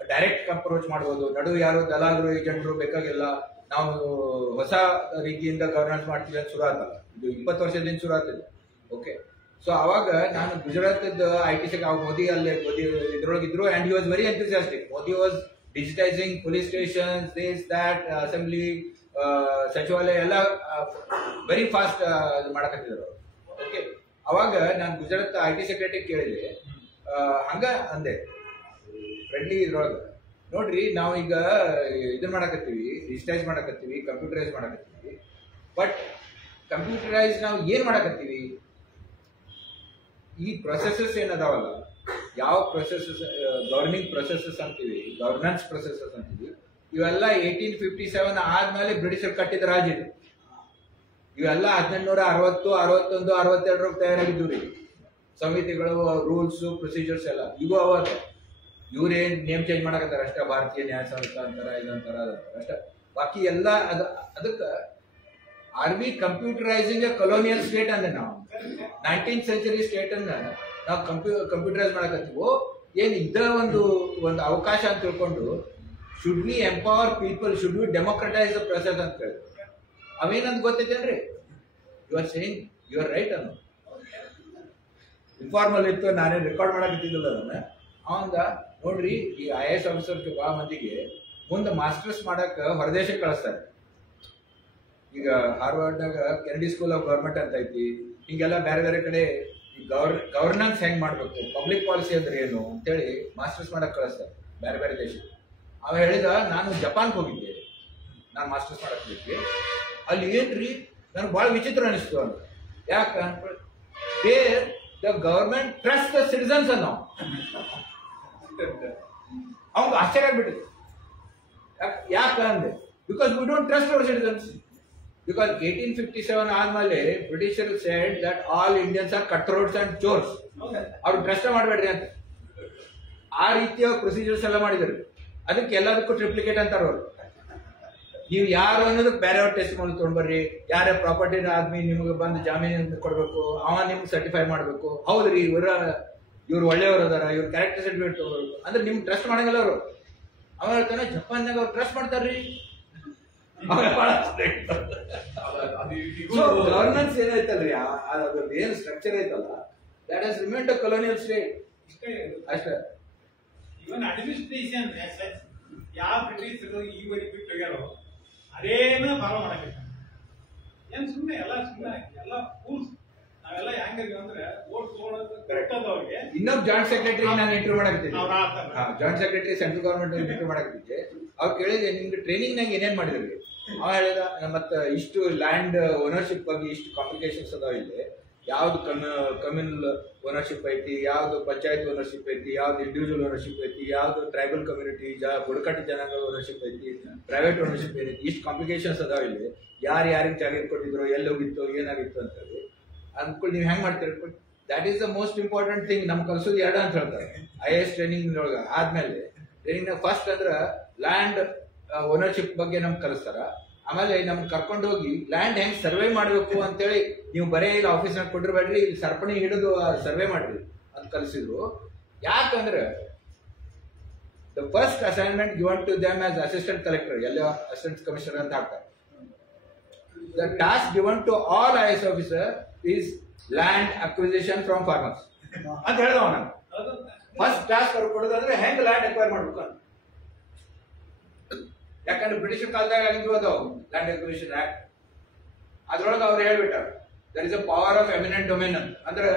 ಡೈರೆಕ್ಟ್ ಅಪ್ರೋಚ್ ಮಾಡ್ಬೋದು. ನಡುವೆ ಯಾರು ದಲಾಲರು ಏಜೆಂಟ್ರು ಬೇಕಾಗಿಲ್ಲ. ನಾವು ಹೊಸ ರೀತಿಯಿಂದ ಗವರ್ನೆನ್ಸ್ ಮಾಡ್ತೀವಿ ಅಂತ ಶುರು ಆತಲ್ಲ. ಇದು 20 ವರ್ಷದಿಂದ ಶುರು ಆಗ್ತದೆ. ಓಕೆ, ಸೊ ಅವಾಗ ನಾನು ಗುಜರಾತದ IT ಸೆಕ್ಟರ್, ಮೋದಿ ಇದ್ರೊಳಗಿದ್ರು and he was very enthusiastic. Modi was digitising police stations, this that, assembly, ಸಚಿವಾಲಯ ಎಲ್ಲ ವೆರಿ ಫಾಸ್ಟ್ ಮಾಡಕತ್ತಿದ್ರು. ಓಕೆ, ಅವಾಗ ನಾನು ಗುಜರಾತ್ IT ಸೆಕ್ರೆಟರಿ ಕೇಳಿದೆ, ಹಂಗ ಅಂದೆ ಫ್ರೆಂಡ್ಲಿ ಇದ್ರೊಳಗೆ, ನೋಡ್ರಿ ನಾವು ಈಗ ಇದನ್ನ ಮಾಡಕತ್ತೀವಿ, ಡಿಜಿಟೈಸ್ ಮಾಡಕತ್ತೀವಿ, ಕಂಪ್ಯೂಟರೈಸ್ ಮಾಡಕತ್ತೀವಿ. ಬಟ್ ಕಂಪ್ಯೂಟರೈಸ್ ನಾವು ಏನ್ ಮಾಡಕತ್ತೀವಿ? ಈ ಪ್ರೊಸೆಸಸ್ ಏನದಾವಲ್ಲ, ಯಾವ ಪ್ರೊಸೆಸಸ್, ಗವರ್ನಿಂಗ್ ಪ್ರೊಸೆಸಸ್ ಅಂತೀವಿ, ಗವರ್ನೆನ್ಸ್ ಪ್ರೊಸೆಸಸ್ ಅಂತೀವಿ, ಇವೆಲ್ಲ 1857 ಆದ್ಮೇಲೆ ಬ್ರಿಟಿಷರು ಕಟ್ಟಿದ ರಾಜ್ಯ ಇದು. ಇವೆಲ್ಲ 1860, 61, 62 ತಯಾರಾಗಿದ್ದು ರೀ. ಸಮಿತಿಗಳು, ರೂಲ್ಸ್, ಪ್ರೊಸೀಜರ್ಸ್ ಎಲ್ಲ ಇವು ಅವಾಗ. ಇವ್ರೇನ್ ನೇಮ್ ಚೇಂಜ್ ಮಾಡಕತ್ತಾರ ಅಷ್ಟ, ಭಾರತೀಯ ನ್ಯಾಯ ಸಂಸ್ಥೆ ಅಂತಾರ, ಇದಂತಾರ, ಅದಂತಾರ ಅಷ್ಟ. ಬಾಕಿ ಎಲ್ಲ ಅದಕ್ಕೆ are we computerising a colonial state ಅಂದ್ರೆ ನಾವು 19th ಸೆಂಚುರಿ ಸ್ಟೇಟ್ ಅನ್ನ ನಾವು ಕಂಪ್ಯೂಟರೈಸ್ ಮಾಡಕತ್ತೀವೋ ಏನ್ ಇದ್ದ ಒಂದು ಅವಕಾಶ ಅಂತ ತಿಳ್ಕೊಂಡು, should we empower people, should we democratise the process ಅಂತ ಹೇಳಿ ಅವೇನಂತ ಗೊತ್ತೈತೇನ್ರಿ? You are saying you are right ಅನ್ನೋ. ಇನ್ಫಾರ್ಮಲ್ ಇತ್ತು, ನಾನೇ ರೆಕಾರ್ಡ್ ಮಾಡಕತ್ತಿದ್ದಿಲ್ಲ ಅದನ್ನ. ಅವಂದ ನೋಡ್ರಿ, ಈ IAS ಆಫೀಸರ್ಸ್ ಬಹಳ ಮಂದಿಗೆ ಮುಂದೆ ಮಾಸ್ಟರ್ಸ್ ಮಾಡಕ್ ಹೊರದೇಶಕ್ಕೆ ಕಳಿಸ್ತಾರೆ. ಈಗ ಹಾರ್ವರ್ಡ್ನಾಗ ಕೆನಡಿ ಸ್ಕೂಲ್ ಆಫ್ ಗವರ್ಮೆಂಟ್ ಅಂತ ಐತಿ. ಹಿಂಗೆಲ್ಲ ಬೇರೆ ಬೇರೆ ಕಡೆ ಗವರ್ನೆನ್ಸ್ ಹೆಂಗ್ ಮಾಡ್ಬೇಕು, ಪಬ್ಲಿಕ್ ಪಾಲಿಸಿ ಅಂದ್ರೆ ಏನು ಅಂತೇಳಿ ಮಾಸ್ಟರ್ಸ್ ಮಾಡಕ್ ಕಳಿಸ್ತಾರೆ ಬೇರೆ ಬೇರೆ ದೇಶಕ್ಕೆ. ಅವ ಹೇಳಿದ, ನಾನು ಜಪಾನ್ಗೆ ಹೋಗಿದ್ದೆ, ನಾನು ಮಾಸ್ಟರ್ಸ್ ಮಾಡಕ್ ಹೋಗಿದ್ದೆ. ಅಲ್ಲಿ ಏನ್ರಿ ನನಗೆ ಬಹಳ ವಿಚಿತ್ರ ಅನಿಸ್ತು ಅಂತ. ಯಾಕ the government trust the citizens ಅನ್ನೋ. ಅವಾಗ ಆಶ್ಚರ್ಯ ಆಗ್ಬಿಟ್ಟಿದೆ. ಯಾಕ ಅಂದೆ, because we don't trust our citizens. Because 1857 ಆದ್ಮೇಲೆ ಬ್ರಿಟಿಷರು said that all Indians are cutthroats and chores. ಅವ್ರು ಟ್ರಸ್ಟ್ ಮಾಡಬೇಡ್ರಿ ಅಂತ ಆ ರೀತಿಯ ಪ್ರೊಸೀಜರ್ಸ್ ಎಲ್ಲ ಮಾಡಿದ್ರು. ಅದಕ್ಕೆ ಎಲ್ಲದಕ್ಕೂ ಟ್ರಿಪ್ಲಿಕೇಟ್ ಅಂತಾರ ಅವರು. ನೀವು ಯಾರು ಅನ್ನೋದಕ್ಕೆ ಬೇರೆಯವ್ರ ಟೆಸ್ಟ್ ಮಾಡಿ ತೊಗೊಂಡ್ಬರ್ರಿ, ಯಾರೇ ಪ್ರಾಪರ್ಟಿ ಆದ್ಮಿ ನಿಮ್ಗೆ ಬಂದು ಜಾಮೀನು ಕೊಡ್ಬೇಕು, ಅವ ನಿಮ್ಗೆ ಸರ್ಟಿಫೈ ಮಾಡ್ಬೇಕು. ಹೌದ್ರಿ, ಇವ್ರು ಒಳ್ಳೆಯವರು ಅದಾರ, ಇವ್ರ ಕ್ಯಾರೆಕ್ಟರ್ ಸರ್ಟಿಫಿಕೇಟ್ ತಗೋಬೇಕು ಅಂದ್ರೆ ನಿಮ್ಗೆ ಟ್ರಸ್ಟ್ ಮಾಡಂಗಿಲ್ಲ ಅವರು. ಅವ ಹೇಳ್ತಾನೆ, ಜಪಾನ್ಯಾಗ ಅವ್ರು ಟ್ರಸ್ಟ್ ಮಾಡ್ತಾರ್ರಿ. ಗವರ್ನೆನ್ಸ್ ಏನೈತಲ್ರಿ, ಅದ್ರದ್ದು ಏನ್ ಸ್ಟ್ರಕ್ಚರ್ ಐತಲ್ಲ, that has remained a colonial state. ಅಷ್ಟೇ. ಇವನ್ ಅಡ್ಮಿನಿಸ್ಟ್ರೇಷನ್ ಯಾವ ಬ್ರಿಟಿಷರು ಈವರೆಗೆ ಬಿಟ್ಟು ಹೋಗ್ಯಾರೋ ಅದೇನ ಫಾಲೋ ಮಾಡಕ್ಕೆ. ಏನ್ ಸುಮ್ಮನೆ ಎಲ್ಲ ರೂಲ್ಸ್ ನಾವೆಲ್ಲ ಹೆಂಗಿದ್ವಿ ಅಂದ್ರೆ ಓಟ್ ತಗೊಳೋದು ಕರೆಕ್ಟದವ್ರಿಗೆ. ಇನ್ನೊಬ್ಬ ಜಾಯಿಂಟ್ ಸೆಕ್ರೆಟರಿ ನಾನು ಇಂಟರ್ವ್ಯೂ ಮಾಡಕತ್ತಿದ್ದೆ. Joint secretary central government interview ಮಾಡಕತ್ತಿದ್ದೆ. ಅವ್ರು ಕೇಳಿದೆ, ನಿಮ್ಗೆ ಟ್ರೈನಿಂಗ್ ನಂಗೆ ಏನೇನ್ ಮಾಡಿದ್ರಿ? ಅವ ಹೇಳಿದ, ಮತ್ತೆ ಇಷ್ಟು ಲ್ಯಾಂಡ್ ಓನರ್ಶಿಪ್ ಬಗ್ಗೆ ಇಷ್ಟು ಕಾಂಪ್ಲಿಕೇಶನ್ಸ್ ಅದಾವ ಇಲ್ಲಿ. ಯಾವ್ದು ಕಮ್ಯುನಲ್ ಓನರ್ಶಿಪ್ ಐತಿ, ಯಾವ್ದು ಪಂಚಾಯತ್ ಓನರ್ಶಿಪ್ ಐತಿ, ಯಾವ್ದು ಇಂಡಿವಿಜುವಲ್ ಓನರ್ಶಿಪ್ ಐತಿ, ಯಾವ್ದು ಟ್ರೈಬಲ್ ಕಮ್ಯುನಿಟಿ, ಬುಡಕಟ್ಟು ಜನಾಂಗ ಓನರ್ಶಿಪ್ ಐತಿ, ಪ್ರೈವೇಟ್ ಓನರ್ಶಿಪ್ ಏನೈತಿ, ಇಷ್ಟು ಕಾಂಪ್ಲಿಕೇಶನ್ಸ್ ಅದಾವ ಇಲ್ಲಿ. ಯಾರಿಗೆ ಜಾಗೀರ್ ಕೊಟ್ಟಿದ್ರು, ಎಲ್ಲಿ ಹೋಗಿತ್ತು, ಏನಾಗಿತ್ತು ಅಂತ ಹೇಳಿ ಅಂದ್ಕೊಂಡು ನೀವು ಹೆಂಗ್ ಮಾಡ್ತೀರಿ? That is the most important thing. ನಮ್ಗೆ ಕಲ್ಸೋದು ಎರಡು ಅಂತ ಹೇಳ್ತಾರೆ IAS ಟ್ರೈನಿಂಗ್ ಒಳಗ. ಆದ್ಮೇಲೆ ಟ್ರೈನಿಂಗ್ ಫಸ್ಟ್ ಅಂದ್ರ ಲ್ಯಾಂಡ್ ಓನರ್ಶಿಪ್ ಬಗ್ಗೆ ನಮ್ಗೆ ಕಲಿಸ್ತಾರ. ಆಮೇಲೆ ನಮ್ಗೆ ಕರ್ಕೊಂಡು ಹೋಗಿ ಲ್ಯಾಂಡ್ ಹೆಂಗ್ ಸರ್ವೆ ಮಾಡ್ಬೇಕು ಅಂತೇಳಿ, ನೀವು ಬರೇ ಇಲ್ಲಿ ಆಫೀಸ್ನಾಗ ಕೊಟ್ಟಿರ್ಬೇಡ್ರಿ, ಇಲ್ಲಿ ಸರಪಣಿ ಹಿಡಿದು ಸರ್ವೆ ಮಾಡ್ರಿ. ಅಂತ ಕಲಿಸಿದ್ರು. ಯಾಕಂದ್ರೆ the first assignment given to them as assistant collector, ಎಲ್ಲ ಅಸಿಸ್ಟೆಂಟ್ ಕಮಿಷನರ್ ಅಂತ ಹಾಕ್ತಾರೆ. The task given to all IAS officer is land acquisition from farmers ಅಂತ ಹೇಳ್ದವ ನಾನು. ಫಸ್ಟ್ ಟಾಸ್ಕ್ ಅವ್ರು ಕೊಡೋದಂದ್ರೆ ಹೆಂಗ್ ಲ್ಯಾಂಡ್ ಅಕ್ವೈರ್ ಮಾಡ್ಬೇಕು ಅಂತ. ಯಾಕಂದ್ರೆ ಬ್ರಿಟಿಷ್ ಕಾಲದಾಗ ಆಗಿದ್ವು ಅದು ಲ್ಯಾಂಡ್ ಅಕ್ವಿಸಿಷನ್ ಆಕ್ಟ್. ಅದ್ರೊಳಗೆ ಅವ್ರು ಹೇಳ್ಬಿಟ್ಟಾರ there is a power of eminent domain ಅಂತ. ಅಂದ್ರೆ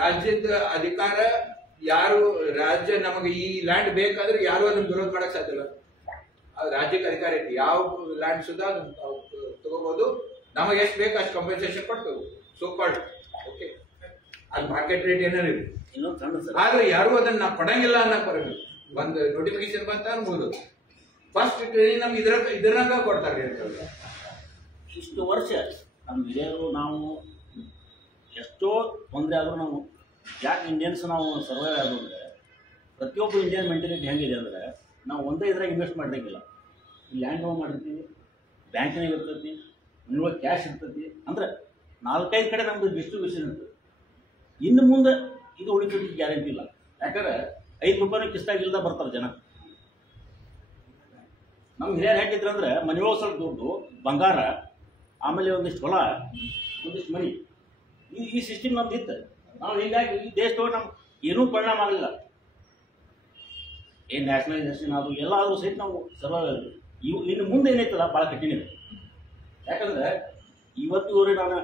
ರಾಜ್ಯದ ಅಧಿಕಾರ, ಯಾರು ರಾಜ್ಯ ನಮಗೆ ಈ ಲ್ಯಾಂಡ್ ಬೇಕಾದ್ರೆ ಯಾರು ಅದನ್ನ ವಿರೋಧ ಮಾಡಕ್ ಸಾಧ್ಯ ಇಲ್ಲ. ಅದು ರಾಜ್ಯಕ್ಕೆ ಅಧಿಕಾರ ಐತಿ, ಯಾವ ಲ್ಯಾಂಡ್ ಸುಧಾ ಅದನ್ನ ತಗೋಬಹುದು, ನಮಗೆ ಎಷ್ಟು ಬೇಕು ಅಷ್ಟು ಕಂಪೆನ್ಸೇಷನ್ ಕೊಟ್ಟು ಸೋ ಕಾಲ್ಡ್ ಓಕೆ, ಅದು ಮಾರ್ಕೆಟ್ ರೇಟ್ ಏನೇನು ಇನ್ನೊಂದು ಸಣ್ಣ ಸರ್, ಆದ್ರೆ ಯಾರು ಅದನ್ನ ಪಡಂಗಿಲ್ಲ ಅನ್ನಕ್ ಬರಲ್ಲ. ಒಂದು ನೋಟಿಫಿಕೇಶನ್ ಬಂತ ಅನ್ಬೋದು, ಫಸ್ಟ್ ಟ್ರೈನಿಂಗ್ ನಮ್ಗೆ ಇದ್ರಾಗ ಕೊಡ್ತಾರೆ ಅಂತ. ಇಷ್ಟು ವರ್ಷ ನಮ್ಮ ಹಿರಿಯರು ನಾವು ಎಷ್ಟೋ ತೊಂದರೆ ಆದರೂ ನಾವು ಯಾಕೆ ಇಂಡಿಯನ್ಸ್ ನಾವು ಸರ್ವೈವ್ ಆಗೋದು ಅಂದರೆ, ಪ್ರತಿಯೊಬ್ಬರು ಇಂಡಿಯನ್ ಮೆಂಟಾಲಿಟಿ ಹೆಂಗಿದೆ ಅಂದರೆ, ನಾವು ಒಂದೇ ಇದ್ರಾಗ ಇನ್ವೆಸ್ಟ್ ಮಾಡಿರಂಗಿಲ್ಲ. ಲ್ಯಾಂಡ್ ಲೋನ್ ಮಾಡಿರ್ತೀವಿ, ಬ್ಯಾಂಕಿನಾಗ ಇರ್ತೈತಿ, ಮನೆಯೊಳಗೆ ಕ್ಯಾಶ್ ಇರ್ತೈತಿ, ಅಂದ್ರೆ 4-5 ಕಡೆ ನಮ್ಮದು ಡಿಸ್ಟ್ರಿಬ್ಯೂಷನ್ ಇರ್ತದೆ. ಇನ್ನು ಮುಂದೆ ಇದು ಉಳಿಸೋದಕ್ಕೆ ಗ್ಯಾರಂಟಿ ಇಲ್ಲ. ಯಾಕಂದ್ರೆ 5 ರೂಪಾಯಿನ ಕಿಸ್ತಾಗಿಲ್ದ ಬರ್ತಾರೆ ಜನ. ನಮ್ಮ ಹಿರಿಯರು ಹೇಗಿದ್ರು ಅಂದರೆ, ಮನೆಯೊಳಗೆ ಸ್ವಲ್ಪ ದುಡ್ಡು, ಬಂಗಾರ, ಆಮೇಲೆ ಒಂದಿಷ್ಟು ಹೊಲ, ಒಂದಿಷ್ಟು ಮನಿ, ಈ ಸಿಸ್ಟಮ್ ನಮ್ದು ಇತ್ತು. ನಾವು ಹೀಗಾಗಿ ಈ ದೇಶದೊಳಗೆ ನಮ್ಗೆ ಏನೂ ಪರಿಣಾಮ ಆಗಲಿಲ್ಲ. ಏನು ನ್ಯಾಷನಲೈಸೇಷನ್ ಅದು ಎಲ್ಲ ಆದರೂ ಸಹಿತ ನಾವು ಸರ್ವೈವ್. ಇನ್ನು ಮುಂದೆ ಏನೈತಲ್ಲ ಭಾಳ ಕಠಿಣ ಇದೆ. ಯಾಕಂದ್ರೆ ಇವತ್ತಿವರೆಗೆ ನಾನು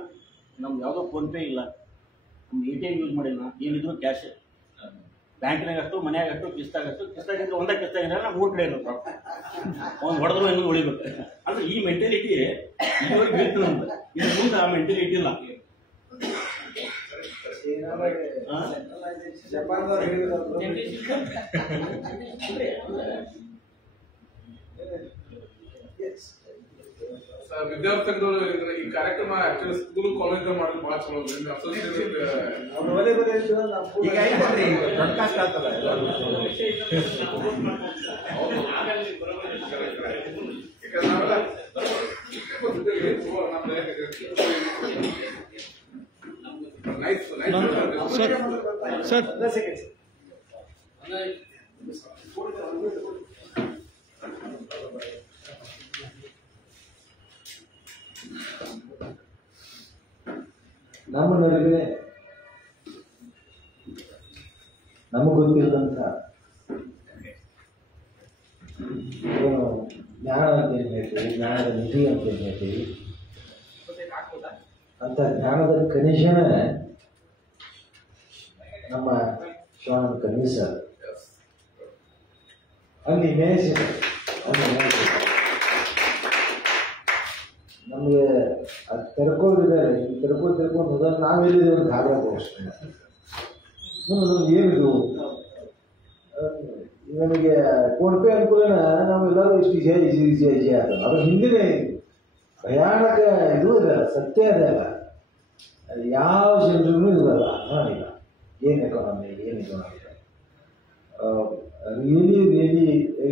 ನಮ್ಗೆ ಯಾವುದೋ ಫೋನ್ಪೇ ಇಲ್ಲ, ನಮ್ಮ ATM ಯೂಸ್ ಮಾಡಿಲ್ಲ, ಏನಿದ್ರು ಕ್ಯಾಶ್. ಬ್ಯಾಂಕಿನಾಗಷ್ಟು, ಮನೆಯಾಗಷ್ಟು, ಕಿಸ್ತಾಗಿದ್ರೆ ಒಂದೇ ಕಿಸ್ತಾಗಿದ್ರೆ 3 ಕಡೆ ಇರುತ್ತೆ. ಒಂದು ಹೊಡೆದ್ರು ಇನ್ನೊಂದು ಉಳಿಬೇಕು. ಅಂದ್ರೆ ಈ ಮೆಂಟಾಲಿಟಿ ಇದುವರೆಗೆ ಬೇಕು ನಮ್ದು. ಇನ್ನು ಮುಂದೆ ಆ ಮೆಂಟಾಲಿಟಿ ಇಲ್ಲ. ಜಪಾನ್ದವ್ರು ಹೇಳಿದ್ರು ವಿದ್ಯಾರ್ಥಿಗಳು ಈ ಕಾರ್ಯಕ್ರಮ ಆಕ್ಚುಲಿ ಸ್ಕೂಲ್ ಕಾಲೇಜ್ ಮಾಡಿದ್ರೆ ಬಹಳ ಚಲೋ. ಈಗ ಐತಲ್ರಿ, ಬ್ರಾಡ್ಕಾಸ್ಟ್ ಆಗ್ತಲ್ಲ ನಮ್ಮ ನಡುವೆ ನಮಗೆ ಗೊತ್ತಿರದಂತ ಏನು ಜ್ಞಾನ ಅಂತ ಏನು ಹೇಳ್ತೀವಿ, ಜ್ಞಾನದ ನಿಧಿ ಅಂತ ಏನು ಹೇಳ್ತೀವಿ, ಅಂತ ಜ್ಞಾನದ ಕನಿಷನ ನಮ್ಮ ಶ್ರವಣ ಕನ್ವಿ ಸರ್ ಅಲ್ಲಿ ಮೇಯಿಸಿದೆ. ನಮಗೆ ಅದು ತೆರ್ಕೊಂಡಿದ್ದಾರೆ, ತೆರ್ಕೊಂಡು ಹೋದಾಗ ನಾವೆಲ್ಲಿದ್ದೀವಿ ಅಂತ ಹಾಗಾಗಿ ಅಷ್ಟೇ. ಏನಿದು ನಮಗೆ ಫೋನ್ಪೇ ಅನುಕೂಲನ ನಾವೆಲ್ಲರೂ ಇಷ್ಟು ಈಜಿ ಆಗ್ತದೆ. ಅದ್ರ ಹಿಂದಿನ ಭಯಾನಕ ಇದು ಇದೆ, ಸತ್ಯ ಇದೆ ಅಲ್ಲ, ಯಾವ ಜನರೂ ಇರಲ್ಲ, ಇಲ್ಲ ಏನು ಎಕಾನಮಿ ರಿಯಲಿ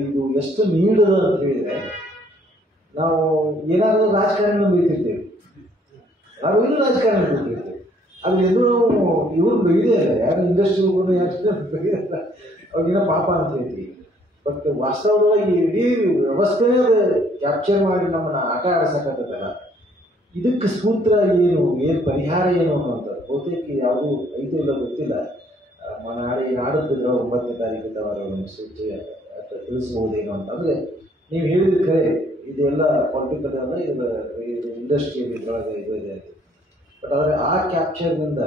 ಇದು ಎಷ್ಟು ನೀಡದ ಅಂತ ಹೇಳಿದ್ರೆ, ನಾವು ಏನಾದರೂ ರಾಜಕಾರಣ ಬೈತಿರ್ತೇವೆ, ನಾವು ಇನ್ನೂ ರಾಜಕಾರಣ ಬೈತಿರ್ತೇವೆ. ಅದು ಎದುರು ಇವ್ರು ಬೈದೇ ಇಲ್ಲ, ಯಾರು ಇಂಡಸ್ಟ್ರಿಗಳು ಯಾರು ಬೈಯಲ್ಲ, ಅವಾಗೇನೋ ಪಾಪ ಅಂತ ಹೇಳ್ತೀವಿ. ಬಟ್ ವಾಸ್ತವವಾಗಿ ಇಡೀ ವ್ಯವಸ್ಥೆನೇ ಅದು ಕ್ಯಾಪ್ಚರ್ ಮಾಡಿ ನಮ್ಮನ್ನ ಆಟ ಆಡಿಸೋಕ್ಕಾಗತ್ತಲ್ಲ. ಇದಕ್ಕೆ ಸೂತ್ರ ಏನು ಪರಿಹಾರ ಏನು ಅನ್ನೋಂಥದ್ದು ಬಹುತೇಕ ಯಾವುದೂ ಐತೆ ಇಲ್ಲ ಗೊತ್ತಿಲ್ಲ. ನಾಡಿದ್ದಿದ್ರೆ 9ನೇ ತಾರೀಕು ತವರ ಒಂದು ಸೂಚಿ ತಿಳಿಸ್ಬೋದೇನೋ ಅಂತಂದರೆ, ನೀವು ಹೇಳಿದ ಕರೆ ಇದೆಲ್ಲ ಪೊಲಿಟಿಕಲ್ ಅಂದರೆ ಇದು ಇಂಡಸ್ಟ್ರಿಯಲ್ ಇದ್ರೊಳಗೆ ಇದು ಇದೆ ಅಂತ. ಬಟ್ ಆದರೆ ಆ ಕ್ಯಾಪ್ಚರ್ನಿಂದ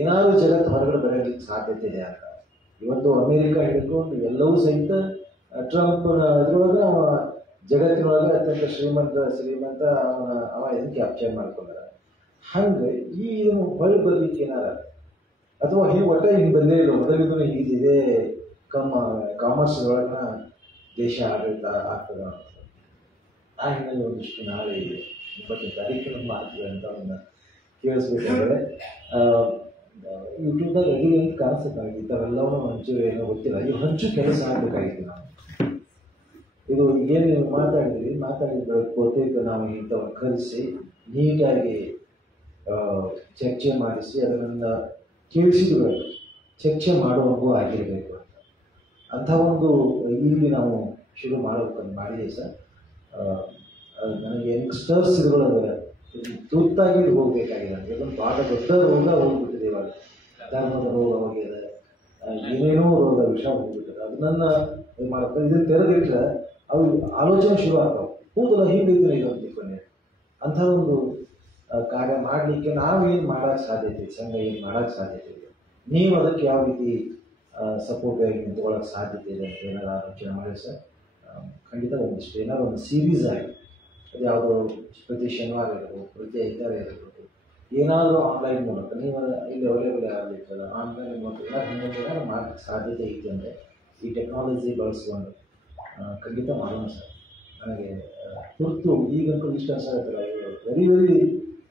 ಏನಾದರೂ ಜಗತ್ತು ಹೊರಗಡೆ ಬರೋದಕ್ಕೆ ಸಾಧ್ಯತೆ ಇದೆ ಅಂತ. ಇವತ್ತು ಅಮೇರಿಕಾ ಹಿಡ್ಕೊಂಡು ಎಲ್ಲವೂ ಸಹಿತ ಟ್ರಂಪ್ ಇದ್ರೊಳಗೆ ಅವ ಜಗತ್ತಿನೊಳಗೆ ಅತ್ಯಂತ ಶ್ರೀಮಂತ ಅವ ಇದನ್ನು ಕ್ಯಾಪ್ಚರ್ ಮಾಡ್ಕೊಂಡಾರ. ಹಂಗೆ ಈ ಇದನ್ನು ಹೊಳ್ಳಿ ಬರ್ಲಿಕ್ಕೆ ಏನಾರ ಅಥವಾ ಒಟ್ಟೆ ಹಿಂಗೆ ಬಂದೇ ಇಲ್ಲ, ಮೊದಲಿಗೂ ಹೀಗಿದೆ ಕಾಮರ್ಸ್ ಒಳಗಿನ ದೇಶ ಆಡಳಿತ ಆಗ್ತದೆ ಅಂತ. ಆ ಹಿನ್ನೆಲೆ ಒಂದಿಷ್ಟು ನಾಳೆ 9ನೇ ತಾರೀಕು ನಮ್ಮ ಆಗ್ತದೆ ಅಂತ ಅವನ್ನ ಕೇಳಿಸ್ಬೇಕಾದ್ರೆ ಯೂಟ್ಯೂಬ್ದಾಗ ಅಡಿಗೆ ಅಂತ ಕಾಣಿಸ್ಬೇಕಾಗಿತ್ತು. ಇಂಥವೆಲ್ಲವೂ ಹಂಚು ಏನೋ ಗೊತ್ತಿಲ್ಲ, ಇದು ಹಂಚು ಕೆಲಸ ಆಗಬೇಕಾಗಿತ್ತು. ನಾವು ಇದು ಏನು ನೀವು ಮಾತಾಡಿದ್ರೆ ಬಹುತೇಕ ನಾವು ಇಂಥವನ್ನು ಕಲಿಸಿ ನೀಟಾಗಿ ಚರ್ಚೆ ಮಾಡಿಸಿ ಅದನ್ನು ಕೇಳಿಸಿದ್ಬೇಕು. ಚರ್ಚೆ ಮಾಡುವಂಗೂ ಆಗಿರಬೇಕು ಅಂತ ಅಂಥ ಒಂದು ಇಲ್ಲಿ ನಾವು ಶುರು ಮಾಡಬೇಕಂತ ಮಾಡಿದ್ದೀವಿ ಸರ್. ನನಗೆ ಯಂಗ್ಸ್ಟರ್ಸ್ ಇದ್ರೊಳಗೆ ತುರ್ತಾಗಿ ಇದು ಹೋಗಬೇಕಾಗಿದೆ. ನನಗೆ ಅದೊಂದು ಭಾಳ ದೊಡ್ಡ ರೋಗ ಹೋಗ್ಬಿಟ್ಟಿದೆ ಇವಾಗ. ಧರ್ಮದ ರೋಗ ಹೋಗಿದೆ, ಏನೇನೋ ರೋಗ ವಿಷ ಹೋಗ್ಬಿಟ್ಟಿದೆ. ಅದನ್ನ ಇದು ಮಾಡ್ತಾರೆ. ಇದನ್ನು ತೆರೆದಿಟ್ಟರೆ ಅವು ಆಲೋಚನೆ ಶುರು ಆಗ್ತಾವೆ. ಹೌದಲ್ಲ, ಹೀಗೈತೆ ಇದೊಂದು ತಿಳ್ಕೊಂಡೆ ಅಂಥ ಒಂದು ಕಾರ್ಯ ಮಾಡಲಿಕ್ಕೆ ನಾವೇನು ಮಾಡೋಕ್ಕೆ ಸಾಧ್ಯತೆ ಇದೆ, ಸಂಘ ಏನು ಮಾಡೋಕ್ಕೆ ಸಾಧ್ಯತೆ ಇದೆ, ನೀವು ಅದಕ್ಕೆ ಯಾವ ರೀತಿ ಸಪೋರ್ಟ್ ಆಗಿ ನಿಂತ್ಕೊಳ್ಳೋಕೆ ಸಾಧ್ಯತೆ ಇದೆ ಅಂತ ಏನಾದ್ರು ಆಲೋಚನೆ ಮಾಡಿ ಸರ್. ಖಂಡಿತ ಒಂದಿಷ್ಟು ಏನಾದ್ರು ಒಂದು ಸೀರೀಸ್ ಆಗಿ ಅದು ಯಾವುದೋ ಪ್ರತಿ ಶನಿವಾರ ಇರ್ಬೋದು, ಪ್ರತಿ ಐತಾರ ಇರ್ಬೋದು, ಏನಾದರೂ ಆನ್ಲೈನ್ ಮೂಲಕ ನೀವು ಇಲ್ಲಿ ಅವೈಲೇಬಲ್ ಆಗಲಿಕ್ಕಲ್ಲ ಆನ್ಲೈನ್ ಮೂಲಕ ಏನಾದ್ರು ಮಾಡೋಕ್ಕೆ ಸಾಧ್ಯತೆ ಐತೆ ಅಂದರೆ ಈ ಟೆಕ್ನಾಲಜಿ ಬಳಸ್ಕೊಂಡು ಖಂಡಿತ ಮಾಡೋಣ ಸರ್. ನನಗೆ ತುರ್ತು ಈಗಂತೂ ಇಷ್ಟ ಅನ್ಸಾಗತ್ತಲ್ಲ, ವೆರಿ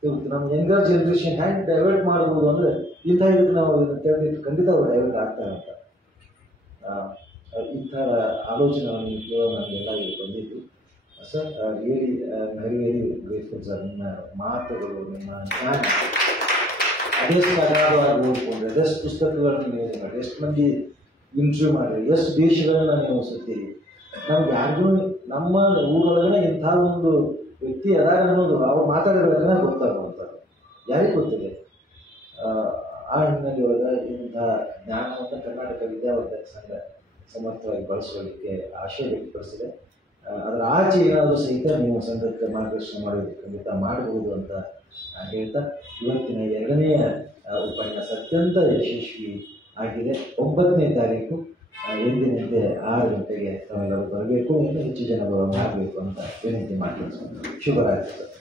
ತುರ್ತು ನಮ್ಮ ಯಂಗರ್ ಜನ್ರೇಷನ್ ಹ್ಯಾಂಗೆ ಡೈವರ್ಟ್ ಮಾಡ್ಬೋದು ಅಂದರೆ ಇಂಥ ಇದಕ್ಕೆ ನಾವು ಇದನ್ನು ತೆಗೆದಿಟ್ಟು ಖಂಡಿತ ಅವ್ರು ಡೈವರ್ಟ್ ಆಗ್ತಾರೆ ಅಂತ ಇಂಥ ಆಲೋಚನೆ ನನಗೆ ಕೇಳೋ ನನಗೆಲ್ಲ ಇದು ಬಂದಿತ್ತು sir. Really very very grateful sir. ನಿಮ್ಮ ಮಾತುಗಳು, ನಿಮ್ಮ ಜ್ಞಾನ ಅದೆಷ್ಟು ಅಗಾಧವಾಗಿ ಓದ್ಕೊಂಡ್ರೆ, ಅದೆಷ್ಟು ಪುಸ್ತಕಗಳನ್ನು ನೀವು ಮಾಡಿ, ಎಷ್ಟು ಮಂದಿ ಇಂಟರ್ವ್ಯೂ ಮಾಡಿರಿ, ಎಷ್ಟು ದೇಶಗಳನ್ನು ನೀವು ಸುತ್ತೀರಿ. ನಮ್ಗೆ ಯಾರಿಗೂ ನಮ್ಮ ಊರೊಳಗನೆ ಇಂಥ ಒಂದು ವ್ಯಕ್ತಿ ಅದಾಗ ಅನ್ನೋದು ಅವ್ರು ಮಾತಾಡಿರೋದನ್ನ ಗೊತ್ತಾಗುವಂಥದ್ದು ಯಾರಿಗೆ ಗೊತ್ತಿದೆ. ಆ ಹಿನ್ನೆಲೆ ಒಳಗೆ ಇಂಥ ಜ್ಞಾನವನ್ನು ಕರ್ನಾಟಕ ವಿದ್ಯಾವರ್ಧಕ ಸಂಘ ಸಮರ್ಥವಾಗಿ ಬಳಸ್ಕೊಳ್ಳಿಕ್ಕೆ ಆಶಯ ವ್ಯಕ್ತಪಡಿಸಿದೆ. ಅದರ ಆಚೆ ಏನಾದರೂ ಸಹಿತ ನೀವು ಸಂಘಕ್ಕೆ ಮಾರ್ಗದರ್ಶನ ಮಾಡೋದಕ್ಕೆ ಖಂಡಿತ ಮಾಡಬಹುದು ಅಂತ ಹೇಳ್ತಾ ಇವತ್ತಿನ 2ನೇ ಉಪನ್ಯಾಸ ಅತ್ಯಂತ ಯಶಸ್ವಿ ಆಗಿದೆ. 9ನೇ ತಾರೀಕು ಎಂದಿನಂತೆ 6 ಗಂಟೆಗೆ ತಾವೆಲ್ಲರೂ ಬರಬೇಕು, ಇನ್ನೂ ಹೆಚ್ಚು ಜನ ಆಗಬೇಕು ಅಂತ ವಿನಂತಿ ಮಾಡ್ತೀನಿ. ಶುಭರಾತ್ರಿ ಸರ್.